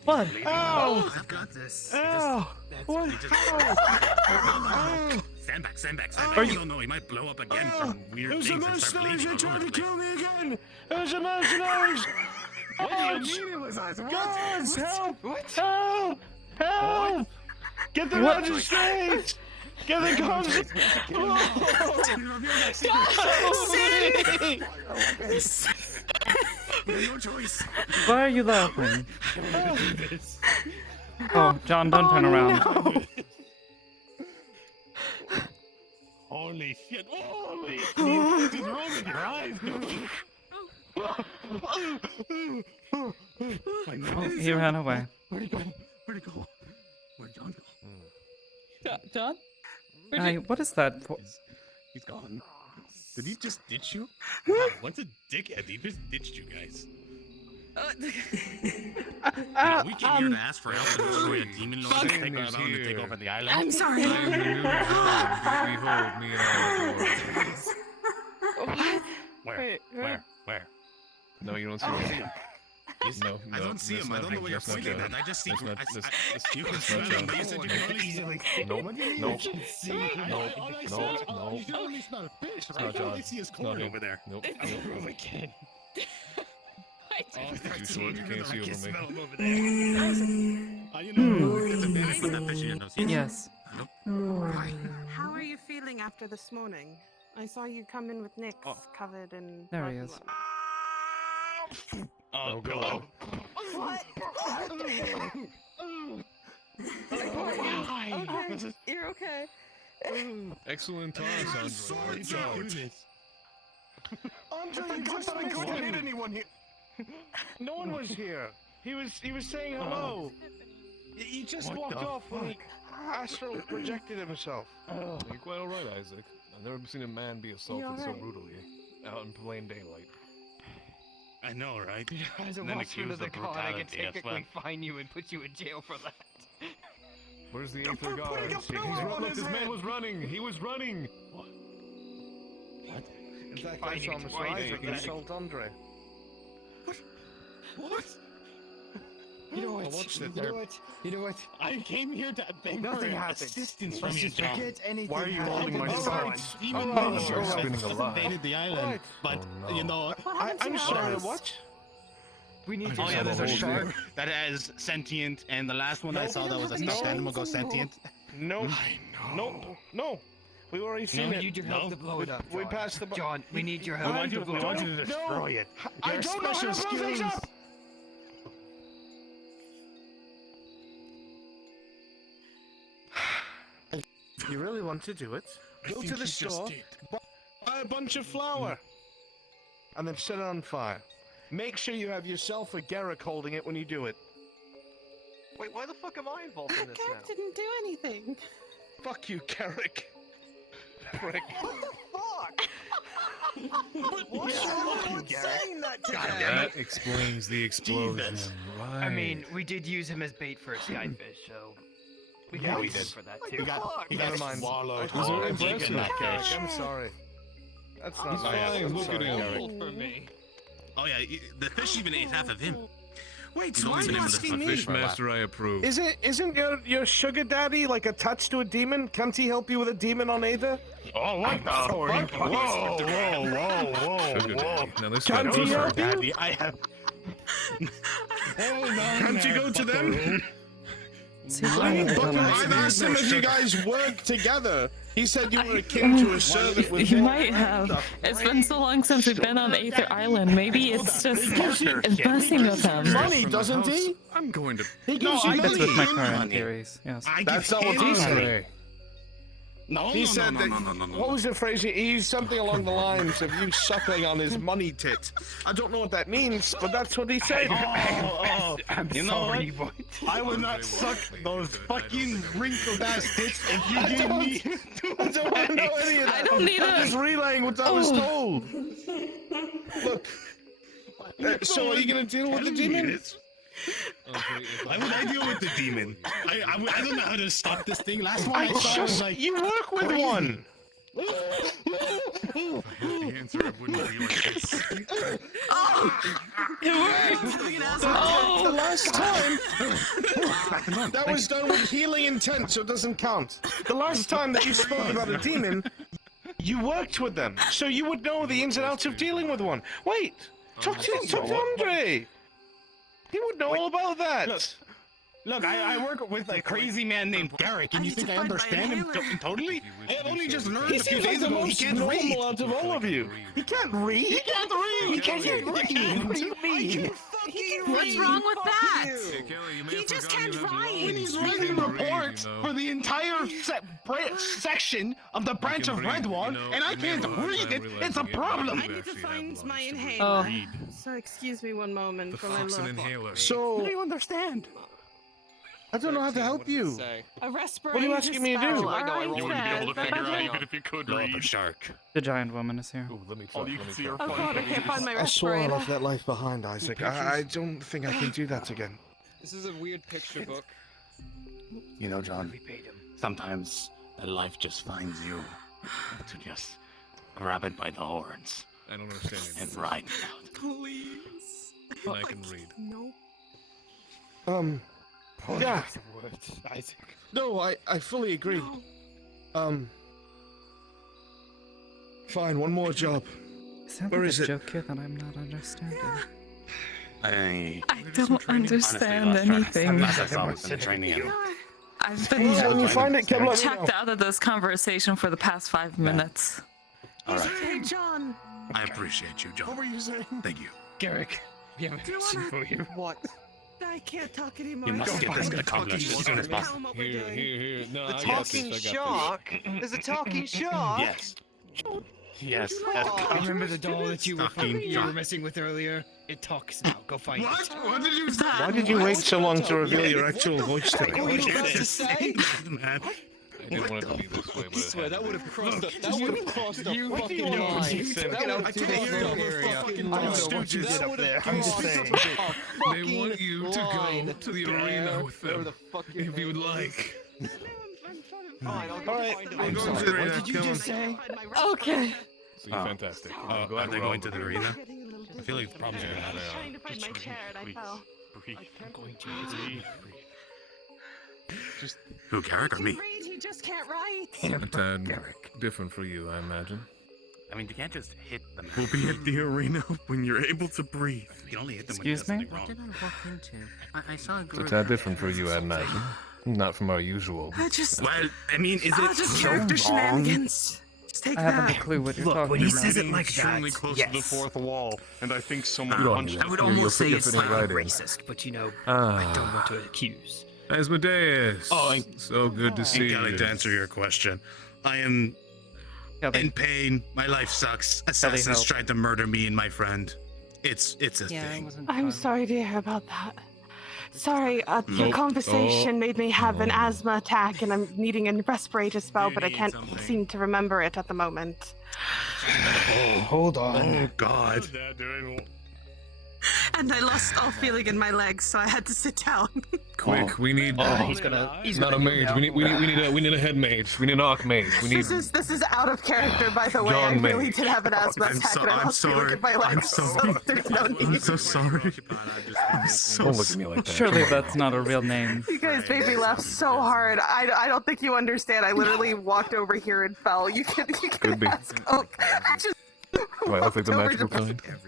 What? Ow! I've got this. Ow! What? Stand back, stand back, stand Are back. you- You don't know, he might blow up again from weird There's a things and start mercenaries bleeding that all over tried the to place. kill me again! There's a mercenaries! Guards! Guards, help! Help! Help! Get the What? magistrates! Get the guards! No choice. Why are you laughing? Oh, John, don't turn around. Oh Holy shit! Holy! What is wrong with your eyes? Oh, he ran away. Where'd he go? Where'd he go? Where'd John go? John? Hi, what is that for? He's gone. Did he just ditch you? Wow, what's a dickhead? He just ditched you guys. Yeah, we came here to ask for help to destroy a demon lord and take around to take over the island. I'm sorry. I'm the new John. Behold me and What? Where? No, you don't see him. No, I don't see him. I don't know where you're pointing at. I just see. You can smell him, but you said you can only easily. No. All I saw, you can only smell fish, right? I can only see his corn over there. Nope. Prove again. Oh, too short. You can't see over me. Smell him over there. You know, there's a man with that fish in your nose. Yes. How are you feeling after this morning? I saw you come in with Nick covered in. There he is. Oh, God. What? Okay, you're okay. Excellent toss, Andre. Andre, you just I couldn't hit anyone here. No one was here. He was saying hello. He just walked off when he astral projected himself. You're quite alright, Isaac. I've never seen a man be assaulted so brutally out in plain daylight. I know, right? As a And then watchman of accuse the of god, I can brutality as well. technically fine you and put you in jail for that. Where's the Aether god? Look, this man was running. He was running. What? In fact, I saw Mr. Isaac insult Andre. What? You know what? I watched it You there. know what? You know what? I came here to beg Nothing for happened. assistance from Let's you, just John. forget anything. Why are you holding my happened. phone? Demon Alright, lords alright. Spinning a lot. invaded the island, but you know. I'm sorry, what? We need Oh to yeah, there's a hold shark that has sentient, and the last one I saw that was a stuffed animal goes sentient. No. No. We already seen We it. need your help to blow it up. We John. passed the. John, we need your We help. want you to destroy it. I Your don't know how to special blow things skills. up. You really want to do it? Go to the store, buy a bunch of flour, and then set it on fire. Make sure you have yourself or Garrick holding it when you do it. Wait, why the fuck am I involved in this now? Garrick didn't do anything. Fuck you, Garrick. Prick. What the fuck? What's wrong with saying that to them? That explains the explosion. Right. I mean, we did use him as bait for a skyfish, so we Yeah, can we use did. for that What too. the fuck? Never mind. swallowed Those are whole impressive. in that case. I'm sorry. That's not He's nice. fine. I'm Look sorry, at him. Garrick. For me. Oh yeah, the fish even ate half of him. Wait, He's so why only are been you able to asking me? Fishmaster, I approve. Isn't your sugar daddy like attached to a demon? Can't he help you with a demon on Aether? Oh, what the fuck? Whoa. Sugar daddy. Now this Can't he guy- help you? Daddy, I have. Hold on. Can't you go to them? See, I've asked him if you guys work together. He said you were akin to a servant with You more might have. It's been so long since we've been on Aether Island. Maybe it's just messing with him. money, doesn't he? I'm going to. He gives you That's money. with my current theories. Yes. That's not what he said. No, He said that. no. What was the phrase? He used something along the lines of you suckling on his money tit. I don't know what that means, but that's what he said. I'm you know sorry, what? I would not suck those fucking wrinkled ass tits if you give me. I don't want to know any of that. I don't need I'm just relaying what I was told. Look. So are you gonna deal with the demon? Why would I deal with the demon? I don't know how to stop this thing. Last one I saw was like. You work with one. The answer I wouldn't be like this. The last time that was done with healing intent, so it doesn't count. The last time that you spoke about a demon, you worked with them, so you would know the ins and outs of dealing with one. Wait, talk to Andre. He would know all about that. Look, I work with a crazy man named Garrick, and you think I understand him totally? I have only just learned He a few seems like days the ago he most can't read. normal out of all of you. He can't read? He can't read! He can't read! What do you mean? What's wrong with that? Hey, Kelly, you may He have just forgotten can't you have write. lungs. When he's You writing can read, reports you know. for the entire section of the branch of read, Redwall, you know, and I you may have can't a hard read time it, realizing it's a it, but problem. you I need to actually have find lungs my to inhaler. read. So excuse me one moment The while I Foxen look. inhaler. So, What do you understand? I don't know how to help you. A respirator What are you asking me to do? spell. Right now, I Alright, You wouldn't be able to then. figure out even if you could read. The shark. The giant woman is here. Ooh, let me try. All you let can me see try. are Oh god, I can't find my I swore I respirator. left that life behind, Isaac. I don't think I can do that again. This is a weird picture book. You know, John, sometimes that life just finds you to just grab it by the horns I don't understand it. and ride it out. Please. And I can read. No. Yeah. Words, Isaac. No, I fully agree. Fine, one more job. Sounds Where like is a it? joke here that I'm not understanding. I don't understand anything. Last I saw was in the training. I've been When you find it, come let me know. checked out of this conversation for the past 5 minutes. All right. Hey, John. I appreciate you, John. What were you saying? Thank you. Garrick, we have a Do you question wanna- for you. What? I can't talk anymore. You must Go get find this the accomplished as talking soon as shark. possible. Calm over Here, there. here. No, The I got talking this. I got shark? There's a talking shark? Yes. Yes. Oh, Remember the doll that you were messing with earlier? It talks now. Go find What? it. What did you say? Why Why did you wait so long to reveal your actual voice to me? What were you about to say? Man. I didn't want it to be this way, I but swear, it that had would to have be. crossed a What do you fucking know? line. You said- That would I have can't hear crossed you a over fucking line. Three Stooges. That would have I'm just crossed saying. a They want you to line go to the arena with where them, the fuck your if you would name is. like. Fine, I'll go Alright, find we'll him. go I'm to sorry, the what arena, did you kill just him. say? Okay. So you're fantastic. Are Glad they we're all going to the over arena? Getting a little I feel like the dizzy. problems are I gonna was happen. trying to find my chair and I fell. Breathe. I'm going to breathe. Just Who, Garrick or He me? can read, he just can't write. A tad different for you, I imagine. I mean, you can't just hit them. We'll be at the arena when you're able to breathe. You can only hit them when you do Excuse me? something What wrong. did I walk into? I saw a It's a group. tad different for you, I imagine. Not from our usual. I just. Well, I mean, is it just so character wrong? shenanigans. Just take I haven't that. a clue what you're Look, talking when he about. says it Getting like extremely that, close yes. to the fourth wall, and I think someone You don't punched need him. that. I would almost say You're it's fitting right in. racist, but you know, I don't want to accuse. Asmodeus! Oh, so good to see Kelly, you. to answer your question, I am in pain. My life sucks. Assassins help. tried to murder me and my friend. It's a Yeah, it thing. wasn't I'm fun. sorry to hear about that. Sorry, your Nope. conversation made me have an asthma attack and I'm needing a respirator spell, but I need can't something. seem to remember it at the moment. Oh, hold on. Oh, God. And I lost all feeling in my legs, so I had to sit down. Quick, we need. He's not a mage. We need a head mage. We need an arc mage. We need. This is out of character, by the way. John I really May. did have an asthma I'm attack so- and I I'm lost feeling sorry. in my I'm legs, sorry. so there's no I'm need. so sorry. I'm so Don't look at me like that. Surely Come on. that's not a real name. You guys made me laugh so hard. I don't think you understand. I literally walked over here and fell. You can Could be. ask Oak. I just Do I look like the walked magical over to- kind?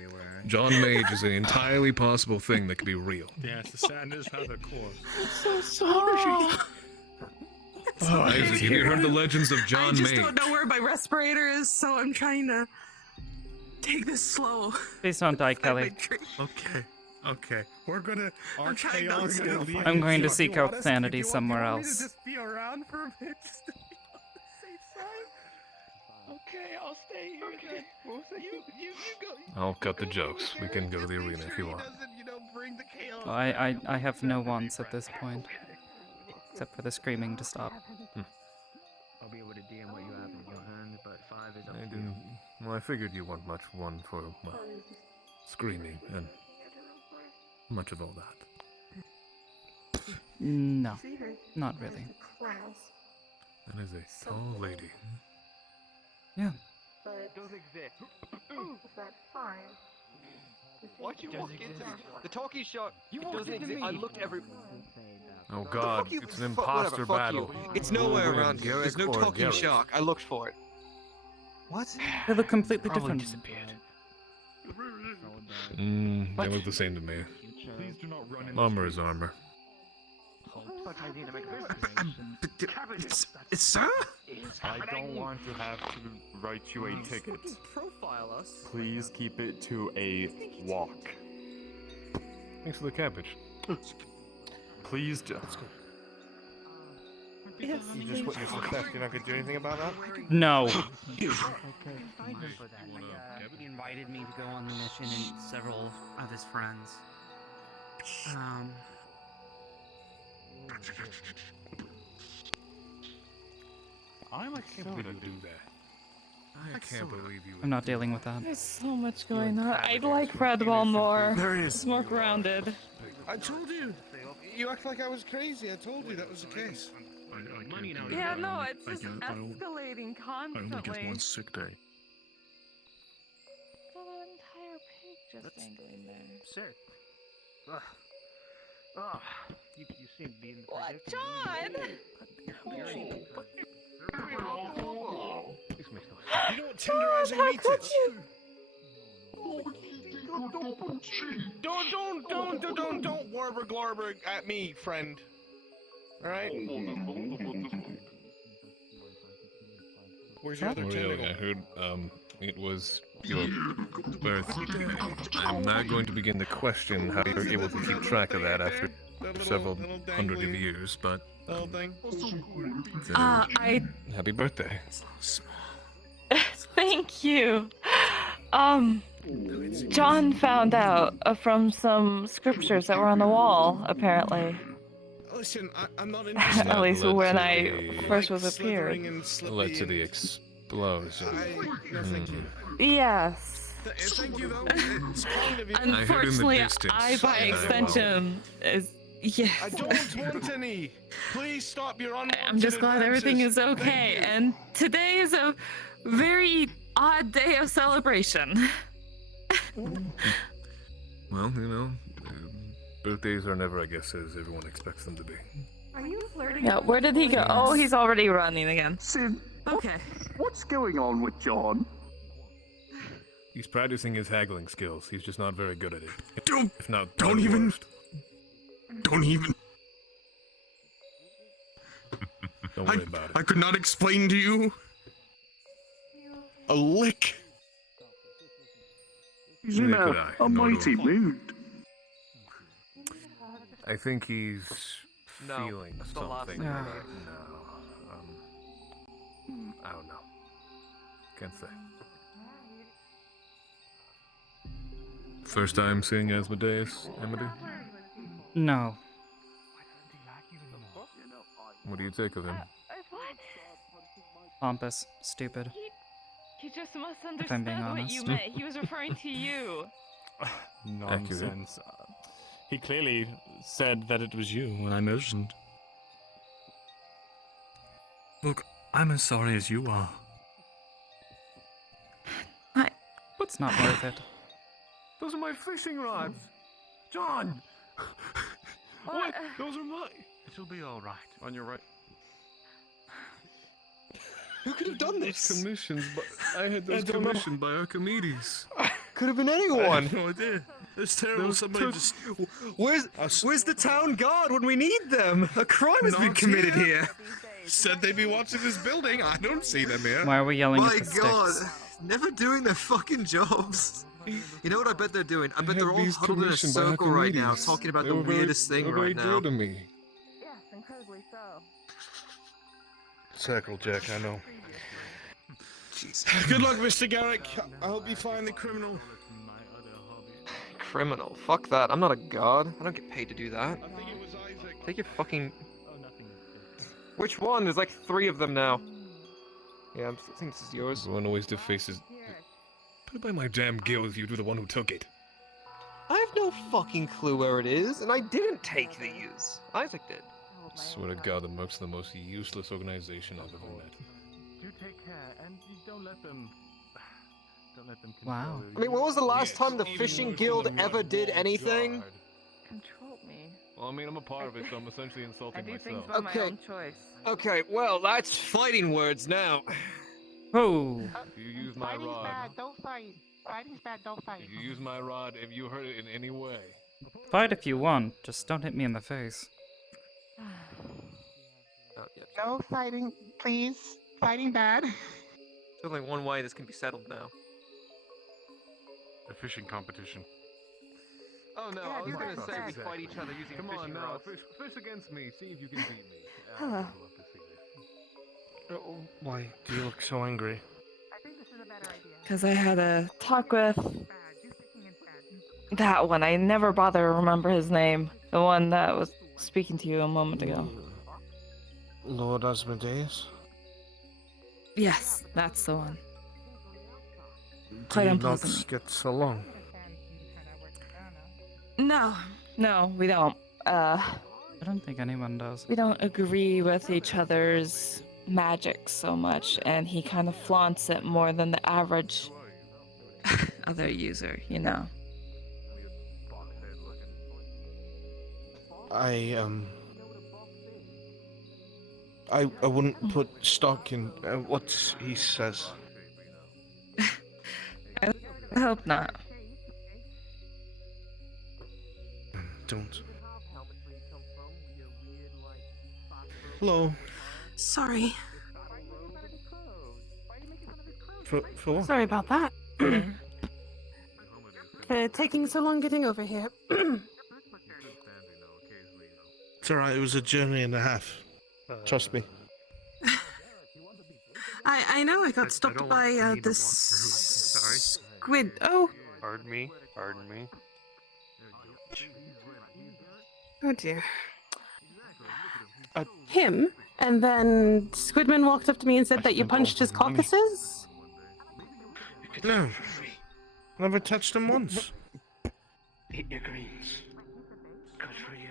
John Mage is an entirely possible thing that could be real. Yes, the sadness has a cause. I'm so sorry. Oh, Isaac, have you heard the legends of I John just Mage? don't know where my respirator is, so I'm trying to take this slow. Please don't die, Kelly. Okay. We're gonna. I'm trying not to. I'm going to seek out sanity somewhere else. Just be around for a bit, just to be on the safe side. Okay, I'll stay here then. You go. I'll cut the jokes. We can go to the arena if you want. Well, I have no wants at this point. Except for the screaming to stop. I'll be able to DM what you have in your hand, but 5 is up I to you. didn't. Well, I figured you want much one for, well, screaming and much of all that. No, not really. That is a tall lady. Yeah. But does exist. That's fine. Why'd you walk into the talking shark? It doesn't exist. I looked every. Oh God, you, it's an fuck, whatever, imposter fuck battle. You. It's nowhere Win, around here. There's no Garrick or talking Garrett. shark. I looked for it. What? They look completely Probably different. disappeared. They look the same to me. Please do not run into Armor is armor. But I need to make this. Sir? I don't want to have to write you a ticket. Profile us. Please keep it to a walk. Thanks for the cabbage. Please just. You just witnessed the theft. You're not gonna do anything about that? No. He invited me to go on the mission and several of his friends. I can't believe you do that. I can't believe you. I'm not dealing with that. There's so much going on. I'd like Redwall more. There is. It's more grounded. I told you. You act like I was crazy. I told you that was the case. Yeah, no, it's just escalating constantly. I only get one sick day. The entire pig just dangling there. Sick. Ugh. You seem to be in the What, John? You know what tenderizing meat is? Don't warber glorber at me, friend. Alright? Where's your other tentacle? I heard, it was your birthday. I'm not going to begin to question how you're able to keep track of that after several hundred of years, but... Little thing. Happy birthday. Thank you. John found out from some scriptures that were on the wall, apparently. Listen, I'm not interested. At least when I first was appeared. Led to the explosion. No, thank you. Yes. Thank you, though. It's kind of you. Unfortunately, I by extension is. Yes. I don't want any. Please stop your unwanted I'm just glad everything is advances. okay, and today is a very odd day of celebration. Well, you know, birthdays are never, I guess, as everyone expects them to be. Are you flirting? Yeah, where did he go? Oh, he's already running again. Sid, Okay. what's going on with John? He's practicing his haggling skills. He's just not very good at it. Don't Don't even. Don't even. Don't worry about it. I could not explain to you. A lick. He's in Neither could I. a mighty mood. I think he's No, feeling that's the last something thing I right heard. now. I don't know. Can't say. First time seeing Asmodeus, Amity? No. What do you take of him? What? Pompous. Stupid. He just being misunderstood what you honest. meant. He was referring to you. Nonsense. He clearly said that it was you when I mentioned. Look, I'm as sorry as you are. It's not worth it. Those are my fishing rods! John! What? Those are mine! It'll be alright. On your right. Who could have done this? Commissions, but I had those commissioned by Archimedes. Could have been I anyone. have no idea. It's terrible. Somebody just. Where's the town guard when we need them? A crime has been Not committed here. here. Said they'd be watching this building. I don't see them here. Why are we yelling My at the God, sticks? never doing their fucking jobs. You know what I bet they're doing? I bet had they're all these huddled in a commissioned by circle right now, Archimedes. talking about They the were very- weirdest thing they were very right now. dear to me. Yes, incredibly so. Circle jerk, I know. Good luck, Mr. Garrick. I hope you find the criminal. Criminal. Fuck that. I'm not a god. I don't get paid to do that. Take your fucking... Which one? There's like 3 of them now. Yeah, I think this is yours. Everyone always defaces. Put it by my damn guild if you were the one who took it. I have no fucking clue where it is, and I didn't take these. Isaac did. Swear to God, the Mercs are the most useless organization I've ever met. Do take care, and you don't let them. Don't let them. Wow. I mean, when was the last time the fishing guild ever did anything? Control me. Well, I mean, I'm a part of it, so I'm essentially I insulting do things myself. by Okay. my own choice. Okay, well, that's fighting words now. Oh. If you use my rod, Don't fight. Fighting's bad. Don't fight. if you use my rod, if you hurt it in any way, Fight if you want, just don't hit me in the face. Oh, yeah. No fighting, please. Fighting bad. There's only one way this can be settled now. A fishing competition. Oh no, I was gonna say we fight each other using Come fishing on now, rods. fish against me. See if you can beat me. Hello. I'd love to see this. Why do you look so angry? Because I had a talk with that one. I never bother to remember his name. The one that was speaking to you a moment ago. Lord Asmodeus? Yes, that's the one. Do Quite you unpleasant. not get along? No, we don't. I don't think anyone does. We don't agree with each other's magic so much, and he kind of flaunts it more than the average other user, you know. I wouldn't put stock in what he says. I hope not. Don't. Hello. Sorry. For what? Sorry about that. For taking so long getting over here. It's alright, it was a journey and a half. Trust me. I know I got stopped by this squid. Oh. Pardon me. Pardon me. Oh dear. Him, and then Squidman walked up to me and said that you punched his caucuses? No. Never touched him once. Eat your greens. Good for you.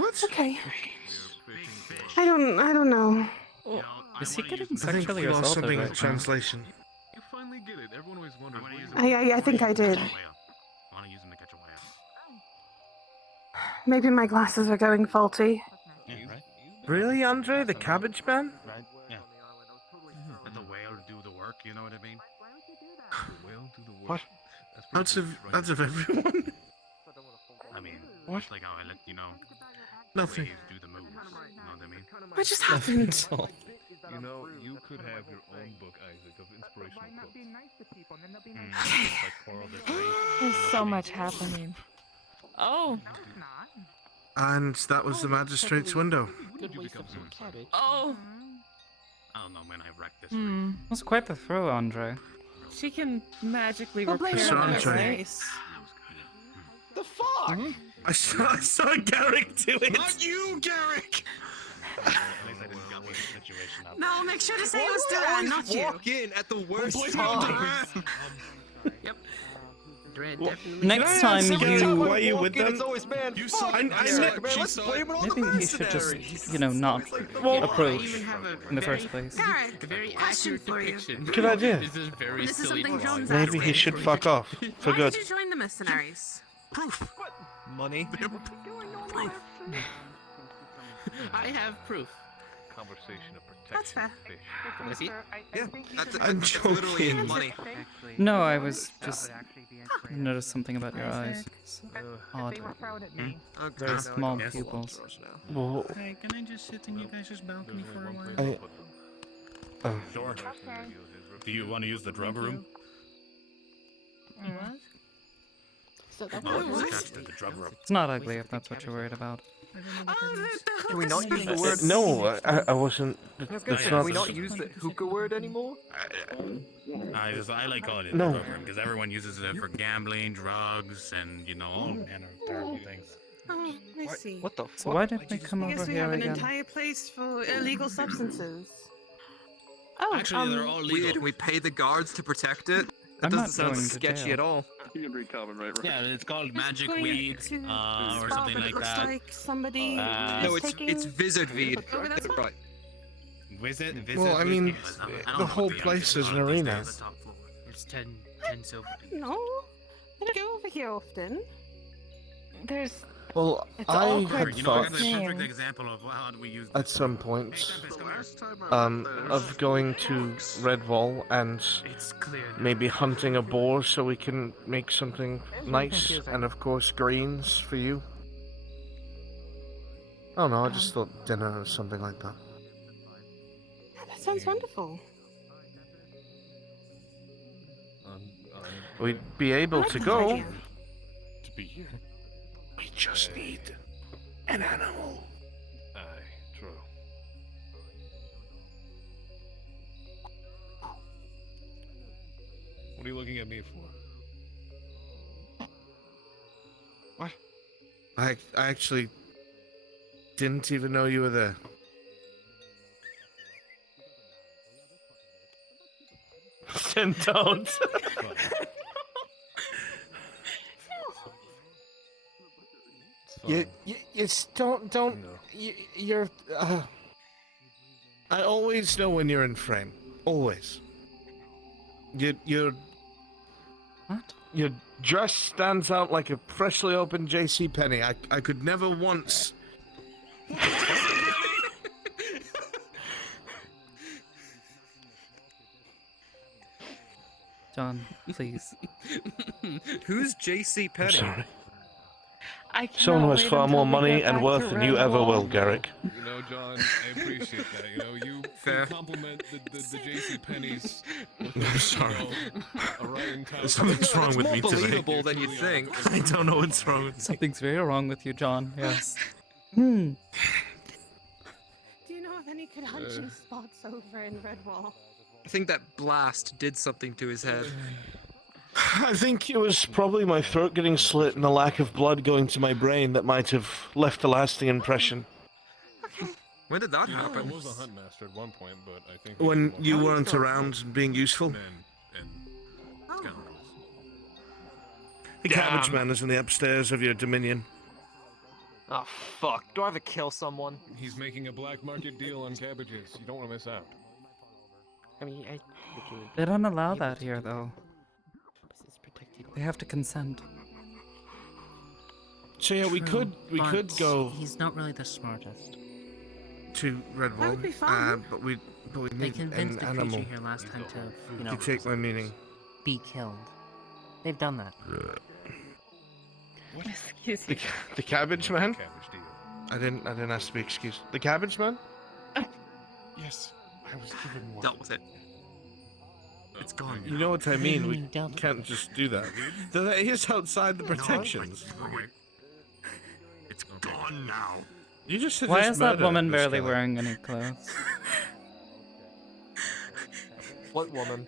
What? Okay. I don't know. Is he getting I think sexually we lost assaulted something in right now? translation. You finally get it. Everyone always wonders. I think I did. Want to use them to catch a whale? Maybe my glasses are going faulty. Yeah, right? Really, Andre? The cabbage man? Right? Yeah. Let the whale do the work, you know what I mean? The whale do the work. What? That's Out of everyone? I mean, What? just like how I let, Nothing. waves do the moves, you know what I mean? What just happened? You know, you could have your own book, Isaac, of inspirational quotes. There's so much happening. Oh. And that was the magistrate's window. Good waste of some cabbage. Oh. I don't know, man, I wrecked this. That's quite the throw, Andre. She can magically Well, repair blame Sir it on her his Andre. face. The fuck? I saw Garrick do it. Not you, Garrick! At least I didn't gut the situation up. No, make sure to say it was Duran, not you. Walk in at the worst Boys, time. Yep. Duran definitely. Next time Why are you with them? It's always man. You fuck saw it. yeah. You saw it. Man, She let's saw blame it. it on the Maybe he should mercenaries. just, not approach in the first place. Garrett, A very question accurate for you. depiction. Good idea. This is very This is silly. something Jones Maybe he should fuck off for Why good. did you join the mercenaries? Proof. Money. Proof. I have proof. Conversation of protection. That's fair. Fish. Want to see it? Yeah, I'm that's literally joking. it. Money. No, I was just noticed something about your eyes. It's odd. Very small pupils. Well, Hey, can I just sit in you guys' balcony for a while? Sure. Do you want to use the drug room? What? The drug room. It's not ugly if that's what you're worried about. Can we not use the word? no, I wasn't. That's Can not. we not use the hookah word anymore? I like calling it No. the drug room because everyone uses it for gambling, drugs, and all manner of terrible things. Oh, I see. What the So fuck? why did we come I over guess we here have an again? entire place for illegal substances. Oh, Actually, they're all legal. Weird. We pay the guards to protect it. That I'm doesn't not sound going to sketchy jail. at all. You agree, Calvin, right? Yeah, it's called It's magic going weed, to or spot, something but it like looks that. like somebody No, is it's taking Vizard Weed. over this one? Right. Visit. Well, I mean, I don't the know whole what the place young is an kids are these arena. days. It's 10 silver. No, I don't go over here often. There's. Well, It's I all had quite thought That's a perfect example of how do we use at some point come of going to Redwall and It's clear. maybe hunting a boar so we can make something nice, and of course greens for you. Oh no, I just thought dinner or something like that. That sounds wonderful. We'd be able to go. To be here. We just need an animal. Aye, true. What are you looking at me for? What? I actually didn't even know you were there. Then don't. You don't. No. You're. I always know when you're in frame. Always. You're. What? Your dress stands out like a freshly opened J.C. Penney. I could never once. John, please. Who's J.C. Penney? Sorry. I cannot Someone who has wait far until more we money get and back worth to than you ever Redwall. will, Garrick. You know, John, I appreciate that. You know, you compliment the J.C. Penney's. I'm sorry. Something's wrong with me today. More believable than you think. I don't know what's wrong with me. Something's very wrong with you, John. Yes. Do you know of any good hunting spots over in Redwall? I think that blast did something to his head. I think it was probably my throat getting slit and the lack of blood going to my brain that might have left a lasting impression. When did that You know, I happen? was a hunt master at one point, but I think When you weren't around and being useful. The cabbage man is in the upstairs of your dominion. Oh fuck! Do I have to kill someone? He's making a black market deal on cabbages. You don't want to miss out. I mean, They don't allow that here, though. They have to consent. So yeah, we could go. He's not really the smartest. To Redwall. That would be fun. But we They need convinced an the animal. creature here last time to, You take my meaning. be killed. They've done that. Excuse The, me. the cabbage man? I didn't ask to be excused. The cabbage man? Yes, I was given one. Dealt with it. It's gone. You know what I mean? We can't just do that. That is outside the protections. It's gone now. You just said Why just is that murder woman this barely guy. wearing any clothes? What woman?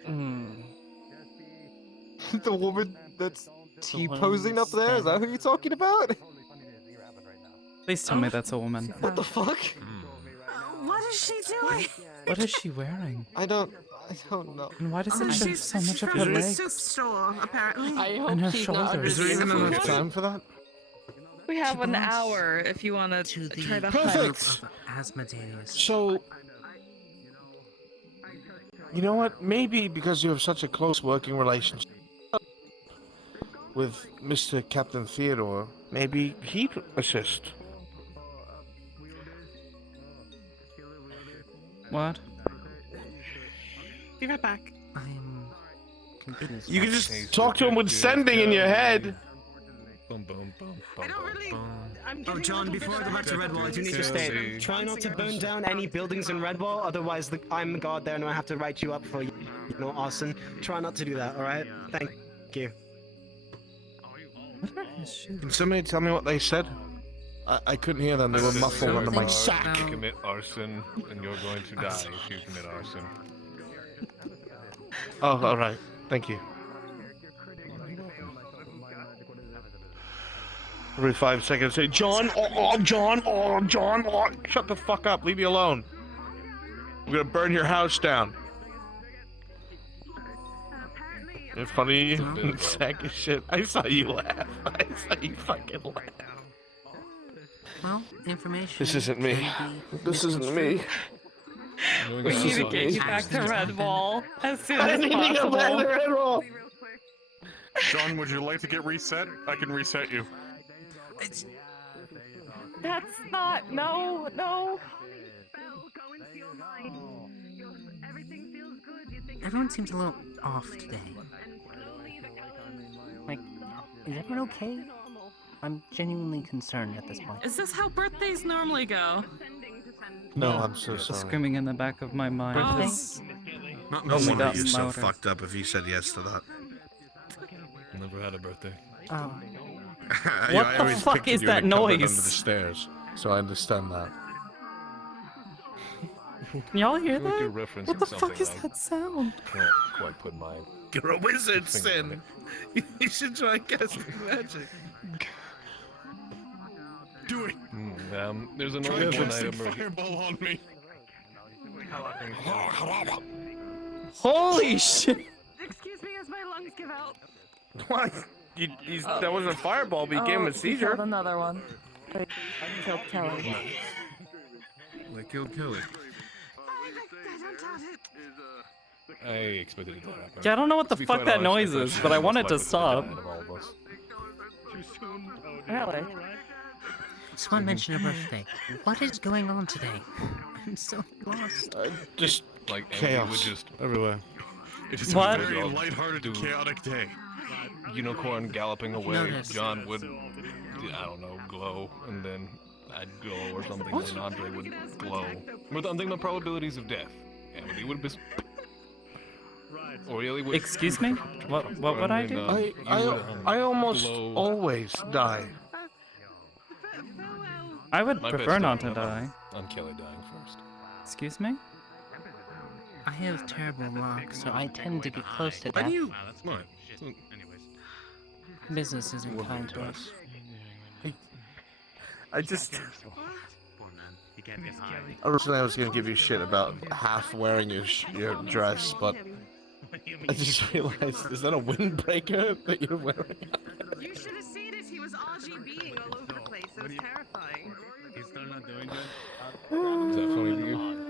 Mm. The woman that's T-posing up there? Is that who you're talking about? Please tell me that's a woman. What the fuck? What is she doing? What is she wearing? I don't know. And why does it show so much of her from the legs? soup store, apparently. I hope And her she's not shoulders. Is there even enough time for that? We have an hour if you want to try to hunt. Perfect! Asmodeus. So, you know what? Maybe because you have such a close working relationship with Mr. Captain Theodore, maybe he'd assist. What? Be right back. I'm confused. You can just talk to him with sending in your head. Boom, boom, boom, I don't really. I'm Oh, getting John, a little before I bit go back to of Redwall, I do need to Okay. state, try not to burn down any buildings in Redwall, otherwise I'm God there and I have to write you up for, arson. Try not to do that, alright? Thank you. What are his shoes? Can somebody tell me what they said? I couldn't hear them. They were muffled under my Something sack. about- Commit arson, and you're going to die if you commit arson. Oh, all right. Thank you. Every 5 seconds, say, John, John, John, shut the fuck up. Leave me alone. I'm gonna burn your house down. It's funny, sack of shit. I saw you laugh. I saw you fucking laugh. Well, information. This isn't me. can be This isn't me. We This need to isn't get me. you back to Redwall as soon I as need to go back to possible. Redwall. John, would you like to get reset? I can reset you. That's not. No, no. Everyone seems a little off today. Like, is everyone okay? I'm genuinely concerned at this point. Is this how birthdays normally go? No, I'm so The sorry. screaming in the back of my mind has No only wonder gotten you're so louder. fucked up if you said yes to that. Never had a birthday. Oh. What I the always fuck pictured is you in that a cupboard noise? under the stairs, so I understand that. Can y'all hear I feel like you're that? referencing What the fuck something is I that sound? can't quite put my You're a wizard, finger on Sin. You should try casting magic. Do it. There's an Try old one I casting emerged. fireball on me. Holy shit! Excuse me as my lungs give out. What? That wasn't a fireball, but he gave him a seizure. Killed another one. Like, killed Kelly. Like killed Kelly. I expected it to happen. Yeah, I don't know what the To be fuck quite that honest, noise I thought is, she but I was want most it to likely stop. die out of all of us. Really? Someone mentioned a birthday. What is going on today? I'm so lost. Just like chaos would just everywhere. It is What? a very lighthearted, chaotic day. Unicorn galloping away. Notice. John would, I don't know, glow, and then I'd glow or something, and Andre would glow. But I'm thinking the probabilities of death. Amity would be. Aurelie would. Excuse me? What would I do? I almost glow. always die. I would My prefer bet's not to going up die. on Kelly dying first. Excuse me? I have terrible luck, so I tend to get close to Why death. do you? That's smart. Business isn't kind to us. I just. Originally, I was gonna give you shit about half wearing your dress, but I just realized, is that a windbreaker that you're wearing? You should have seen it. He was RGBing all over the place. It was terrifying. He's still not doing good. Is that funny to you?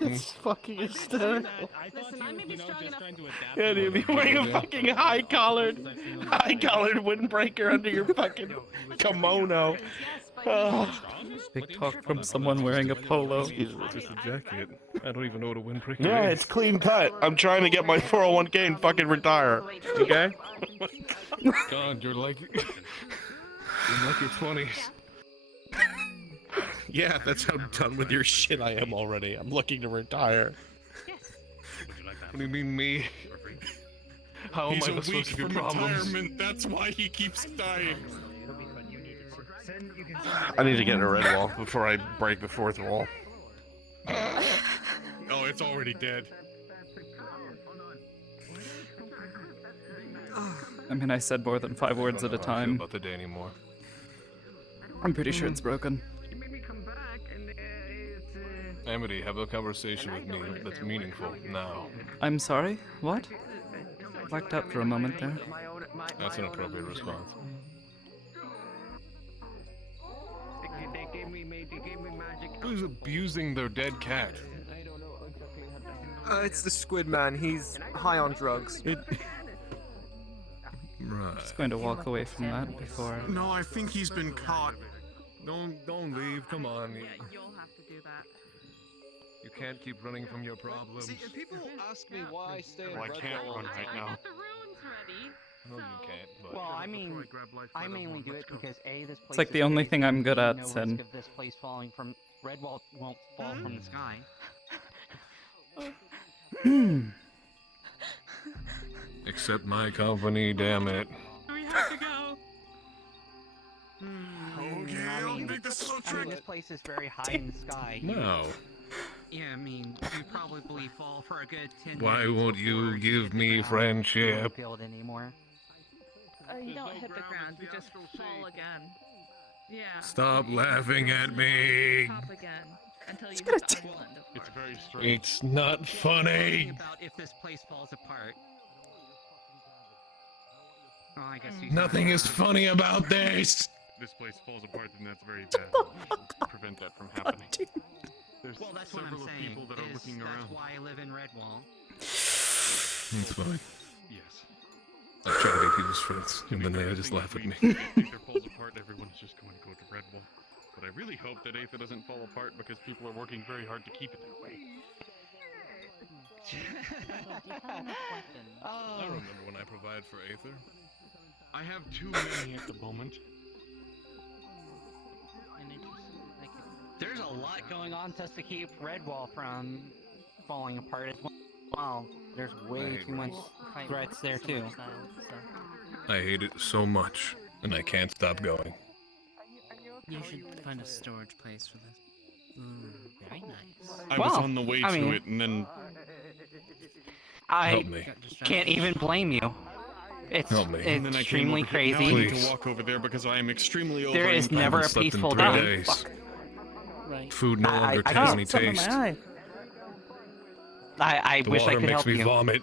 It's fucking hysterical. Listen, I may be strong enough. Yeah, dude, you're wearing a fucking high-collared windbreaker under your fucking kimono. Big talk from someone wearing a polo. Just a jacket. I don't even know what a windbreaker Yeah, is. it's clean cut. I'm trying to get my 401k and fucking retire. Okay? God, you're like your 20s. Yeah, that's how done with your shit I am already. I'm looking to retire. What do you mean, me? How am He's I a the source week of your from problems? retirement. That's why he keeps dying. I need to get a red wall before I break the fourth wall. Oh, it's already dead. I mean, I said more than 5 words at a I don't feel time. about the day anymore. I'm pretty sure it's broken. Amity, have a conversation with me that's meaningful now. I'm sorry? What? Blacked out for a moment there. That's an appropriate response. Who's abusing their dead cat? It's the Squid Man. He's high on drugs. Right. Just going to walk away from that before. No, I think he's been caught. Don't leave. Come on. You'll have to do that. You can't keep running from your problems. See, if people ask me why I stay in Well, I can't run right now. The rune's ready. No, you can't. But Well, I mean, I mainly do it because A, this place It's like is the only safe, thing I'm good at, no Sin. risk of this place falling from Redwall won't fall from the sky. Accept my company, damn it. We have to go. I mean, this place is very high in the sky. No. Yeah, I mean, you probably fall for a good 10 Why minutes won't you before give hit me the ground. You friendship? won't feel it anymore. You don't hit the ground, you just fall again. Yeah. Stop You laughing at me. Hop again until you hit the island, of It's course. very strange. It's not funny. About if this place falls apart. Well, I guess you Nothing is funny about this. This place falls apart, then that's very bad. Prevent that from happening. There's Well, that's what I'm several saying. people that are looking That's around. why I live in Redwall. It's fine. Yes. I try to be people's friends, and then they just laugh at me. If Aether falls apart, everyone's just going to go to Redwall. But I really hope that Aether doesn't fall apart because people are working very hard to keep it that way. I remember when I provided for Aether. I have too many at the moment. lot going on just to keep Redwall from falling apart as well. There's way too much threats there too. I hate it so much, and I can't stop going. You should find a storage place for this. Very nice. I was on the way to it, and then... I Help me. can't even blame you. It's Help me. And then I came extremely over here. Now I crazy. need to walk over there because I am extremely There is overeaten. never I a haven't slept in peaceful 3 day. days. Right. Food no longer I has know. any taste. I The wish I water could makes help me you. vomit.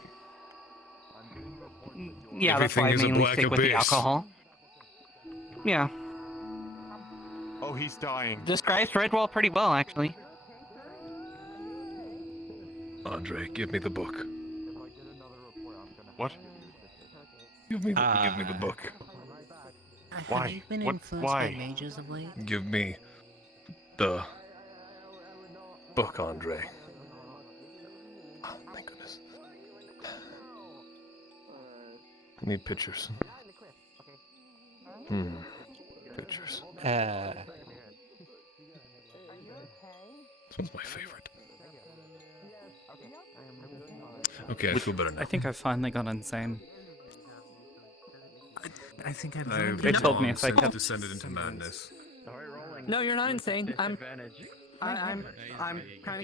Yeah, that's Everything why I is a mainly black stick with the abyss. alcohol. Yeah. Oh, he's dying. Describes Redwall pretty well, actually. Andre, give me the book. What? Give me the book. Have you been influenced by mages of late? Give me the book, Andre. Oh, thank goodness. I need pictures. Pictures. This one's my favorite. Okay, I feel better now. I think I've finally gone insane. I think They told me if I since kept... descended into madness. No, you're not insane. I'm kind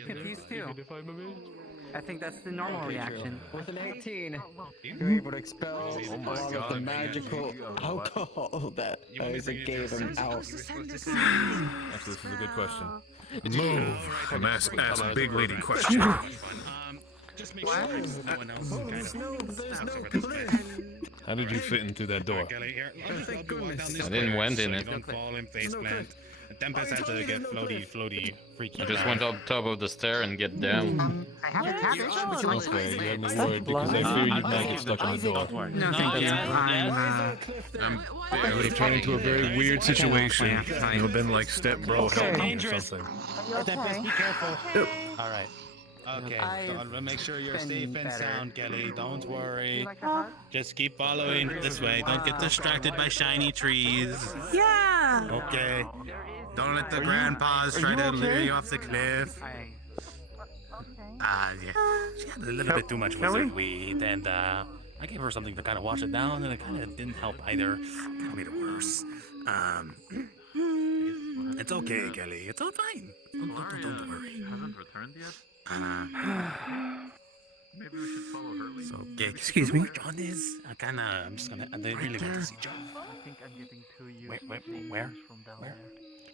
of confused too. I think that's the normal reaction. With an 18, you're able to expel all of the magical alcohol that Isaac gave him out. Actually, this is a good question. Move! I'm ask big lady question. Just make sure there's no one else kind of How did you fit into that door? I didn't went in it. Don't fall in face plant. The Tempest has to get floaty, freaky. I just went up top of the stair and get down. I have a cabbage. Would you like some? Okay, you had me worried because I fear you might get stuck on the door. No, thank you. It would have turned into a very weird situation. It would have been like step bro help me or something. Tempest, be careful. All right. Okay, I've make sure you're been safe and better. sound, Kelly. Don't worry. Huh? Just keep following this way. Don't get distracted by shiny trees. Yeah. Okay. Don't let the grandpas try to lure you off the cliff. Yeah. She had a little bit too much wizard weed, and I gave her something to kind of wash it down, and it kind of didn't help either. Kind of made it worse. It's okay, Kelly. It's all fine. Don't worry. Hasn't returned yet? Maybe we should follow her. So, okay, excuse me. John is. I'm just gonna. I really want to see John. I think I'm getting too used Where? from down Where? there.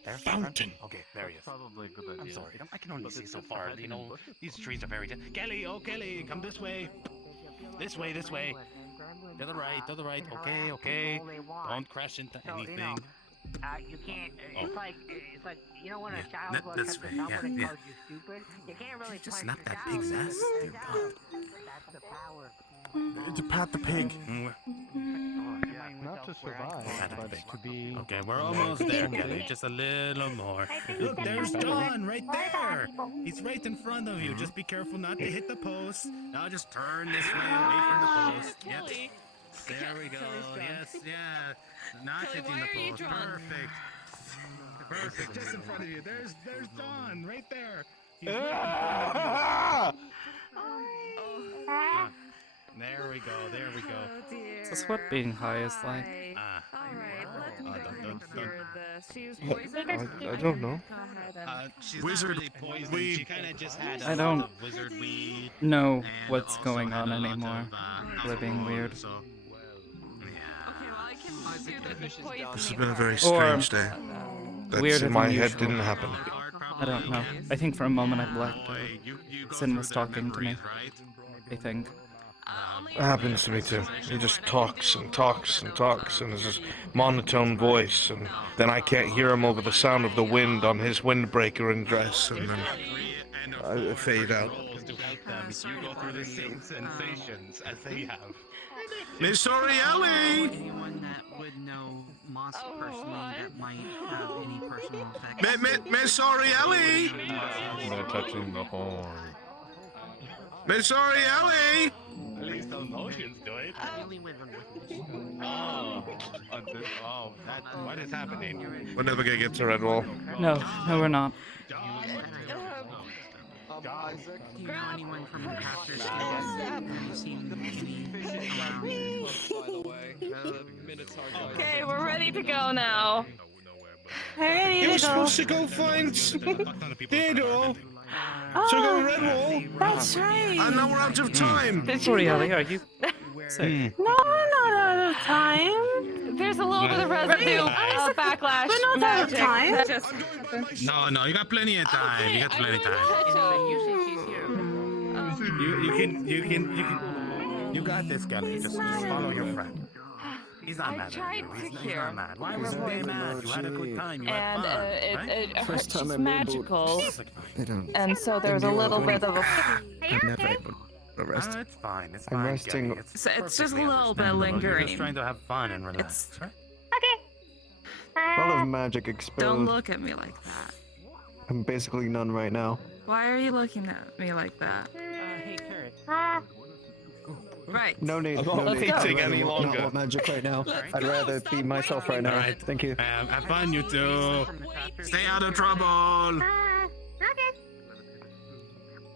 There? Fountain. Okay, there he is. Probably a good idea. I'm sorry. I can only But see it's so just far. hiding You know, in bushes. these trees are very. Kelly, Kelly, come this way. This way. To the right. Okay. Don't crash into anything. You can't. It's like you know when a child That- goes that's up to right, someone and yeah. calls you stupid. You can't really Just punch snap it that down. pig's ass. Dear God. That's the power. To pat the pig. Not to survive, but to be. Okay, we're almost there, Kelly. Just a little more. Look, there's John right there. He's right in front of you. Just be careful not to hit the post. Now just turn this way away from the post. Yep. There we go. Yes, yeah. Not hitting the post. Perfect. Just in front of you. There's John right there. He's right in front of you. There we go. Is this what being high is like? I don't know. She's wizard really poisoned. She kind of just had I don't wizard weed. know and what's also going had on a lot anymore. of, Living weird. So, This has been a very Or, strange day. That's weirder in my than head usual. didn't happen. I don't know. I think for a moment I blacked out. Sin was talking to me. I think. It happens to me too. He just talks and talks and talks, and there's this monotone voice, and then I can't hear him over the sound of the wind on his windbreaker and dress, and then I fade out. you go through the same sensations as they have. Miss Orielli! Anyone that would know Moss personally that might have any personal effects? Miss Orielli! Not touching the horn. Miss Orielli! At least the emotions do it. I only went on one. What is happening? We're never gonna get to Redwall. No, we're not. Isaac, Do you know anyone from the Crafter's Guild? Have you seen any around? Okay, we're ready to go now. Ready You to were go. supposed to go find Theodore. So go to Redwall. That's right. And now we're out of time. Sorry, Ellie, are you sick? No, we're not out of time. There's a little bit of residue of backlash. We're not out of magic. time. That just No, you got plenty of time. You got plenty of time. You got this, Kelly. Just follow your friend. He's not I mad tried at you. to He's cure. not mad. Why were you mad? You had a good time. You had And fun. right? First time she's I'm able- magical, I don't. and so there was a little bit of a. I'm never able to rest. It's fine. It's I'm fine. resting. Kelly. So it's just a perfectly little bit understandable. You're lingering. just trying to have fun and relax, right? A lot of magic exposed. Don't look at me like that. I'm basically none right now. Why are you looking at me like that? Hey, Carrot. Right. No need. I'm No not need. waiting I'd rather any not longer. want magic right now. I'd rather be myself right now. Alright. Thank you. Have fun, you two. Stay out of trouble.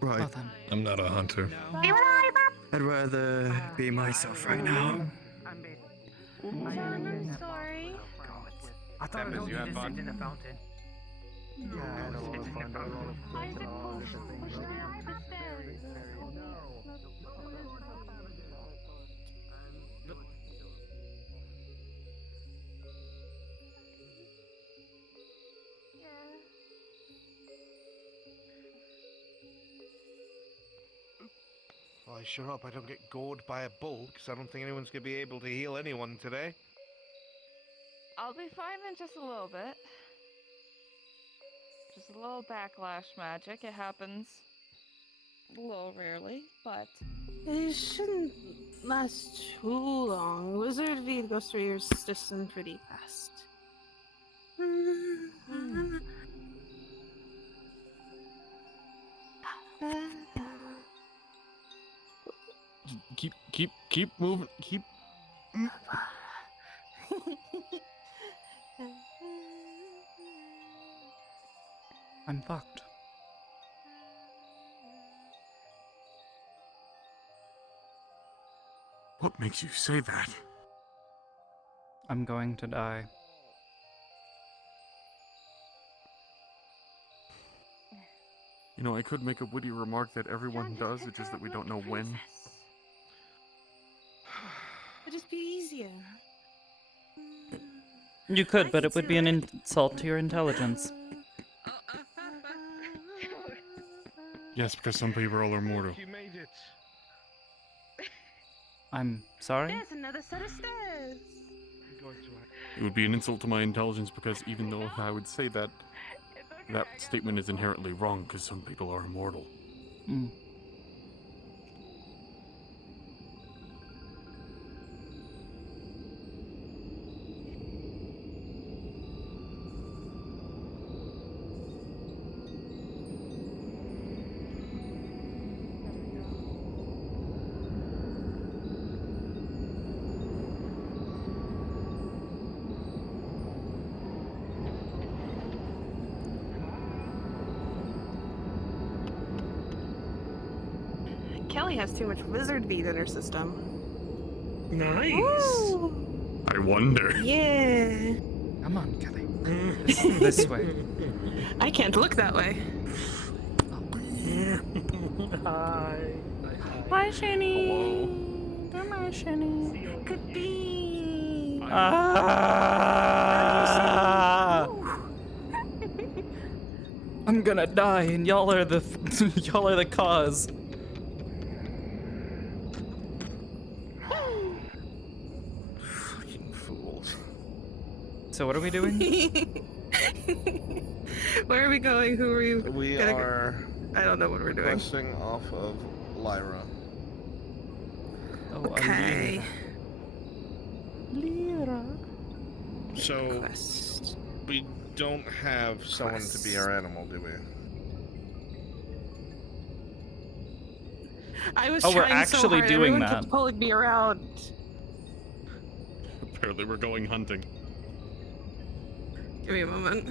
Right. Well then. I'm not a hunter. I'd rather be myself right now. I'm sorry. I thought Tempest, you have fun? in the fountain. Well, I sure hope I don't get gored by a bull, because I don't think anyone's gonna be able to heal anyone today. I'll be fine in just a little bit. Just a little backlash magic. It happens a little rarely, but It shouldn't last too long. Wizard V goes through your system pretty fast. Keep moving. Keep. I'm fucked. What makes you say that? I'm going to die. You know, I could make a witty remark that everyone does, it's just that we don't know when. It'd just be easier. You could, but it would be an insult to your intelligence. Yes, because some people are mortal. You made it. I'm sorry? There's another set of stairs. It would be an insult to my intelligence because even though I would say that, that statement is inherently wrong because some people are immortal. Mm. Kelly has too much wizard bead in her system. Nice. Woo! I wonder. Yeah. Come on, Kelly. This way. I can't look that way. Hi. Hi, Shani. Come on, Shani. Could be. I'm gonna die, and y'all are the y'all are the cause. Fucking fools. So what are we doing? Where are we going? Who are you? We gonna go- are I don't know what we're doing. questing off of Lyra. Oh, Okay. Lyra. So we don't have someone to be our animal, do we? I was Oh, we're trying so actually hard. doing Everyone that. kept pulling me around. Apparently we're going hunting. Give me a moment.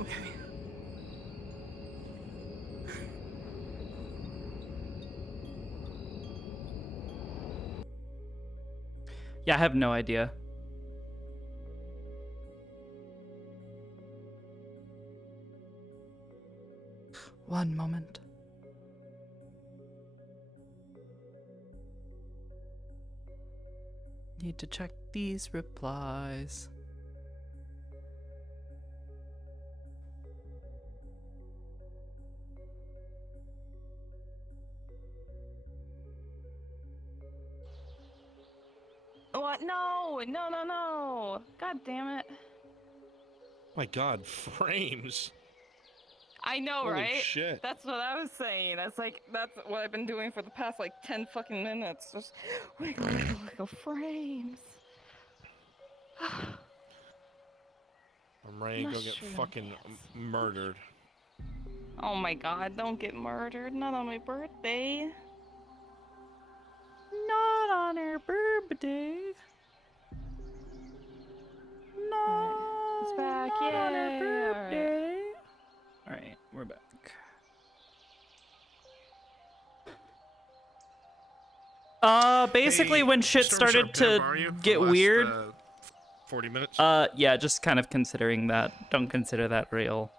Okay. Yeah, I have no idea. One moment. Need to check these replies. What? No! No, no, no! God damn it. My God, frames. I know, Holy right? shit. That's what I was saying. That's what I've been doing for the past like 10 fucking minutes. Just wiggle, wiggle, wiggle frames. I'm ready to go get fucking murdered. Oh my God, don't get murdered. Not on my birthday. Not on her birthday. No, it's back. not on her Yay. birthday. All right, we're back. Basically Hey, when shit Storm started Sharp, Pimp, to are you? For get the last, weird. 40 minutes? Yeah, just kind of considering that. Don't consider that real.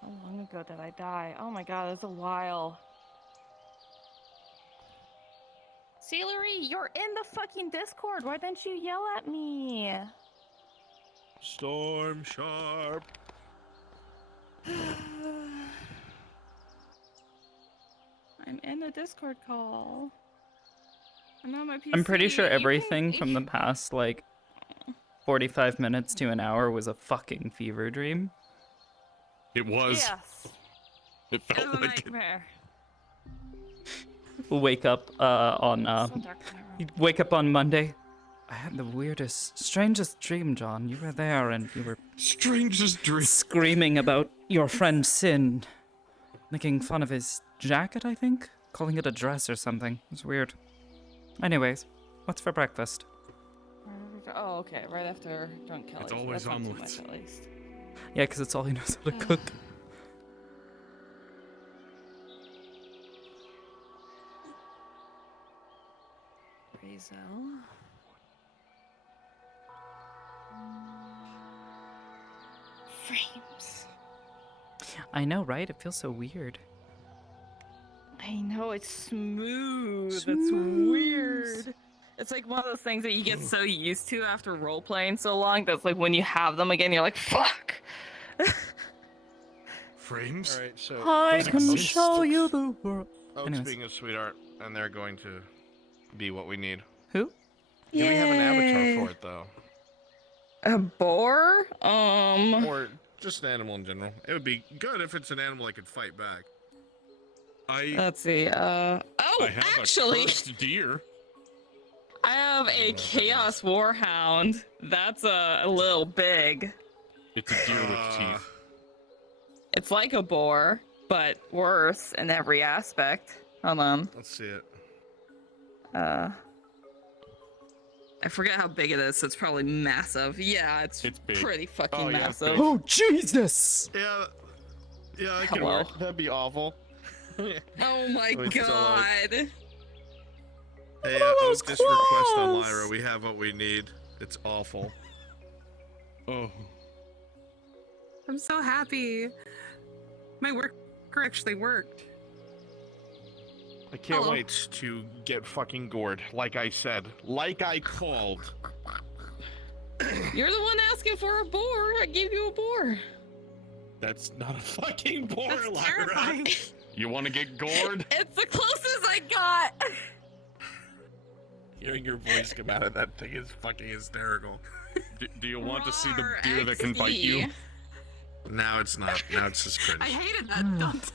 How long ago did I die? Oh my God, that's a while. Celery, you're in the fucking Discord. Why didn't you yell at me? Storm Sharp. I'm in a Discord call. I'm on my PC. I'm pretty sure You can't- everything from the past, like, 45 minutes to an hour was a fucking fever dream. It was. Yes. It It felt was a like it. nightmare. We'll wake up wake up on Monday. I had the weirdest, strangest dream, John. You were there and you were strangest dream screaming about your friend Sin, making fun of his jacket, I think, calling it a dress or something. It was weird. Anyways, what's for breakfast? Oh, okay. Right after Drunk Kelly. It's always That's not too omelets. much, at least. Yeah, because it's all he knows how to cook. Rizzo. Frames. I know, right? It feels so weird. I know, it's smooth. It's weird. It's like one of those things that you get so used to after role playing so long that's like when you have them again, you're like, fuck. Frames? Alright, so. I can show you the world. Oak's Anyways. being a sweetheart, and they're going to be what we need. Who? Do we have an Yay. avatar for it, though? A boar? Or just an animal in general. It would be good if it's an animal I could fight back. Let's see. I have actually, a cursed deer. I have a Chaos Warhound. That's a little big. It's a deer with teeth. It's like a boar, but worse in every aspect. Hold on. Let's see it. I forget how big it is, so it's probably massive. Yeah, it's big. pretty fucking yeah, massive. Oh, Jesus! Yeah, I can Hello. work. That'd be awful. Oh my Wait, so, God. Hey, those Oak, this request on claws! Lyra, we have what we need. It's awful. Oh. I'm so happy. My work actually worked. I can't wait to get fucking gored, like I said. Like I called. You're the one asking for a boar. I gave you a boar. That's not a fucking boar, That's Lyra. terrifying. You want to get gored? It's the closest I got. Hearing your voice come out of that thing is fucking hysterical. Do you want to see the deer that can bite you? Now it's not. Now it's just cringe. I hated that. Don't.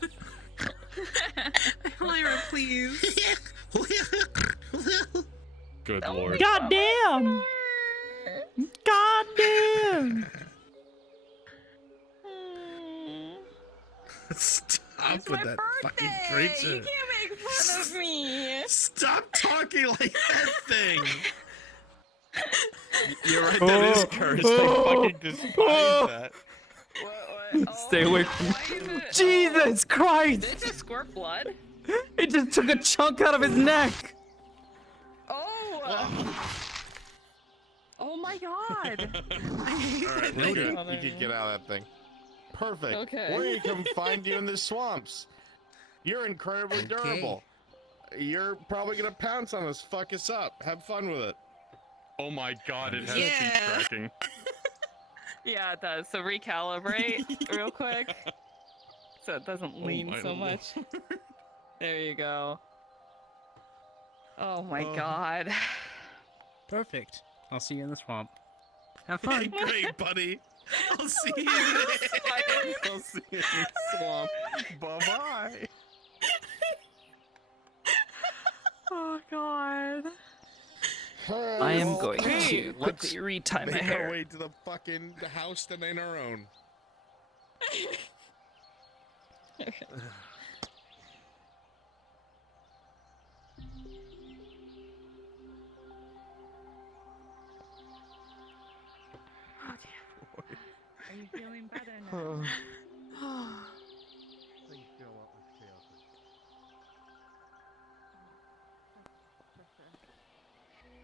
Lyra, please. Good lord. Goddamn! Goddamn! with that fucking creature. You can't make fun of me. Stop talking like that thing. You're right, that is cursed. I fucking despise that. Stay away from me. Jesus Christ! Did it just squirt blood? It just took a chunk out of his neck! Oh my god! Alright, we're good. You can get out of that thing. Perfect. Okay. We're gonna come find you in the swamps. You're incredibly durable. You're probably gonna pounce on us, fuck us up. Have fun with it. Oh my god, it has feet tracking. Yeah, it does. So recalibrate real quick. So it doesn't lean so much. There you go. Oh my god. Perfect. I'll see you in the swamp. Have fun. Great, buddy. I'll see you there. I'll see you in the swamp. Bye-bye. Oh god. I am going Okay, to quickly retie my make hair. our way to the fucking house that ain't our own. Are you feeling better now? Things feel a lot less chaotic.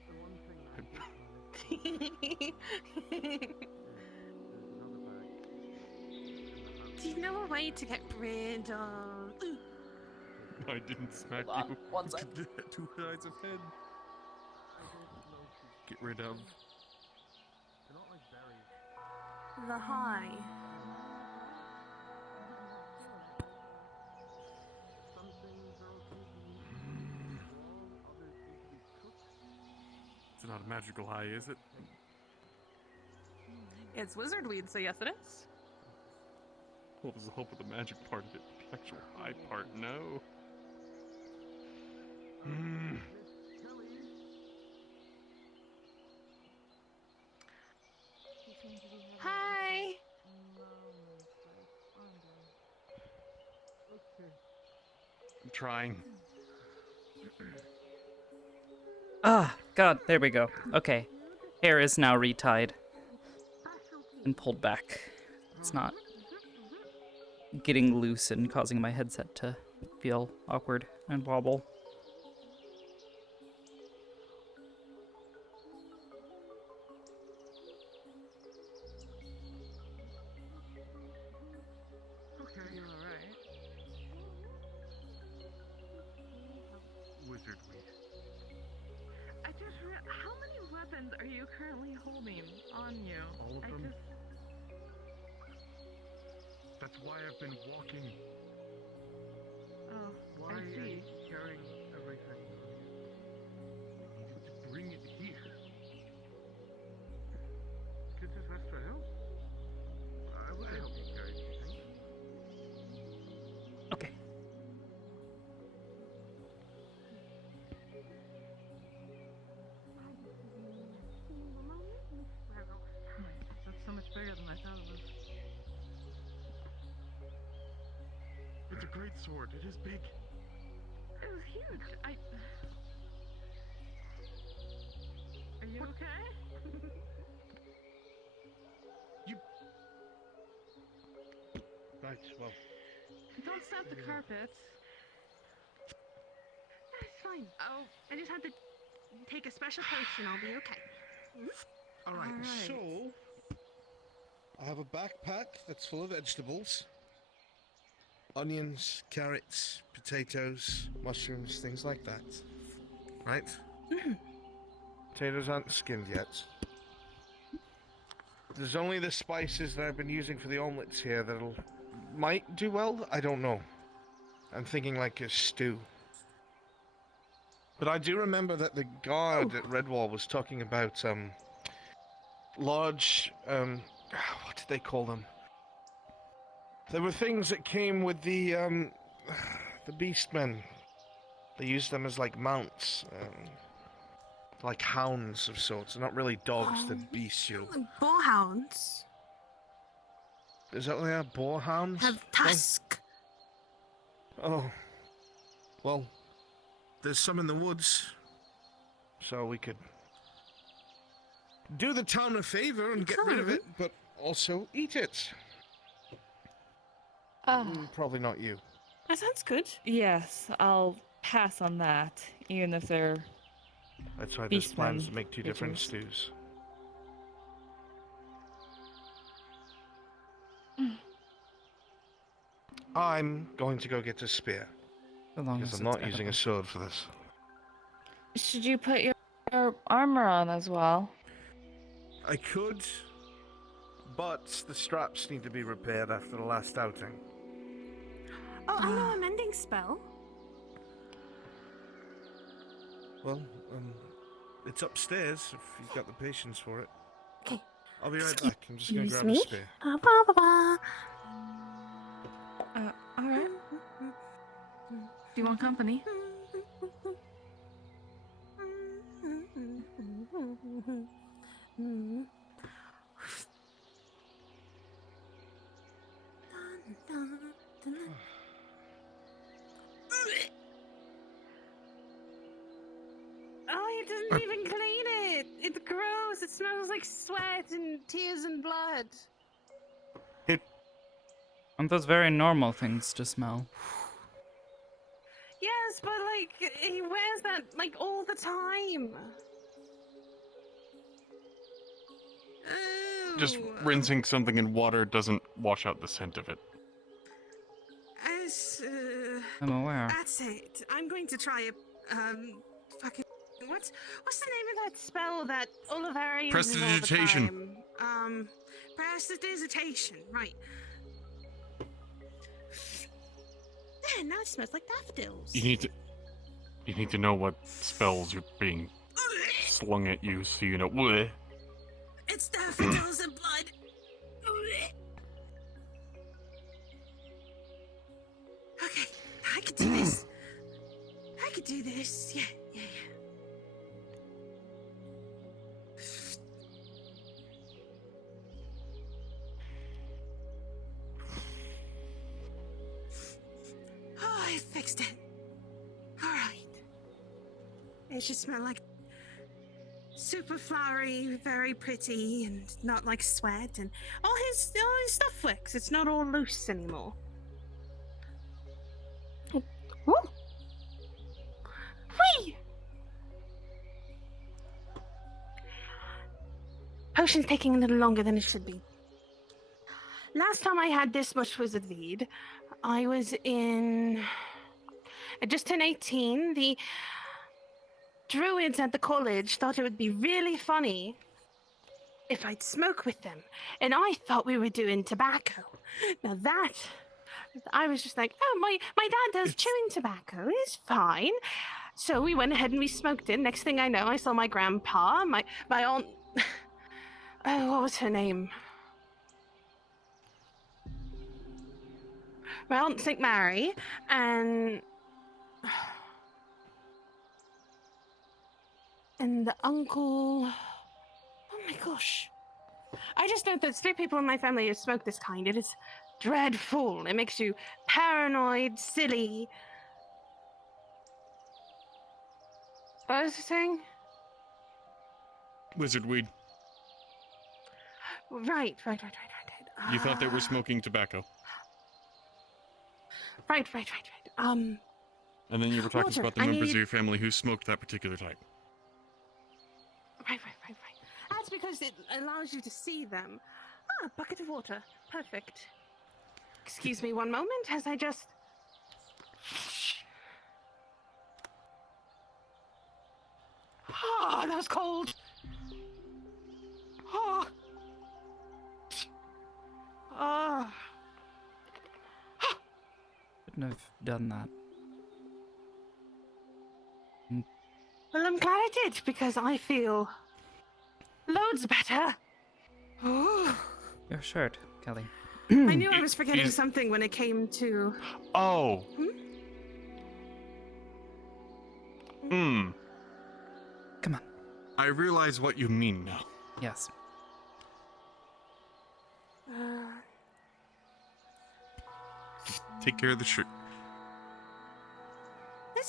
The one thing that Do you know a way to get rid of? I didn't smack Hold on, you. one sec. Two sides of head. Get rid of. they're not like berries. The high. Some things are okay to be eaten raw, others need to be cooked. It's not a magical high, is it? It's wizard weed, so yes it is. What was the hope of the magic part of it? The actual high part, no. Hi. I'm trying. Ah, God, there we go. Okay. Hair is now retied and pulled back. It's not getting loose and causing my headset to feel awkward and wobble. Okay, alright. Wizard weed. I just how many weapons are you currently holding on you? All of them. That's why I've been walking. Oh, Why I are see. you carrying everything? You needed to bring it here. Could just ask for help. I would help you carry anything. Okay. That's so much bigger than I thought it was. It's a great sword. It is big. It was huge. Are you okay? Right, well. Don't stamp the carpets. That's fine. Oh, I just had to take a special potion. I'll be okay. Alright, Alright. so I have a backpack that's full of vegetables. Onions, carrots, potatoes, mushrooms, things like that. Right? Potatoes aren't skinned yet. There's only the spices that I've been using for the omelets here that'll might do well. I don't know. I'm thinking like a stew. But I do remember that the guard at Redwall was talking about large what did they call them? There were things that came with the beastmen. They used them as like mounts, like hounds of sorts. They're not really dogs, they're bestial. Boarhounds Is that what they are? Boarhounds? have tusk. Oh. Well, there's some in the woods. So we could do the town a favor and get rid of it, but also eat it. Probably not you. That sounds good. Yes, I'll pass on that, even if they're That's why there's plans to beastmen make two different creatures. stews. I'm going to go get a spear. Because I'm not using a sword for this. Should you put your armor on as well? I could, but the straps need to be repaired after the last outing. Oh, I know a mending spell. Well, it's upstairs if you've got the patience for it. Okay. I'll be right back. I'm just gonna grab a me? spear. Alright. Do you want company? Oh, it doesn't even clean it. It's gross. It smells like sweat and tears and blood. Aren't those very normal things to smell? Yes, but like he wears that like all the time. Just rinsing something in water doesn't wash out the scent of it. I'm aware. That's it. I'm going to try a fucking what's the name of that spell that Olivera uses all the Prestidigitation. time? Prestidigitation, right. There, now it smells like daffodils. You need to know what spells are being slung at you, so you know. Bleh. It's daffodils and blood. Okay, I can do this. I can do this. Yeah. Oh, I fixed it. All right. It should smell like super flowery, very pretty, and not like sweat. And all his stuff works. It's not all loose anymore. Woo! Whee! Potion's taking a little longer than it should be. Last time I had this much wizard weed, I was I just turned 18. The druids at the college thought it would be really funny if I'd smoke with them, and I thought we were doing tobacco. Now that, I was just like, oh, my dad does chewing tobacco, it's fine. So we went ahead and we smoked it. Next thing I know, I saw my grandpa, my aunt, oh, what was her name? My aunt St. Mary, and the uncle. Oh my gosh. I just know there's 3 people in my family who smoke this kind. It is dreadful. It makes you paranoid, silly. What was I saying? Wizard weed. Right. You thought they were smoking tobacco. Right. And then you were talking Walter, about the I members need- of your family who smoked that particular type. Right. That's because it allows you to see them. Ah, bucket of water. Perfect. Excuse me one moment as I just... Ah, that was cold. Ah. Ah. Shouldn't have done that. Well, I'm glad I did, because I feel loads better. Your shirt, Kelly. I knew I was forgetting something when it came to... Oh. Come on. I realize what you mean now. Yes. Take care of the shirt.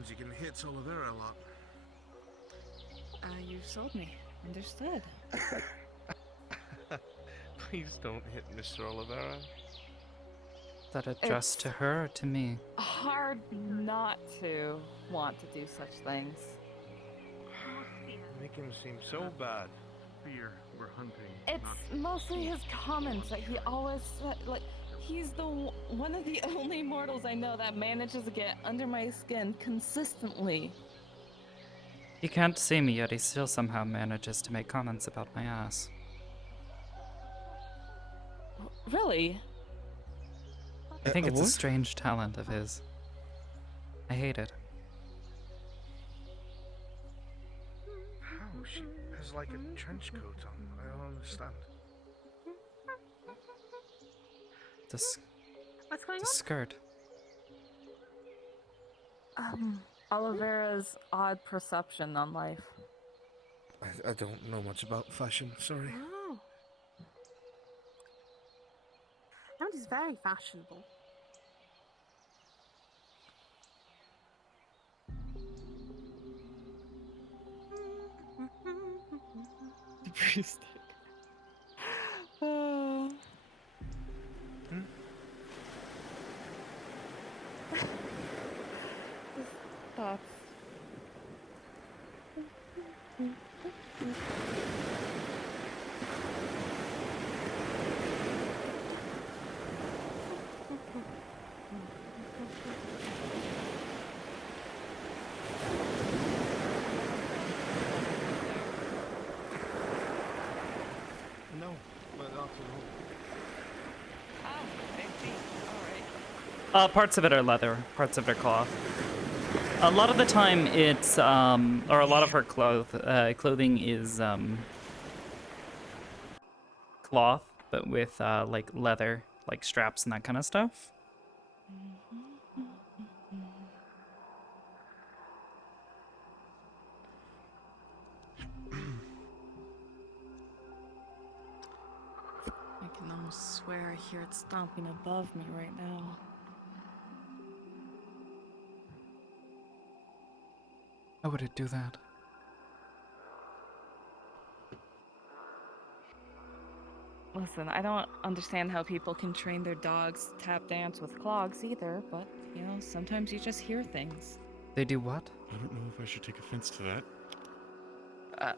Means you can hit Oliveira a lot. You've sold me. Understood. Please don't hit Mr. Oliveira. Is that addressed to her or to me? Hard not to want to do such things. Make him seem so bad. Fear we're hunting. It's mostly his comments that he always said, like, he's one of the only mortals I know that manages to get under my skin consistently. He can't see me yet, he still somehow manages to make comments about my ass. Really? I think it's a what? strange talent of his. I hate it. How? She has like a trench coat on. I don't understand. What's going The skirt. Oliveira's odd perception on life. I don't know much about fashion, sorry. Oh. That is very fashionable. The priest. Stop. No, but not at all. Parts of it are leather, parts of it are cloth. A lot of the time it's, or a lot of her clothing is, cloth, but with, like, leather, like straps and that kind of stuff. I can almost swear I hear it stomping above me right now. How would it do that? Listen, I don't understand how people can train their dogs to tap dance with clogs either, but, you know, sometimes you just hear things. They do what? I don't know if I should take offense to that.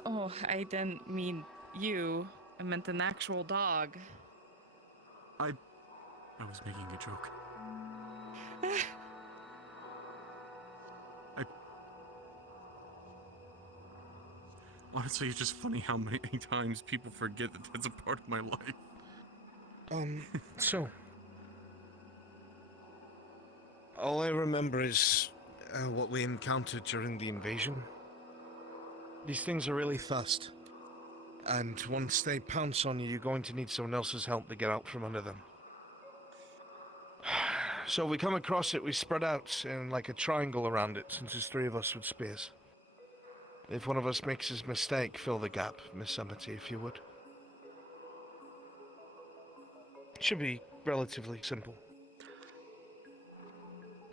Oh, I didn't mean you. I meant an actual dog. I was making a joke. Honestly, it's just funny how many times people forget that that's a part of my life. So. All I remember is what we encountered during the invasion. These things are really fast. And once they pounce on you, you're going to need someone else's help to get out from under them. So we come across it, we spread out in like a triangle around it, since there's 3 of us with spears. If one of us makes his mistake, fill the gap, Miss Amity, if you would. Should be relatively simple.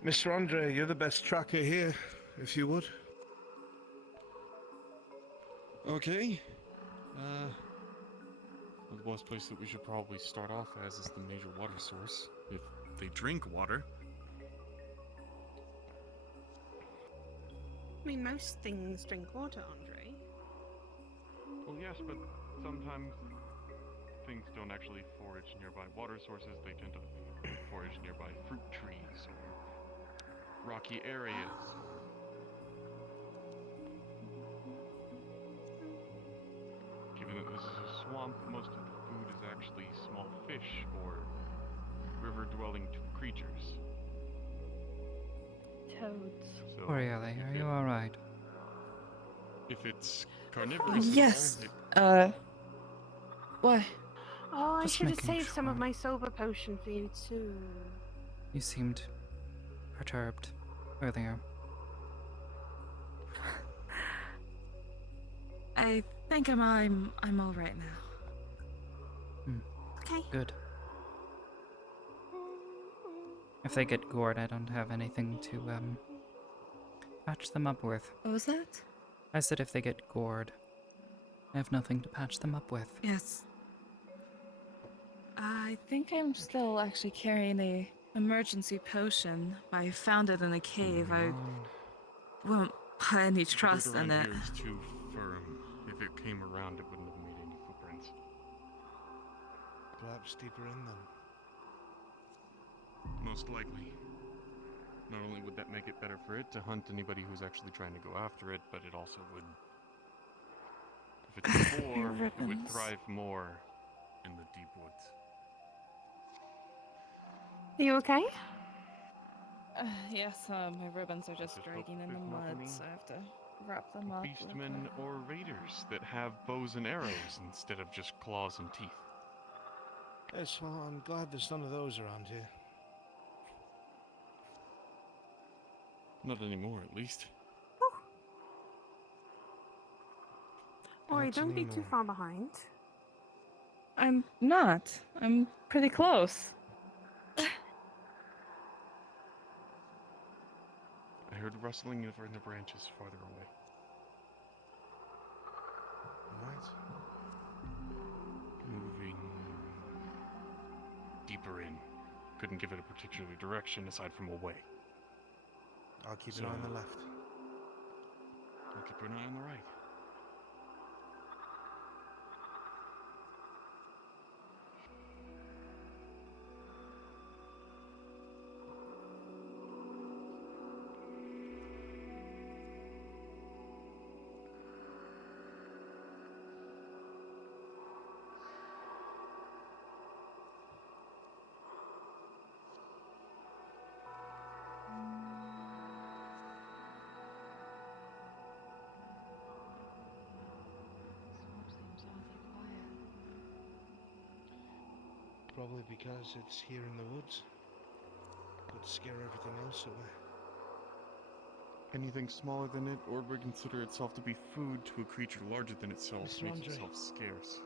Mr. Andre, you're the best tracker here, if you would. Okay. The best place that we should probably start off as is the major water source, if they drink water. I mean, most things drink water, Andre. Well, yes, but sometimes things don't actually forage nearby water sources. They tend to forage nearby fruit trees or rocky areas. Given that this is a swamp, most of the food is actually small fish or river-dwelling creatures. Toads. So, Oriele, are you alright? if it's carnivorous, Yes. Why? Oh, I Just should have making saved some of sure. my sober potion for you too. You seemed perturbed earlier. I think I'm all right now. Okay. Good. If they get gored, I don't have anything to, patch them up with. What was that? I said if they get gored, I have nothing to patch them up with. Yes. I think I'm still actually carrying a emergency potion. I found it in a cave. I won't put any trust in it. Here is too firm. If it came around, it wouldn't have made any footprints. Perhaps deeper in them. Most likely. Not only would that make it better for it to hunt anybody who's actually trying to go after it, but it also would... If it's a boar, it would thrive more in the deep woods. Are you okay? Yes, my ribbons are just dragging in the mud, so I have to wrap them up. Beastmen or raiders that have bows and arrows instead of just claws and teeth. Yes, well, I'm glad there's none of those around here. Not anymore, at least. Ori, don't be too far behind. I'm not. I'm pretty close. I heard rustling over in the branches farther away. Right. Moving deeper in. Couldn't give it a particular direction aside from away. I'll keep an eye on the left. I'll keep an eye on the right. Probably because it's here in the woods. Could scare everything else away. Anything smaller than it, or would consider itself to be food to a creature larger than itself, Mr. makes Andre. itself scarce.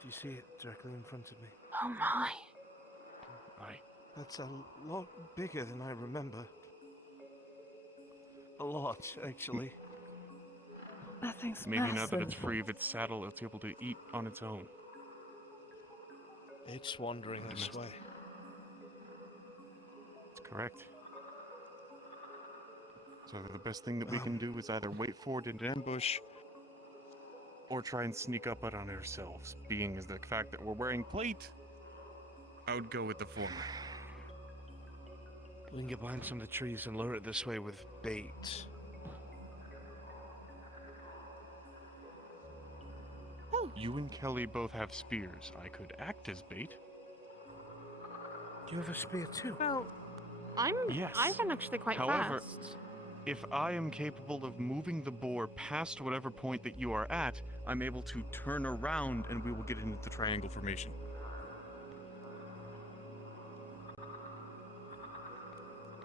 Do you see it directly in front of me? Oh my. Aye. That's a lot bigger than I remember. A lot, actually. Nothing's Maybe now that massive. it's free of its saddle, it's able to eat on its own. It's wandering this way. That's correct. So the best thing that we can do is either wait for it in an ambush, or try and sneak up on it ourselves. Being as the fact that we're wearing plate, I would go with the former. We can get behind some of the trees and lure it this way with bait. You and Kelly both have spears. I could act as bait. Do you have a spear too? Well, I'm actually quite However, fast. if I am capable of moving the boar past whatever point that you are at, I'm able to turn around and we will get into the triangle formation.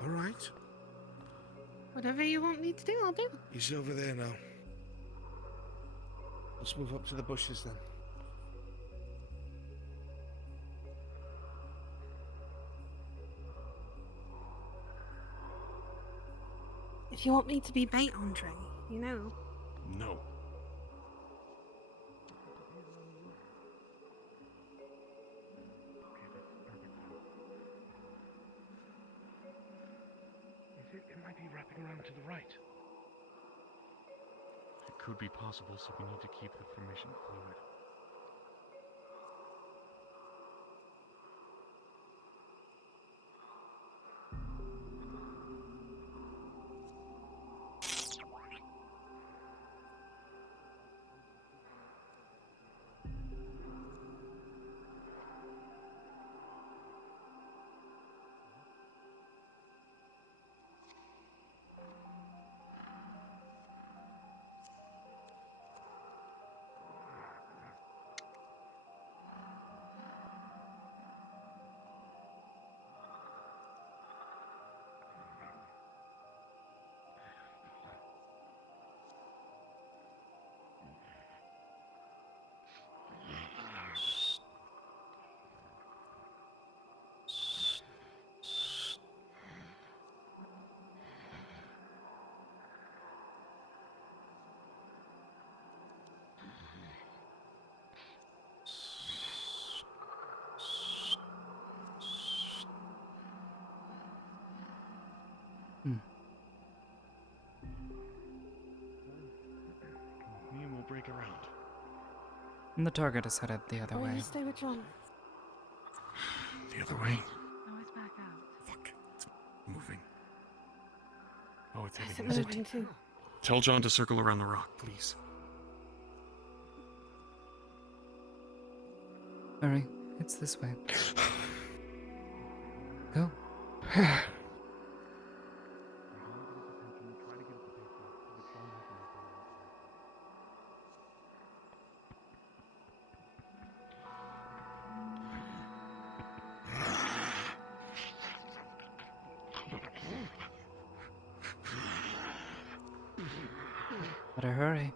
All right. Whatever you want me to do, I'll do. He's over there now. Let's move up to the bushes then. If you want me to be bait, Andre, you know. No. It might be wrapping around to the right. It could be possible, so we need to keep the formation fluid. And the target is headed the other way. Stay with John. The other way. No, it's back out. Fuck. It's moving. Oh, it's Is heading. it moving too? Tell John to circle around the rock, please. Hurry, it's this way. Go. Better hurry.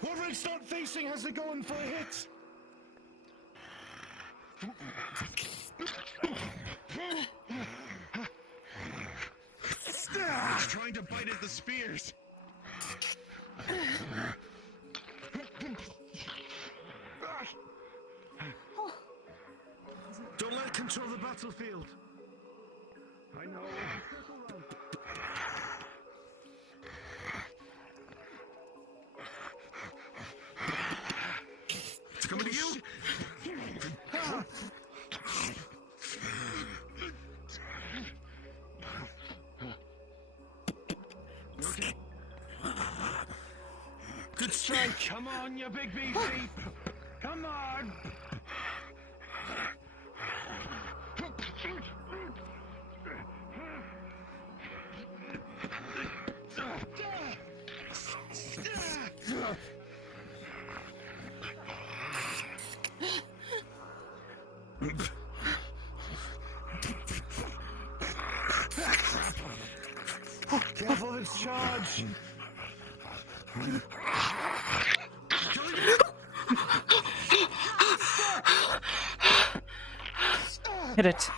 Whoever it's not facing has to go in for a hit. It's trying to bite at the spears. Don't let it control the battlefield. I know. It's coming to you. Okay. Good strike. Come on, you big beefy. Come on. Careful of its charge. Hit it.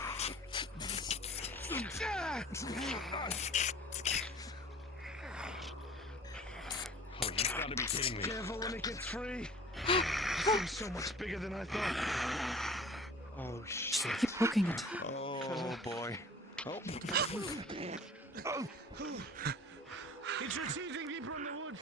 Oh, you've got to be kidding me. Careful when it gets free. It seems so much bigger than I thought. Oh shit. Keep poking it. Oh boy. Oh. Oh. It's retreating deeper in the wood.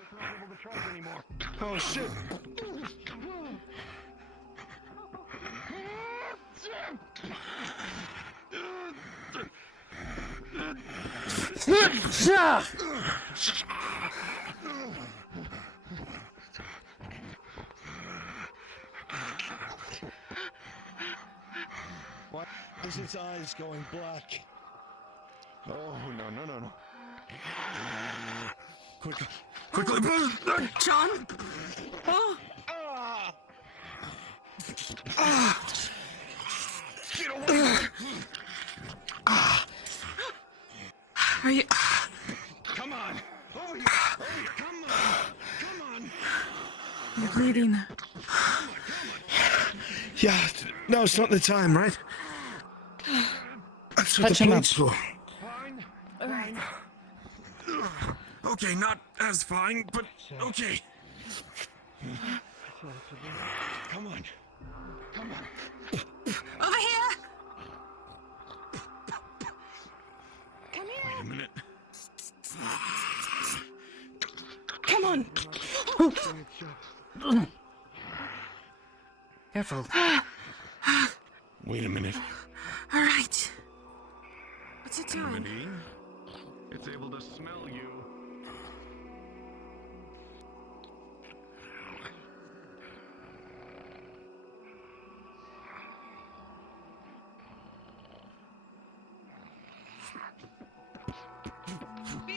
It's not able to track anymore. Oh shit. Why is its eyes going black? Oh, no. Quickly. John? Oh! Get away! Are you... Come on! Over here! Come on! You're bleeding. Yeah, no, it's not the time, right? That's what Touch the him plate's up. for. Alright. Okay, not as fine, but okay. Come on! Over here! Come Wait here! a minute. Come on! Careful. Wait a minute. Alright. What's it doing? Amity? It's able to smell you.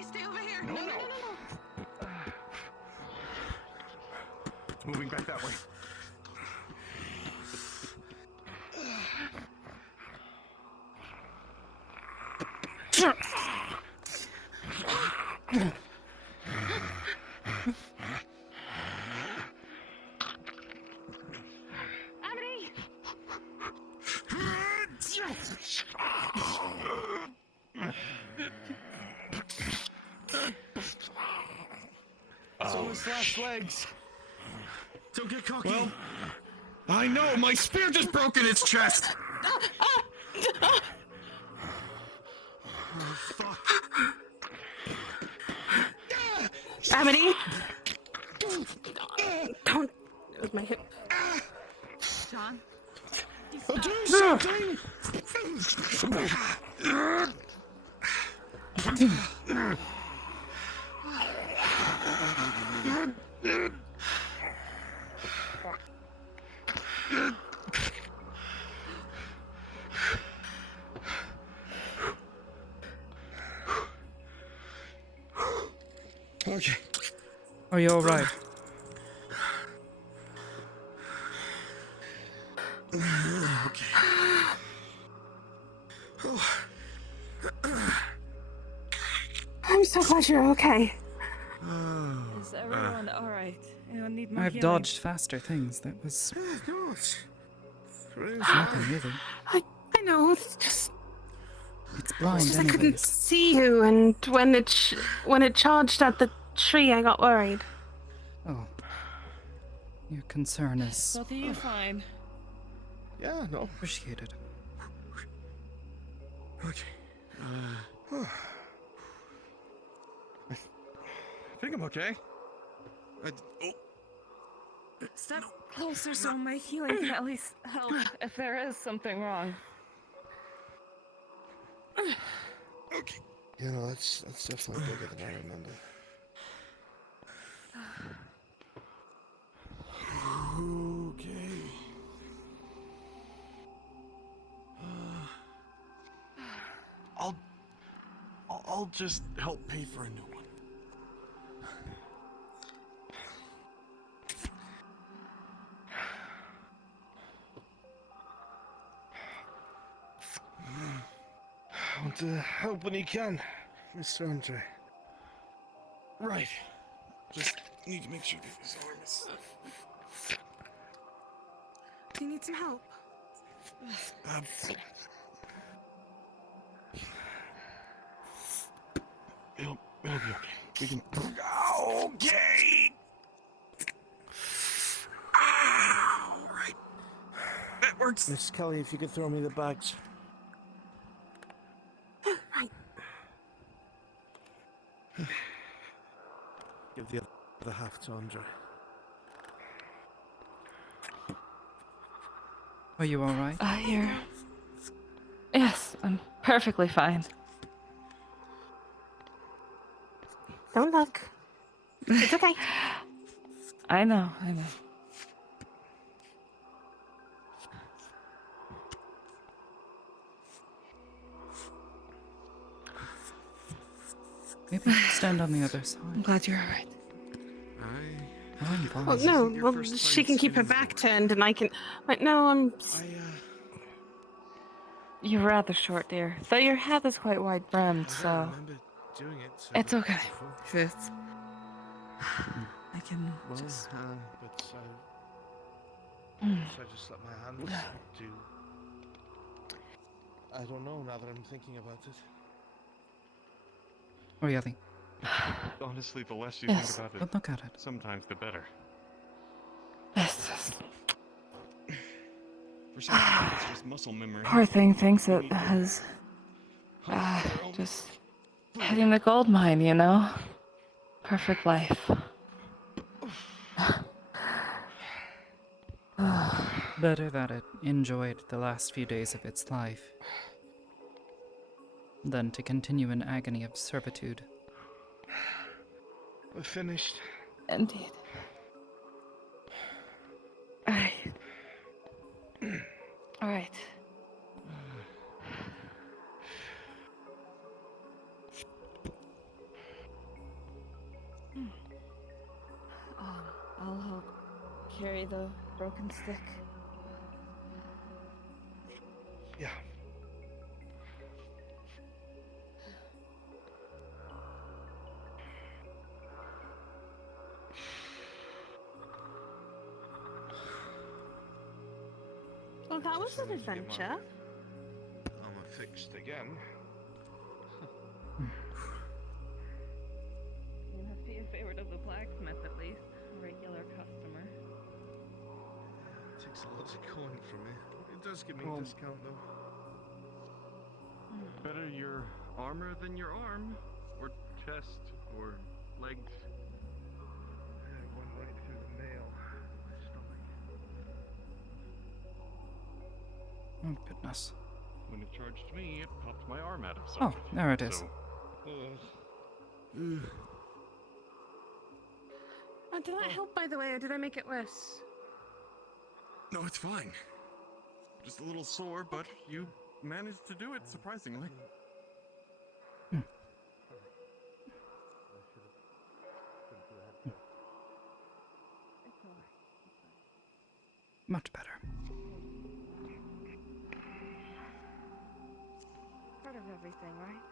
Stay over here! No. It's moving back that way. Amity! slash legs. Don't get cocky. Well, I know, my spear just broke in its chest! Oh, fuck. Amity? Don't. It was my hip. John? I'll do something! Okay. Are you alright? Okay. I'm so glad you're okay. Is everyone alright? Anyone need more I've healing? dodged faster things. That was No, it's nothing really. I know, it's just. It's It's blind just I couldn't anyways. see you, and when it charged at the tree, I got worried. Oh. Your concern is Both of you fine. Yeah, no. appreciated. Okay. I think I'm okay. Step closer so my healing can at least help if there is something wrong. Okay. You know, that's definitely bigger than I remember. Okay. I'll just help pay for a new one. I want to help when you can, Mr. Andre. Right. Just need to make sure that this arm is. Do you need some help? It'll be okay. We can. Okay. All right. That works. Miss Kelly, if you could throw me the bags. Right. Give the other half to Andre. Are you alright? Here. Yes, I'm perfectly fine. Don't look. It's okay. I know. Maybe stand on the other side. I'm glad you're alright. I'm fine. Well, no. Well, she can keep her back turned, and I can. But no, I'm. You're rather short, dear. Though your hat is quite wide-brimmed, I so remember doing it. it's several okay. times before. It's... I can Well, just... but Mm. should I just let my hands do? I don't know. Now that I'm thinking about it. Or Yali. Honestly, the less you Yes. think about it, Don't look at it. sometimes the better. Yes. For some people, it's just muscle memory. Poor thing thinks it has... just... hitting the gold mine, you know? Perfect life. Better that it enjoyed the last few days of its life than to continue in agony of servitude. We're finished. Indeed. Alright. Alright. I'll help carry the broken stick. Yeah. Well, that was an adventure. I'm fixed again. You have to be favorite of the blacksmith, at least. A regular customer. Takes a lot of coin from me. It does give me a discount, though. Better your armor than your arm, or chest, or legs. Yeah, it went right through the nail. My stomach. Oh, goodness. When it charged me, it popped my arm out of Oh, socket. there it is. So, Oh, did that help, by the way, or did I make it worse? no, it's fine. Just a little sore, but you managed to do it, surprisingly. Much better. Part of everything, right?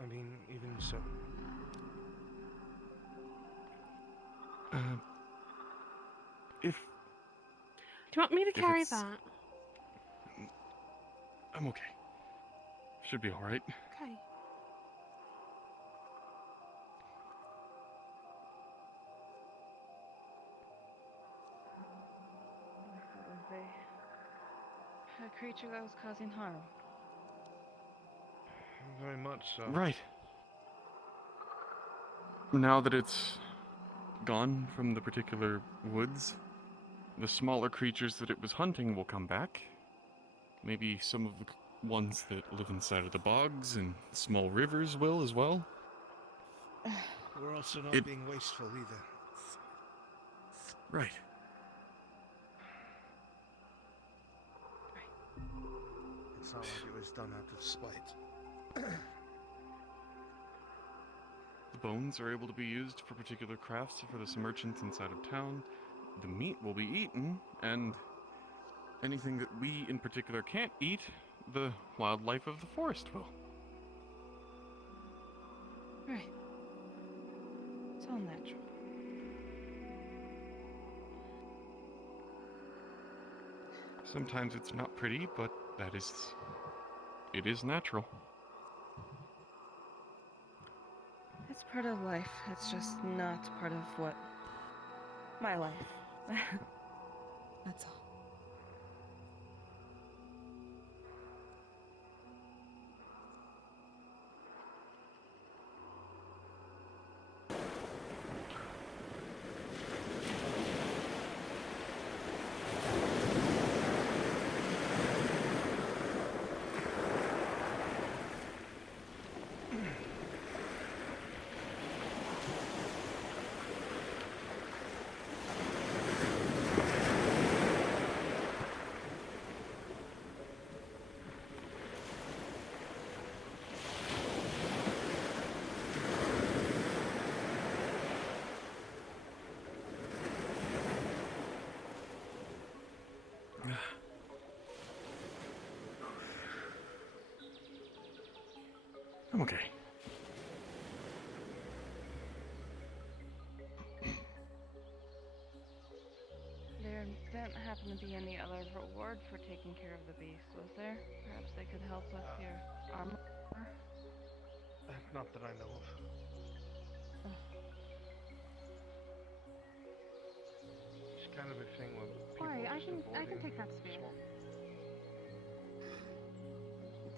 I mean, even so. If Do you want me to carry it's- that? I'm okay. Should be alright. Okay. It was a creature that was causing harm. Very much so. Right. Now that it's gone from the particular woods, the smaller creatures that it was hunting will come back. Maybe some of the ones that live inside of the bogs and small rivers will as well. We're also not being wasteful either. Right. It's not like it was done out of spite. The bones are able to be used for particular crafts for the merchants inside of town. The meat will be eaten, and anything that we in particular can't eat, the wildlife of the forest will. Right. It's all natural. Sometimes it's not pretty, but it is natural. It's part of life. It's just not part of what my life. That's all. I'm okay. There didn't happen to be any other reward for taking care of the beast, was there? Perhaps they could help with your armor? Not that I know of. It's kind of a thing where people Alright, I just can avoiding take that spear. small-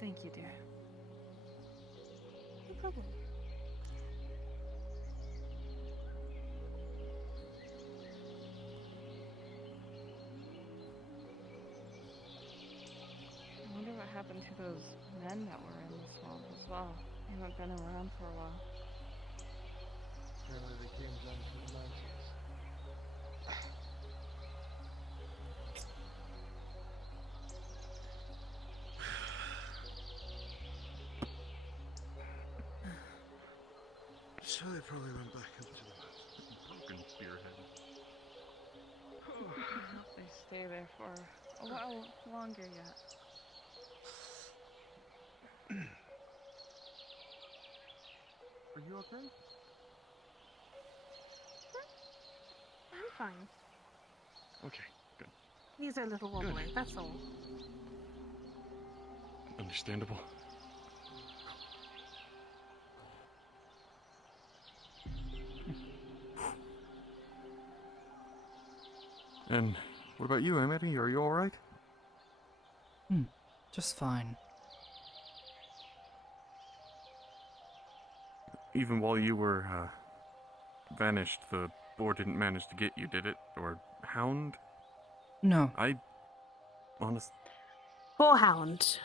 Thank you, dear. No problem. I wonder what happened to those men that were in the swamp as well. They haven't been around for a while. Apparently they came down from the mountains. So they probably went back up to the mountain. Broken spearhead. I hope they stay there for a while longer yet. Are you okay? I'm fine. Okay, good. These are a little wobbly, that's all. Understandable. And what about you, Amity? Are you alright? Just fine. Even while you were, vanished, the boar didn't manage to get you, did it? Or hound? No. Boarhound.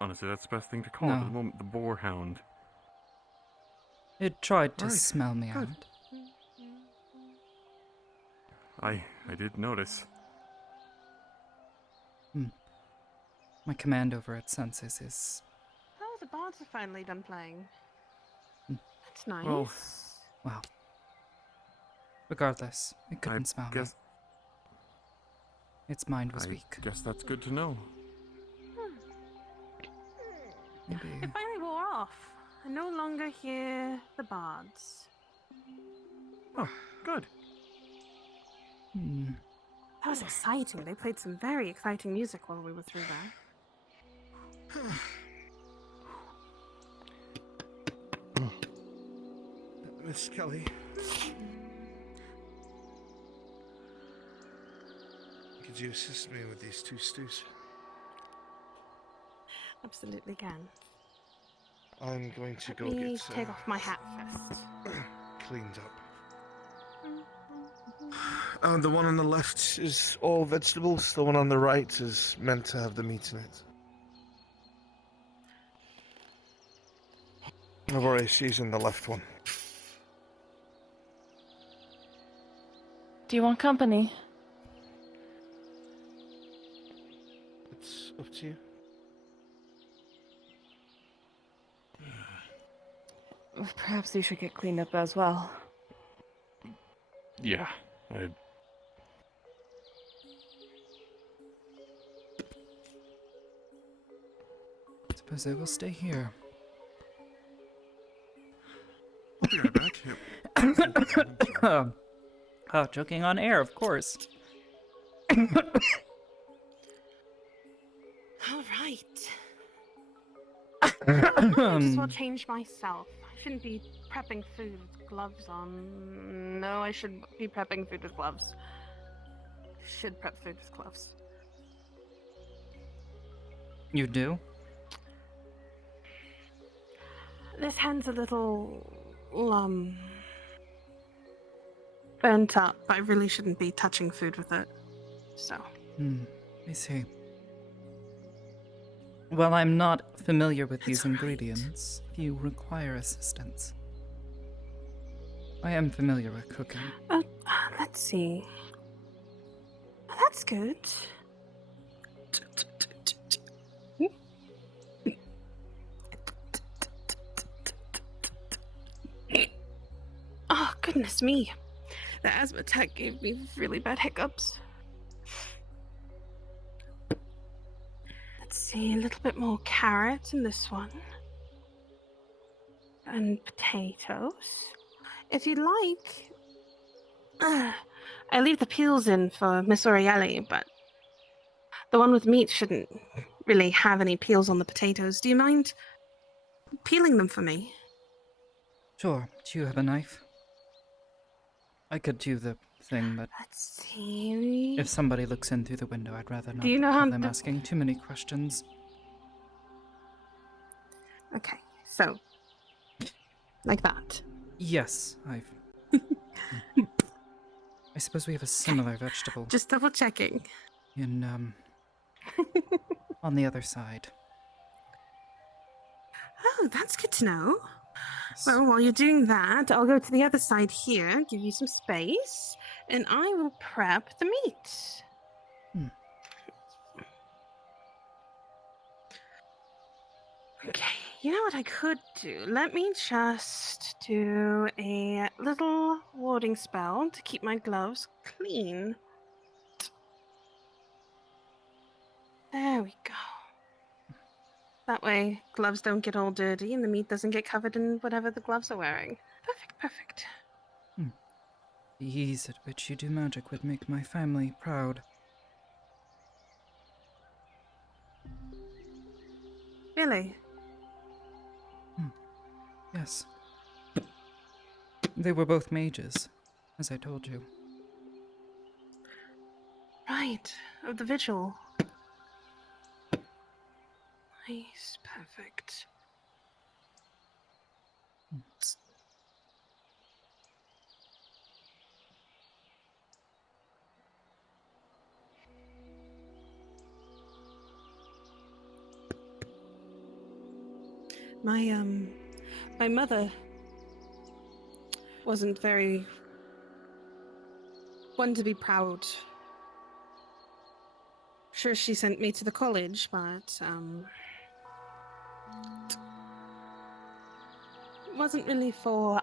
Honestly, that's the best thing to call it at the moment, the boar hound. It tried to Right, smell me good. out. I did notice. My command over its senses is... Oh, the bards are finally done playing. That's nice. Well. Regardless, it couldn't smell me. Its mind was weak. Guess that's good to know. Maybe. It finally wore off. I no longer hear the bards. Oh, good. That was exciting. They played some very exciting music while we were through there. Miss Kelly. Could you assist me with these 2 stews? Absolutely can. I'm going to Let me get take off my hat first. cleaned up. The one on the left is all vegetables. The one on the right is meant to have the meat in it. I've already seasoned the left one. Do you want company? It's up to you. Perhaps you should get cleaned up as well. Yeah, Suppose I will stay here. I'll be right back. Oh, joking on air, of course. All right. I might as well change myself. I shouldn't be prepping food with gloves on. No, I should be prepping food with gloves. Should prep food with gloves. You do? This hand's a little, burnt up. I really shouldn't be touching food with it. So. I see. Well, I'm not familiar with these ingredients. If you require assistance. I am familiar with cooking. Let's see. That's good. Oh, goodness me. The asthma attack gave me really bad hiccups. Let's see, a little bit more carrot in this one. And potatoes. If you'd like, I leave the peels in for Miss Orielli, but the one with meat shouldn't really have any peels on the potatoes. Do you mind peeling them for me? Sure. Do you have a knife? I could do the thing, but let's see. If somebody looks in through the window, I'd rather not Do you know have how them to... asking too many questions. Okay, so like that. Yes, I suppose we have a similar vegetable. Just double checking. In on the other side. Oh, that's good to know. Well, while you're doing that, I'll go to the other side here, give you some space, and I will prep the meat. Okay, you know what I could do? Let me just do a little warding spell to keep my gloves clean. There we go. That way, gloves don't get all dirty and the meat doesn't get covered in whatever the gloves are wearing. Perfect, perfect. The ease at which you do magic would make my family proud. Really? Yes. They were both mages. as I told you. Right, of the vigil. Nice, perfect. My mother wasn't very one to be proud. Sure, she sent me to the college, but it wasn't really for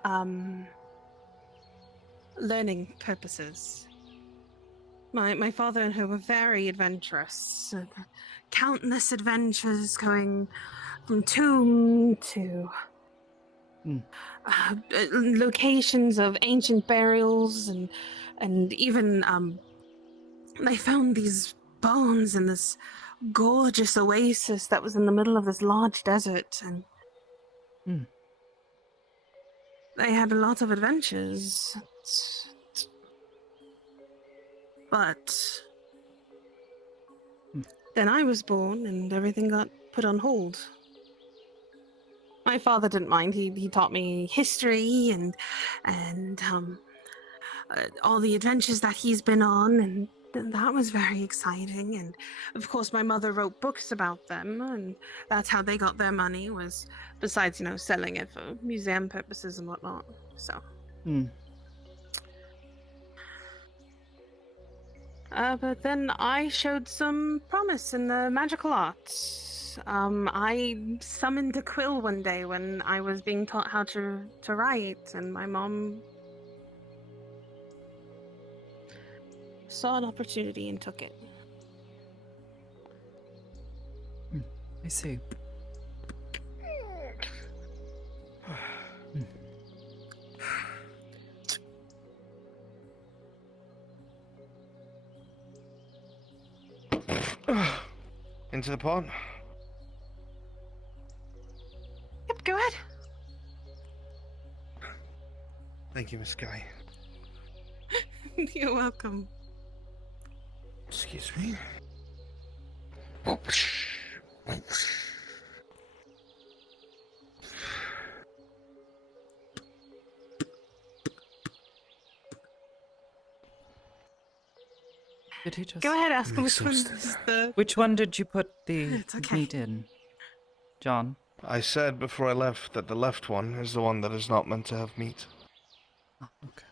learning purposes. My father and her were very adventurous. Countless adventures going from tomb to locations of ancient burials, and even they found these bones in this gorgeous oasis that was in the middle of this large desert, and they had a lot of adventures. But then I was born and everything got put on hold. My father didn't mind. He taught me history and all the adventures that he's been on, and that was very exciting. And of course, my mother wrote books about them, and that's how they got their money, was besides, selling it for museum purposes and whatnot. So. But then I showed some promise in the magical arts. I summoned a quill one day when I was being taught how to write, and my mom saw an opportunity and took it. I see. Into the pond. Yep, go ahead. Thank you, Miss Sky. You're welcome. Excuse me. Did he just... Go ahead, ask him which one's the... Which one did you put the It's okay. meat in, John? I said before I left that the left one is the one that is not meant to have meat. Oh, okay.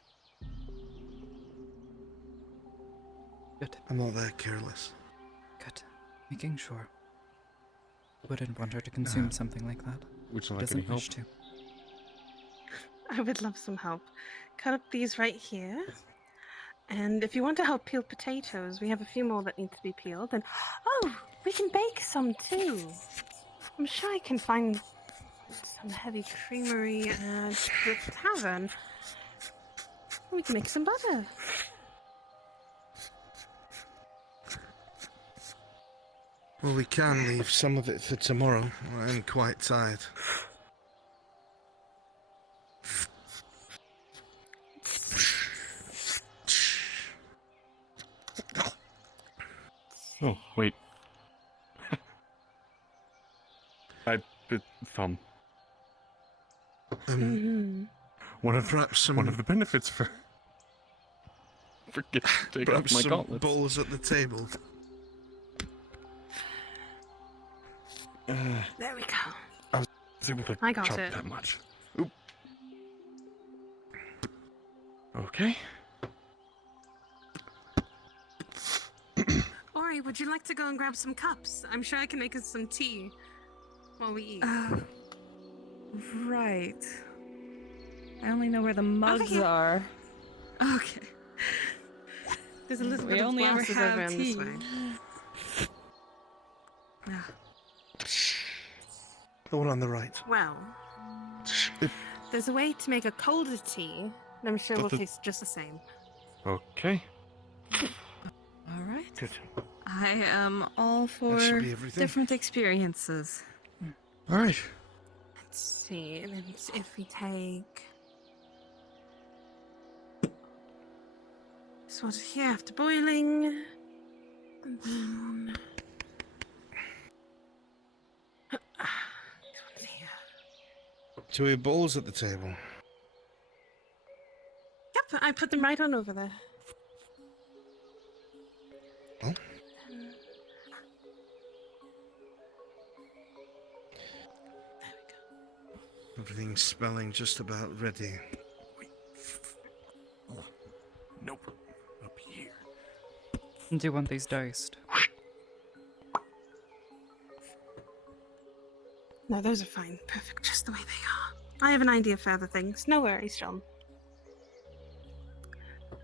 Good. I'm not that careless. Good. Making sure. Wouldn't want her to consume something like that. Would you like Doesn't any help? wish to. I would love some help. Cut up these right here. And if you want to help peel potatoes, we have a few more that need to be peeled. And oh, we can bake some too. I'm sure I can find some heavy creamery at the tavern. We can make some butter. Well, we can leave some of it for tomorrow. I'm quite tired. Oh, wait. I bit thumb. One of the benefits for getting to take off perhaps my some gauntlets. bowls at the table. There we go. I was able to I got chop it. that much. Oop. Okay. Ori, would you like to go and grab some cups? I'm sure I can make us some tea while we eat. Right. I only know where the mugs here. are. Okay. There's a little We bit of only ever glasses have over on this tea. way. The one on the right. Well, there's a way to make a colder tea, and I'm sure will taste just the same. Okay. All right. Good. I am all for That should be everything. different experiences. All right. Let's see, and then if we take this water here after boiling. And then... Do we have bowls at the table? Yep, I put them right on over there. Oh. Everything's smelling just about ready. Oh, nope. Up here. Do you want these diced? No, those are fine. Perfect, just the way they are. I have an idea for other things. No worries, John.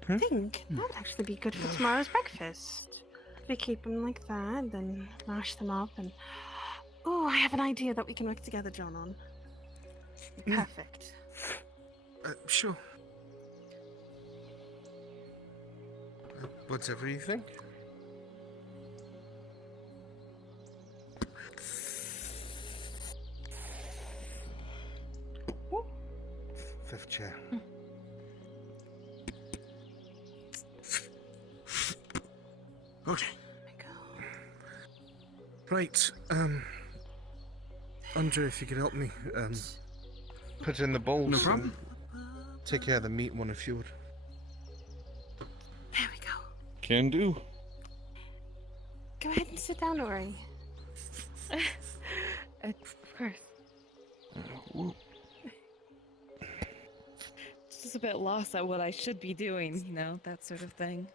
I think that would actually be good for tomorrow's breakfast. We keep them like that, then mash them up, and... Oh, I have an idea that we can work together, John, on. Perfect. Sure. Whatever you think. Fifth chair. Okay. Right, Andre, if you could help me, put it in the bowls. No problem. Take care of the meat one if you would. There we go. Can do. Go ahead and sit down, Ori. Of course. Just a bit lost at what I should be doing, you know, that sort of thing.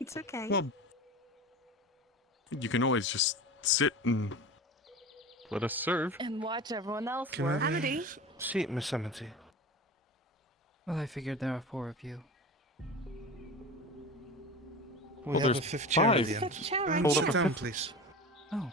It's okay. Well, you can always just sit and let us serve. And watch everyone else Can work. I Amity? seat, Miss Amity? Well, I figured there are 4 of you. We have a fifth chair at the end. Fifth chair, right? Hold up, sit down, please. Oh.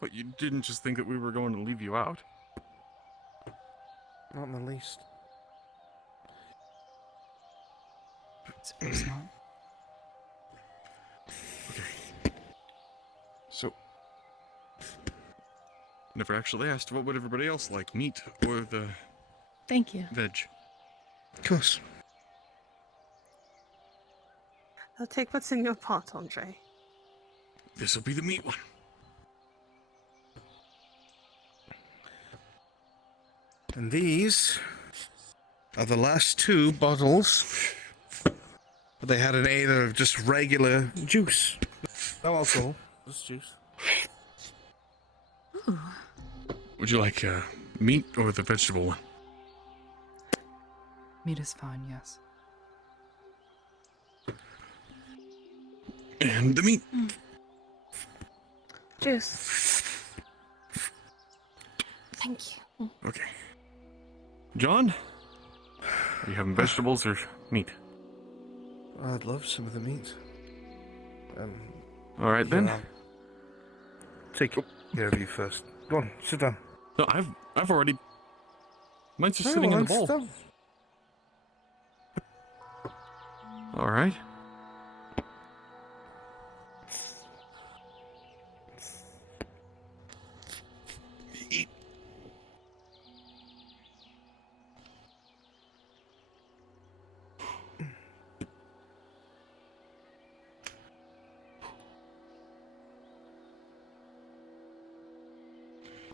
But you didn't just think that we were going to leave you out. Not in the least. Suppose not. Okay. So, never actually asked what would everybody else like, meat or the Thank you. veg? Of course. I'll take what's in your pot, Andre. This will be the meat one. And these are the last 2 bottles. But they had an Aether of just regular juice. No alcohol, just juice. Ooh. Would you like meat or the vegetable one? Meat is fine, yes. And the meat. Juice. Thank you. Okay. John? Are you having vegetables or meat? I'd love some of the meat. All right then. I'll take care of you first. Go on, sit down. No, I've already. Mine's just Very sitting well, in the bowl. sit down. All right. Eat.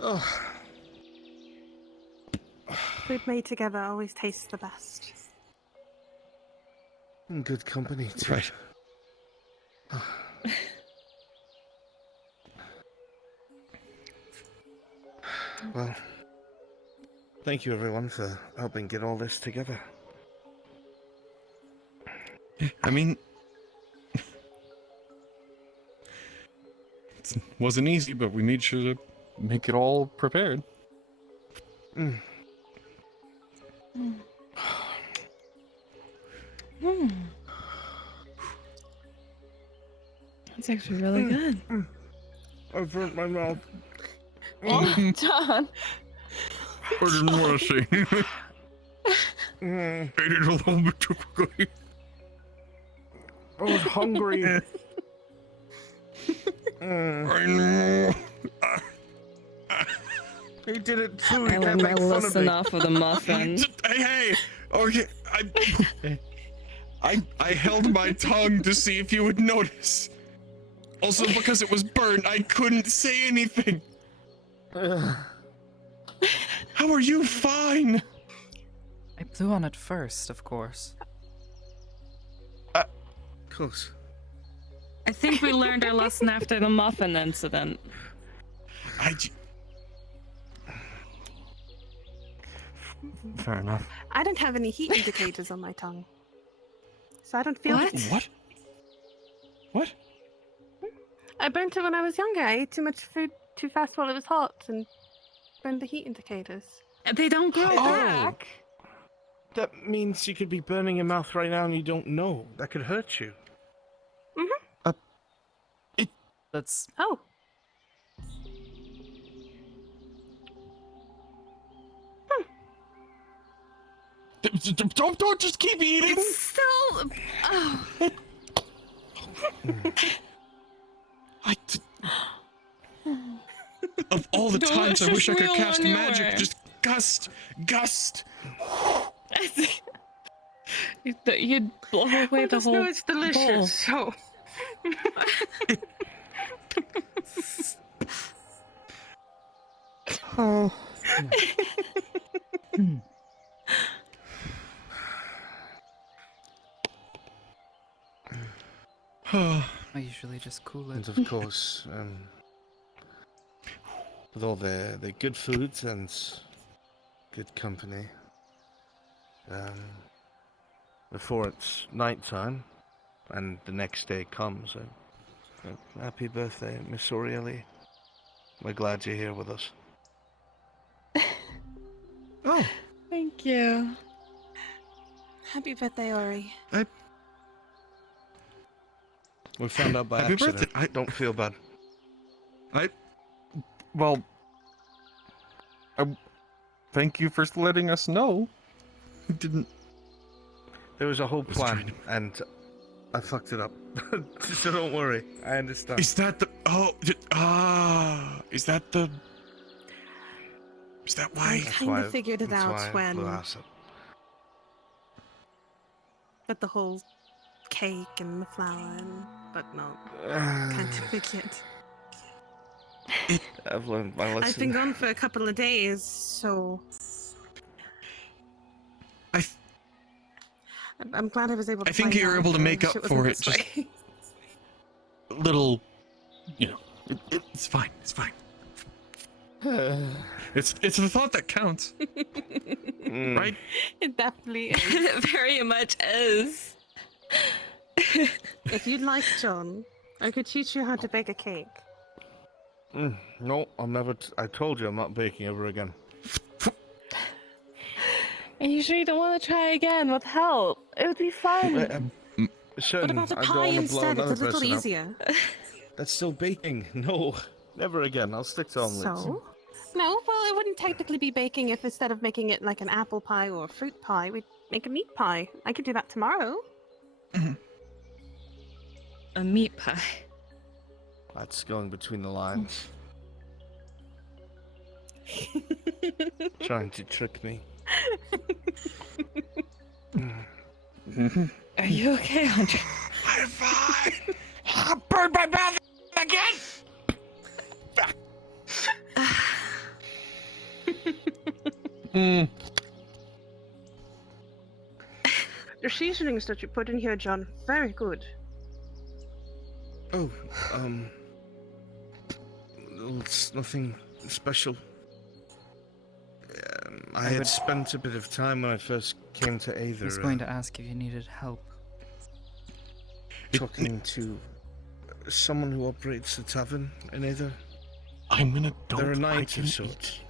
Oh. Food made together always tastes the best. In good company, too. Right. Well, thank you everyone for helping get all this together. I mean, it wasn't easy, but we made sure to make it all prepared. Mm. That's actually really good. I burnt my mouth. Oh, John. I didn't want to say anything. I ate it a little bit too quickly. I was hungry. I know. He did it too. I learned my lesson off of the muffin. Hey! Okay, I held my tongue to see if you would notice. Also, because it was burnt, I couldn't say anything. How are you fine? I blew on it first, of course. Close. I think we learned our lesson after the muffin incident. Fair enough. I don't have any heat indicators on my tongue, so I don't feel What? it. What? I burnt it when I was younger. I ate too much food too fast while it was hot and burned the heat indicators. They don't grow back. That means you could be burning your mouth right now and you don't know. That could hurt you. That's... Oh. Don't just keep eating. It's still. Oh. Of all the Don't times I wish I could squeal cast on your magic, way. just gust. You'd blow away the just whole know it's delicious. So. Oh. I usually just cool it. And of course, with all the good foods and good company, before it's nighttime and the next day comes, happy birthday, Miss Aureli. We're glad you're here with us. Oh. Thank you. Happy birthday, Ori. We found out by Happy accident. birthday. I don't feel bad. Well, thank you for letting us know. We didn't. There was a whole plan, and I fucked it up. So don't worry. I understand. Is that the? Oh, is that the? Is that why? I kind of figured it out when. With the whole cake and the flour, but no, kind of figured. I've learned my lesson. I've been gone for a couple of days, so. I'm glad I was able to. I think you're able to make up for it. Just little, it's fine. It's fine. It's the thought that counts, right? It definitely is. It very much is. If you'd like, John, I could teach you how to bake a cake. No, I'm never. I told you I'm not baking ever again. Are you sure you don't want to try again with help? It would be fun. What about a pie instead? It's a little easier. That's still baking. No, never again. I'll stick to omelets. So? No, well, it wouldn't technically be baking if instead of making it like an apple pie or a fruit pie, we'd make a meat pie. I could do that tomorrow. A meat pie. That's going between the lines. Trying to trick me. Are you okay, Andre? I'm fine. I burned my mouth again. The seasonings that you put in here, John, very good. Oh, it's nothing special. I had spent a bit of time when I first came to Aether. I was going to ask if you needed help. Talking to someone who operates the tavern in Aether. I'm an adult. There are knights of sorts.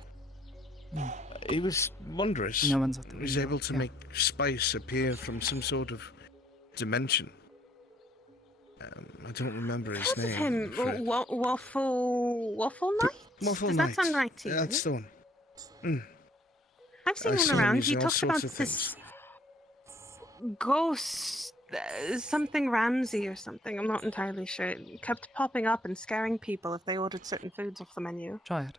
He was wondrous. No one's at the He was able to make spice appear from some sort of dimension. I don't remember his What is name. him? Waffle Knight? Waffle Does Knight. that sound right to you? Yeah, that's the one. I've seen I him saw him around. He using all talks about sorts of this ghost something Ramsey or something. I'm not entirely sure. It kept popping up and scaring people if they ordered certain foods off the menu. Try it.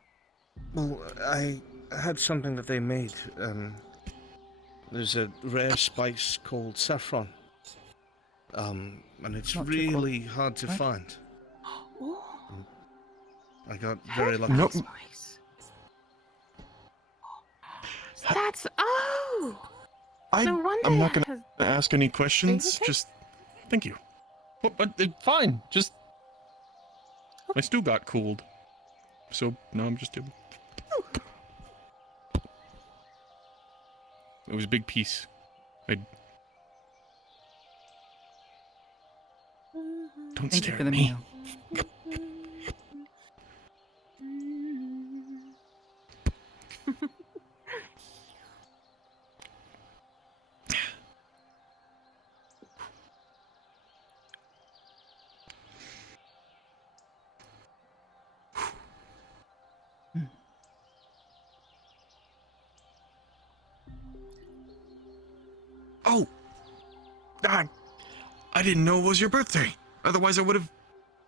Well, I had something that they made. There's a rare spice called saffron. And it's Not too really cold, hard to right? find. Ooh. I got very lucky. Nope. That's no wonder I'm not it gonna has- ask any questions. okay? Just thank you. But fine. Just my stew got cooled, so now I'm just able. It was a big piece. Don't Thank stare you for at the me. meal. Oh, I didn't know it was your birthday. Otherwise, I would have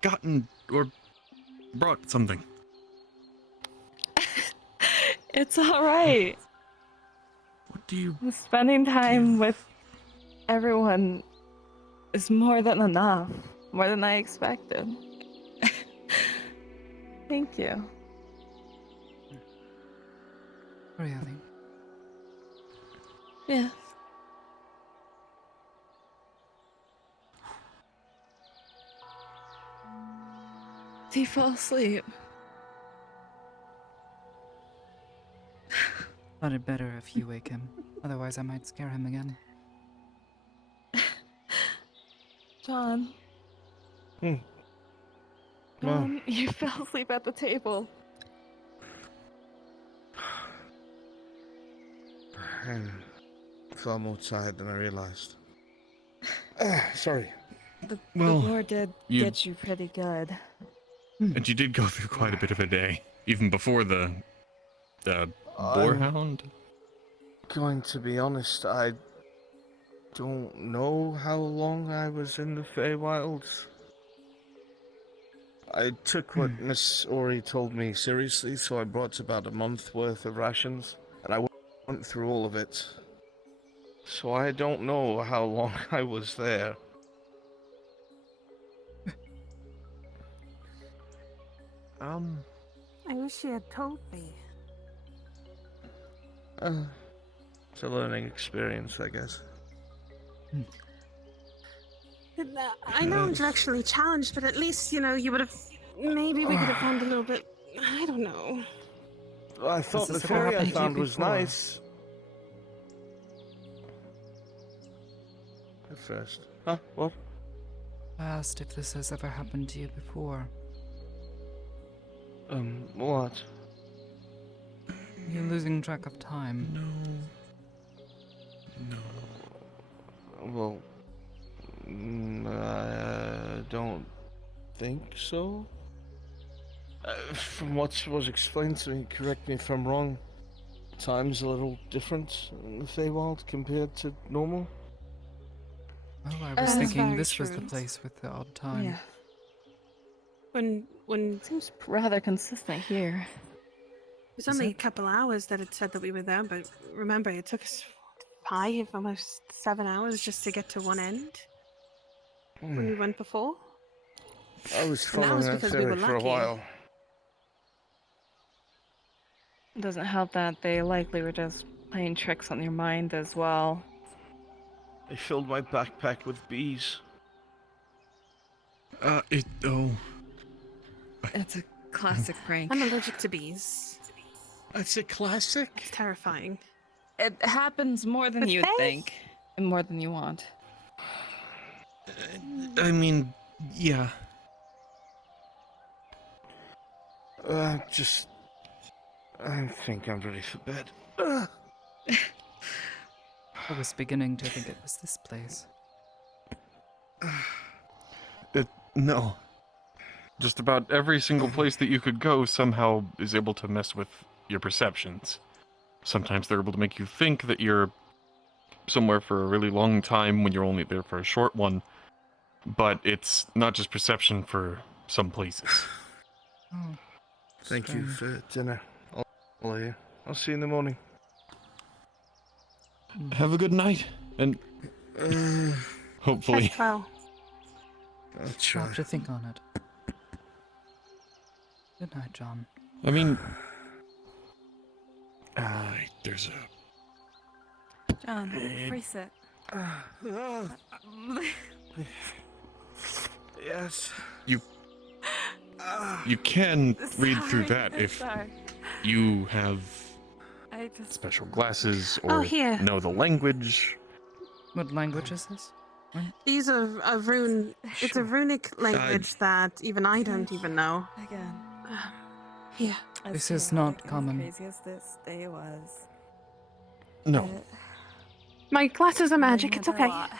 gotten or brought something. It's alright. What do you... Spending time with everyone is more than enough. More than I expected. Thank you. Really? Yeah. Do you fall asleep? Thought it better if you wake him. Otherwise, I might scare him again. John. Hmm. John, you fell asleep at the table. I felt more tired than I realized. Sorry. The Well, war did you- get you pretty good. And you did go through quite a bit of a day, even before the boarhound. Going to be honest, I don't know how long I was in the Feywilds. I took what Miss Ori told me seriously, so I brought about a month worth of rations, and I went through all of it. So I don't know how long I was there. I wish you had told me. It's a learning experience, I guess. I know I'm directionally challenged, but at least, you would have... Maybe we could have found a little bit... I don't know. I thought the this ever fairy I happened to you found was before? nice. At first. Huh? What? I asked if this has ever happened to you before. What? You're losing track of time. No. Well, I don't think so. From what was explained to me, correct me if I'm wrong, time's a little different in the Feywild compared to normal. Oh, I was That's thinking very this was the true. place with the odd time. Yeah. When Seems rather consistent here. it was only a couple hours that it said that we were there, but remember, it took us 5, almost 7 hours just to get to one end when we went before. I was And that following was that because we theory were for a lucky. while. It doesn't help that they likely were just playing tricks on your mind as well. They filled my backpack with bees. It's a classic prank. I'm allergic to bees. That's a classic. It's terrifying. It happens more than With you'd Faye? think, and more than you want. I mean, yeah. I think I'm ready for bed. I was beginning to think it was this place. No. Just about every single place that you could go somehow is able to mess with your perceptions. Sometimes they're able to make you think that you're somewhere for a really long time when you're only there for a short one. But it's not just perception for some places. Oh, Thank you strange. for dinner. I'll see you in the morning. Have a good night, and hopefully. Rest well. I'll I'll try. have to think on it. Good night, John. I mean, there's a. John, brace it. Yes. You can read through that I'm if sorry. you have I just special glasses or Oh, here. know the language. What language is this? These are a rune. It's a runic language that even I don't even know. again. Here. This As is not chaotic and common. Crazy as this day was. No. My glasses are magic. Made It's me okay. a lot.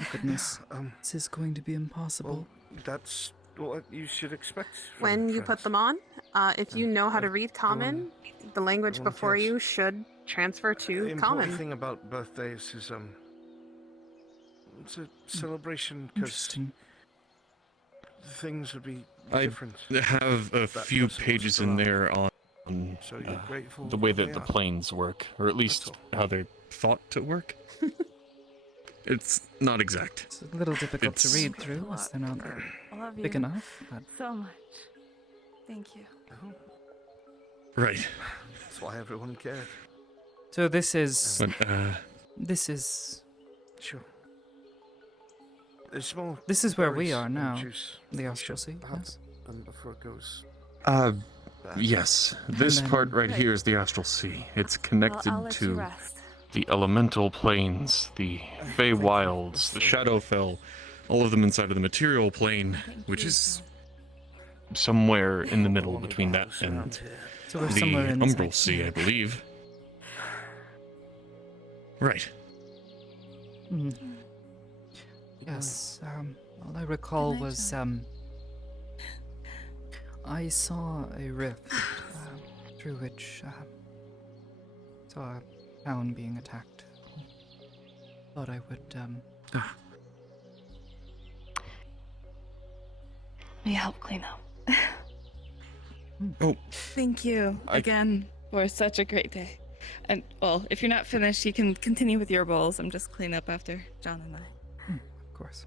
Oh, goodness. This is going to be impossible. That's what you should expect. from When you put friends. them on, if you know how to read Common, the language everyone before cares. you should transfer The to important Common. thing about birthdays is it's a celebration because Interesting. things would be I different. have a That few person pages wasn't in around. there on So you're grateful the way they that the are. planes work, or at least how they're thought to work. It's not exact. It's a little difficult to It's- read through, as they're not I love you big enough. But so much. Thank you. Right. That's why everyone cared. so this is But, this is Sure. There's more. this is where we berries are and now. juice The you Astral should Sea. have Yes. done before it goes. yes. This then- part right Right. here is the Astral Sea. It's connected I'll let you to rest. the elemental planes, the Fey Wilds, the Shadowfell, all of them inside of the material plane, which is somewhere in the middle between that and So we're the somewhere in Umbral Sea, I believe. Right. Hmm. Yes. All I recall was I saw a rift through which saw a town being attacked. Thought I would We help clean up. Oh. Thank you again for such a great day. And, well, if you're not finished, you can continue with your bowls. I'm just cleaning up after John and I. Of course.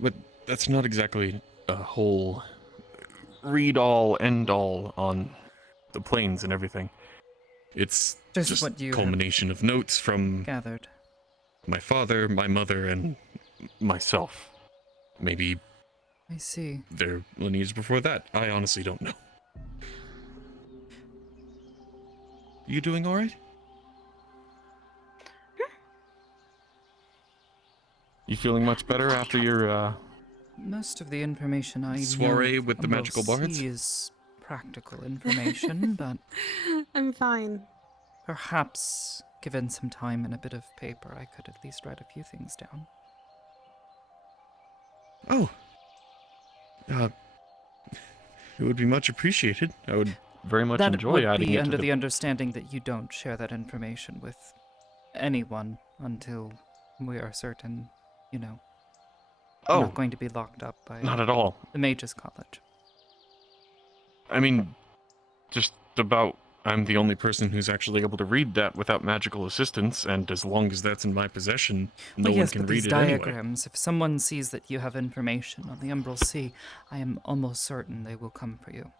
But that's not exactly a whole read-all, end-all on the planes and everything. It's just what you a culmination of notes from gathered. my father, my mother, and myself. Maybe I see. their lineage before that. I honestly don't know. You doing alright? You feeling much better after your Most of the information I soiree know with the Umbral magical bards? Sea is practical information, but I'm fine. perhaps, given some time and a bit of paper, I could at least write a few things down. Oh. It would be much appreciated. I would very much That enjoy would adding be it under to the understanding that you don't share that information with anyone until we are certain, you know, Oh, not going to be locked up by not at all. the Mages College. I mean, just about I'm the only person who's actually able to read that without magical assistance, and as long as that's in my possession, no Well, one yes, can but read these it anyway. diagrams, if someone sees that you have information on the Umbral Sea, I am almost certain they will come for you.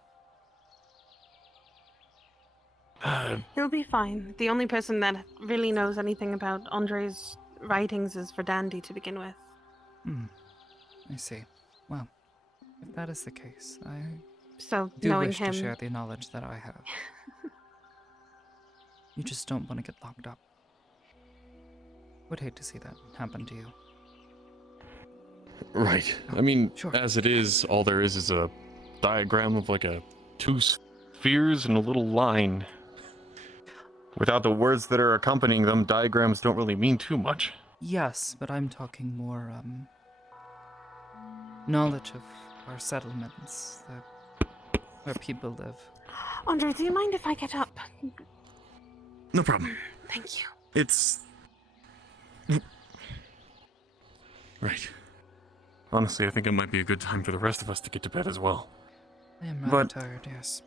He'll be fine. The only person that really knows anything about Andre's writings is Verdandi to begin with. I see. Well, if that is the case, I So, do knowing wish him... to share the knowledge that I have. You just don't want to get locked up. Would hate to see that happen to you. Right. I mean, as it is, all there is a diagram of like two spheres and a little line. Without the words that are accompanying them, diagrams don't really mean too much. Yes, but I'm talking more, knowledge of our settlements, the where people live. Andre, do you mind if I get up? No problem. Thank you. It's... Right. Honestly, I think it might be a good time for the rest of us to get to bed as well. I am rather tired, yes.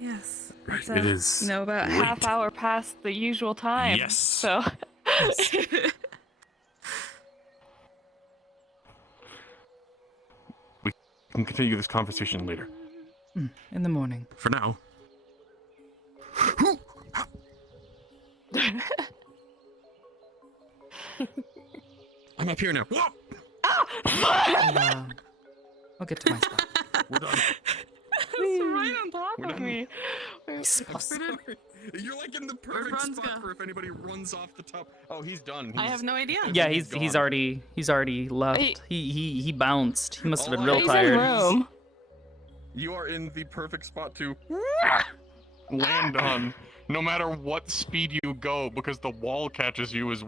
Yes. Right, It's, it is You know, about late. half hour past the usual time. Yes. So. We can continue this conversation later. In the morning. For now. I'm up here now. I'll get to my spot. We're done. It's right on top We're of done. me. I'm sorry. You're like in the perfect spot for if anybody runs off the top. Oh, he's done. I have no idea. Yeah, he's gone. already left. He bounced. He must have been real He's tired. in room. You are in the perfect spot to land on, no matter what speed you go, because the wall catches you as well.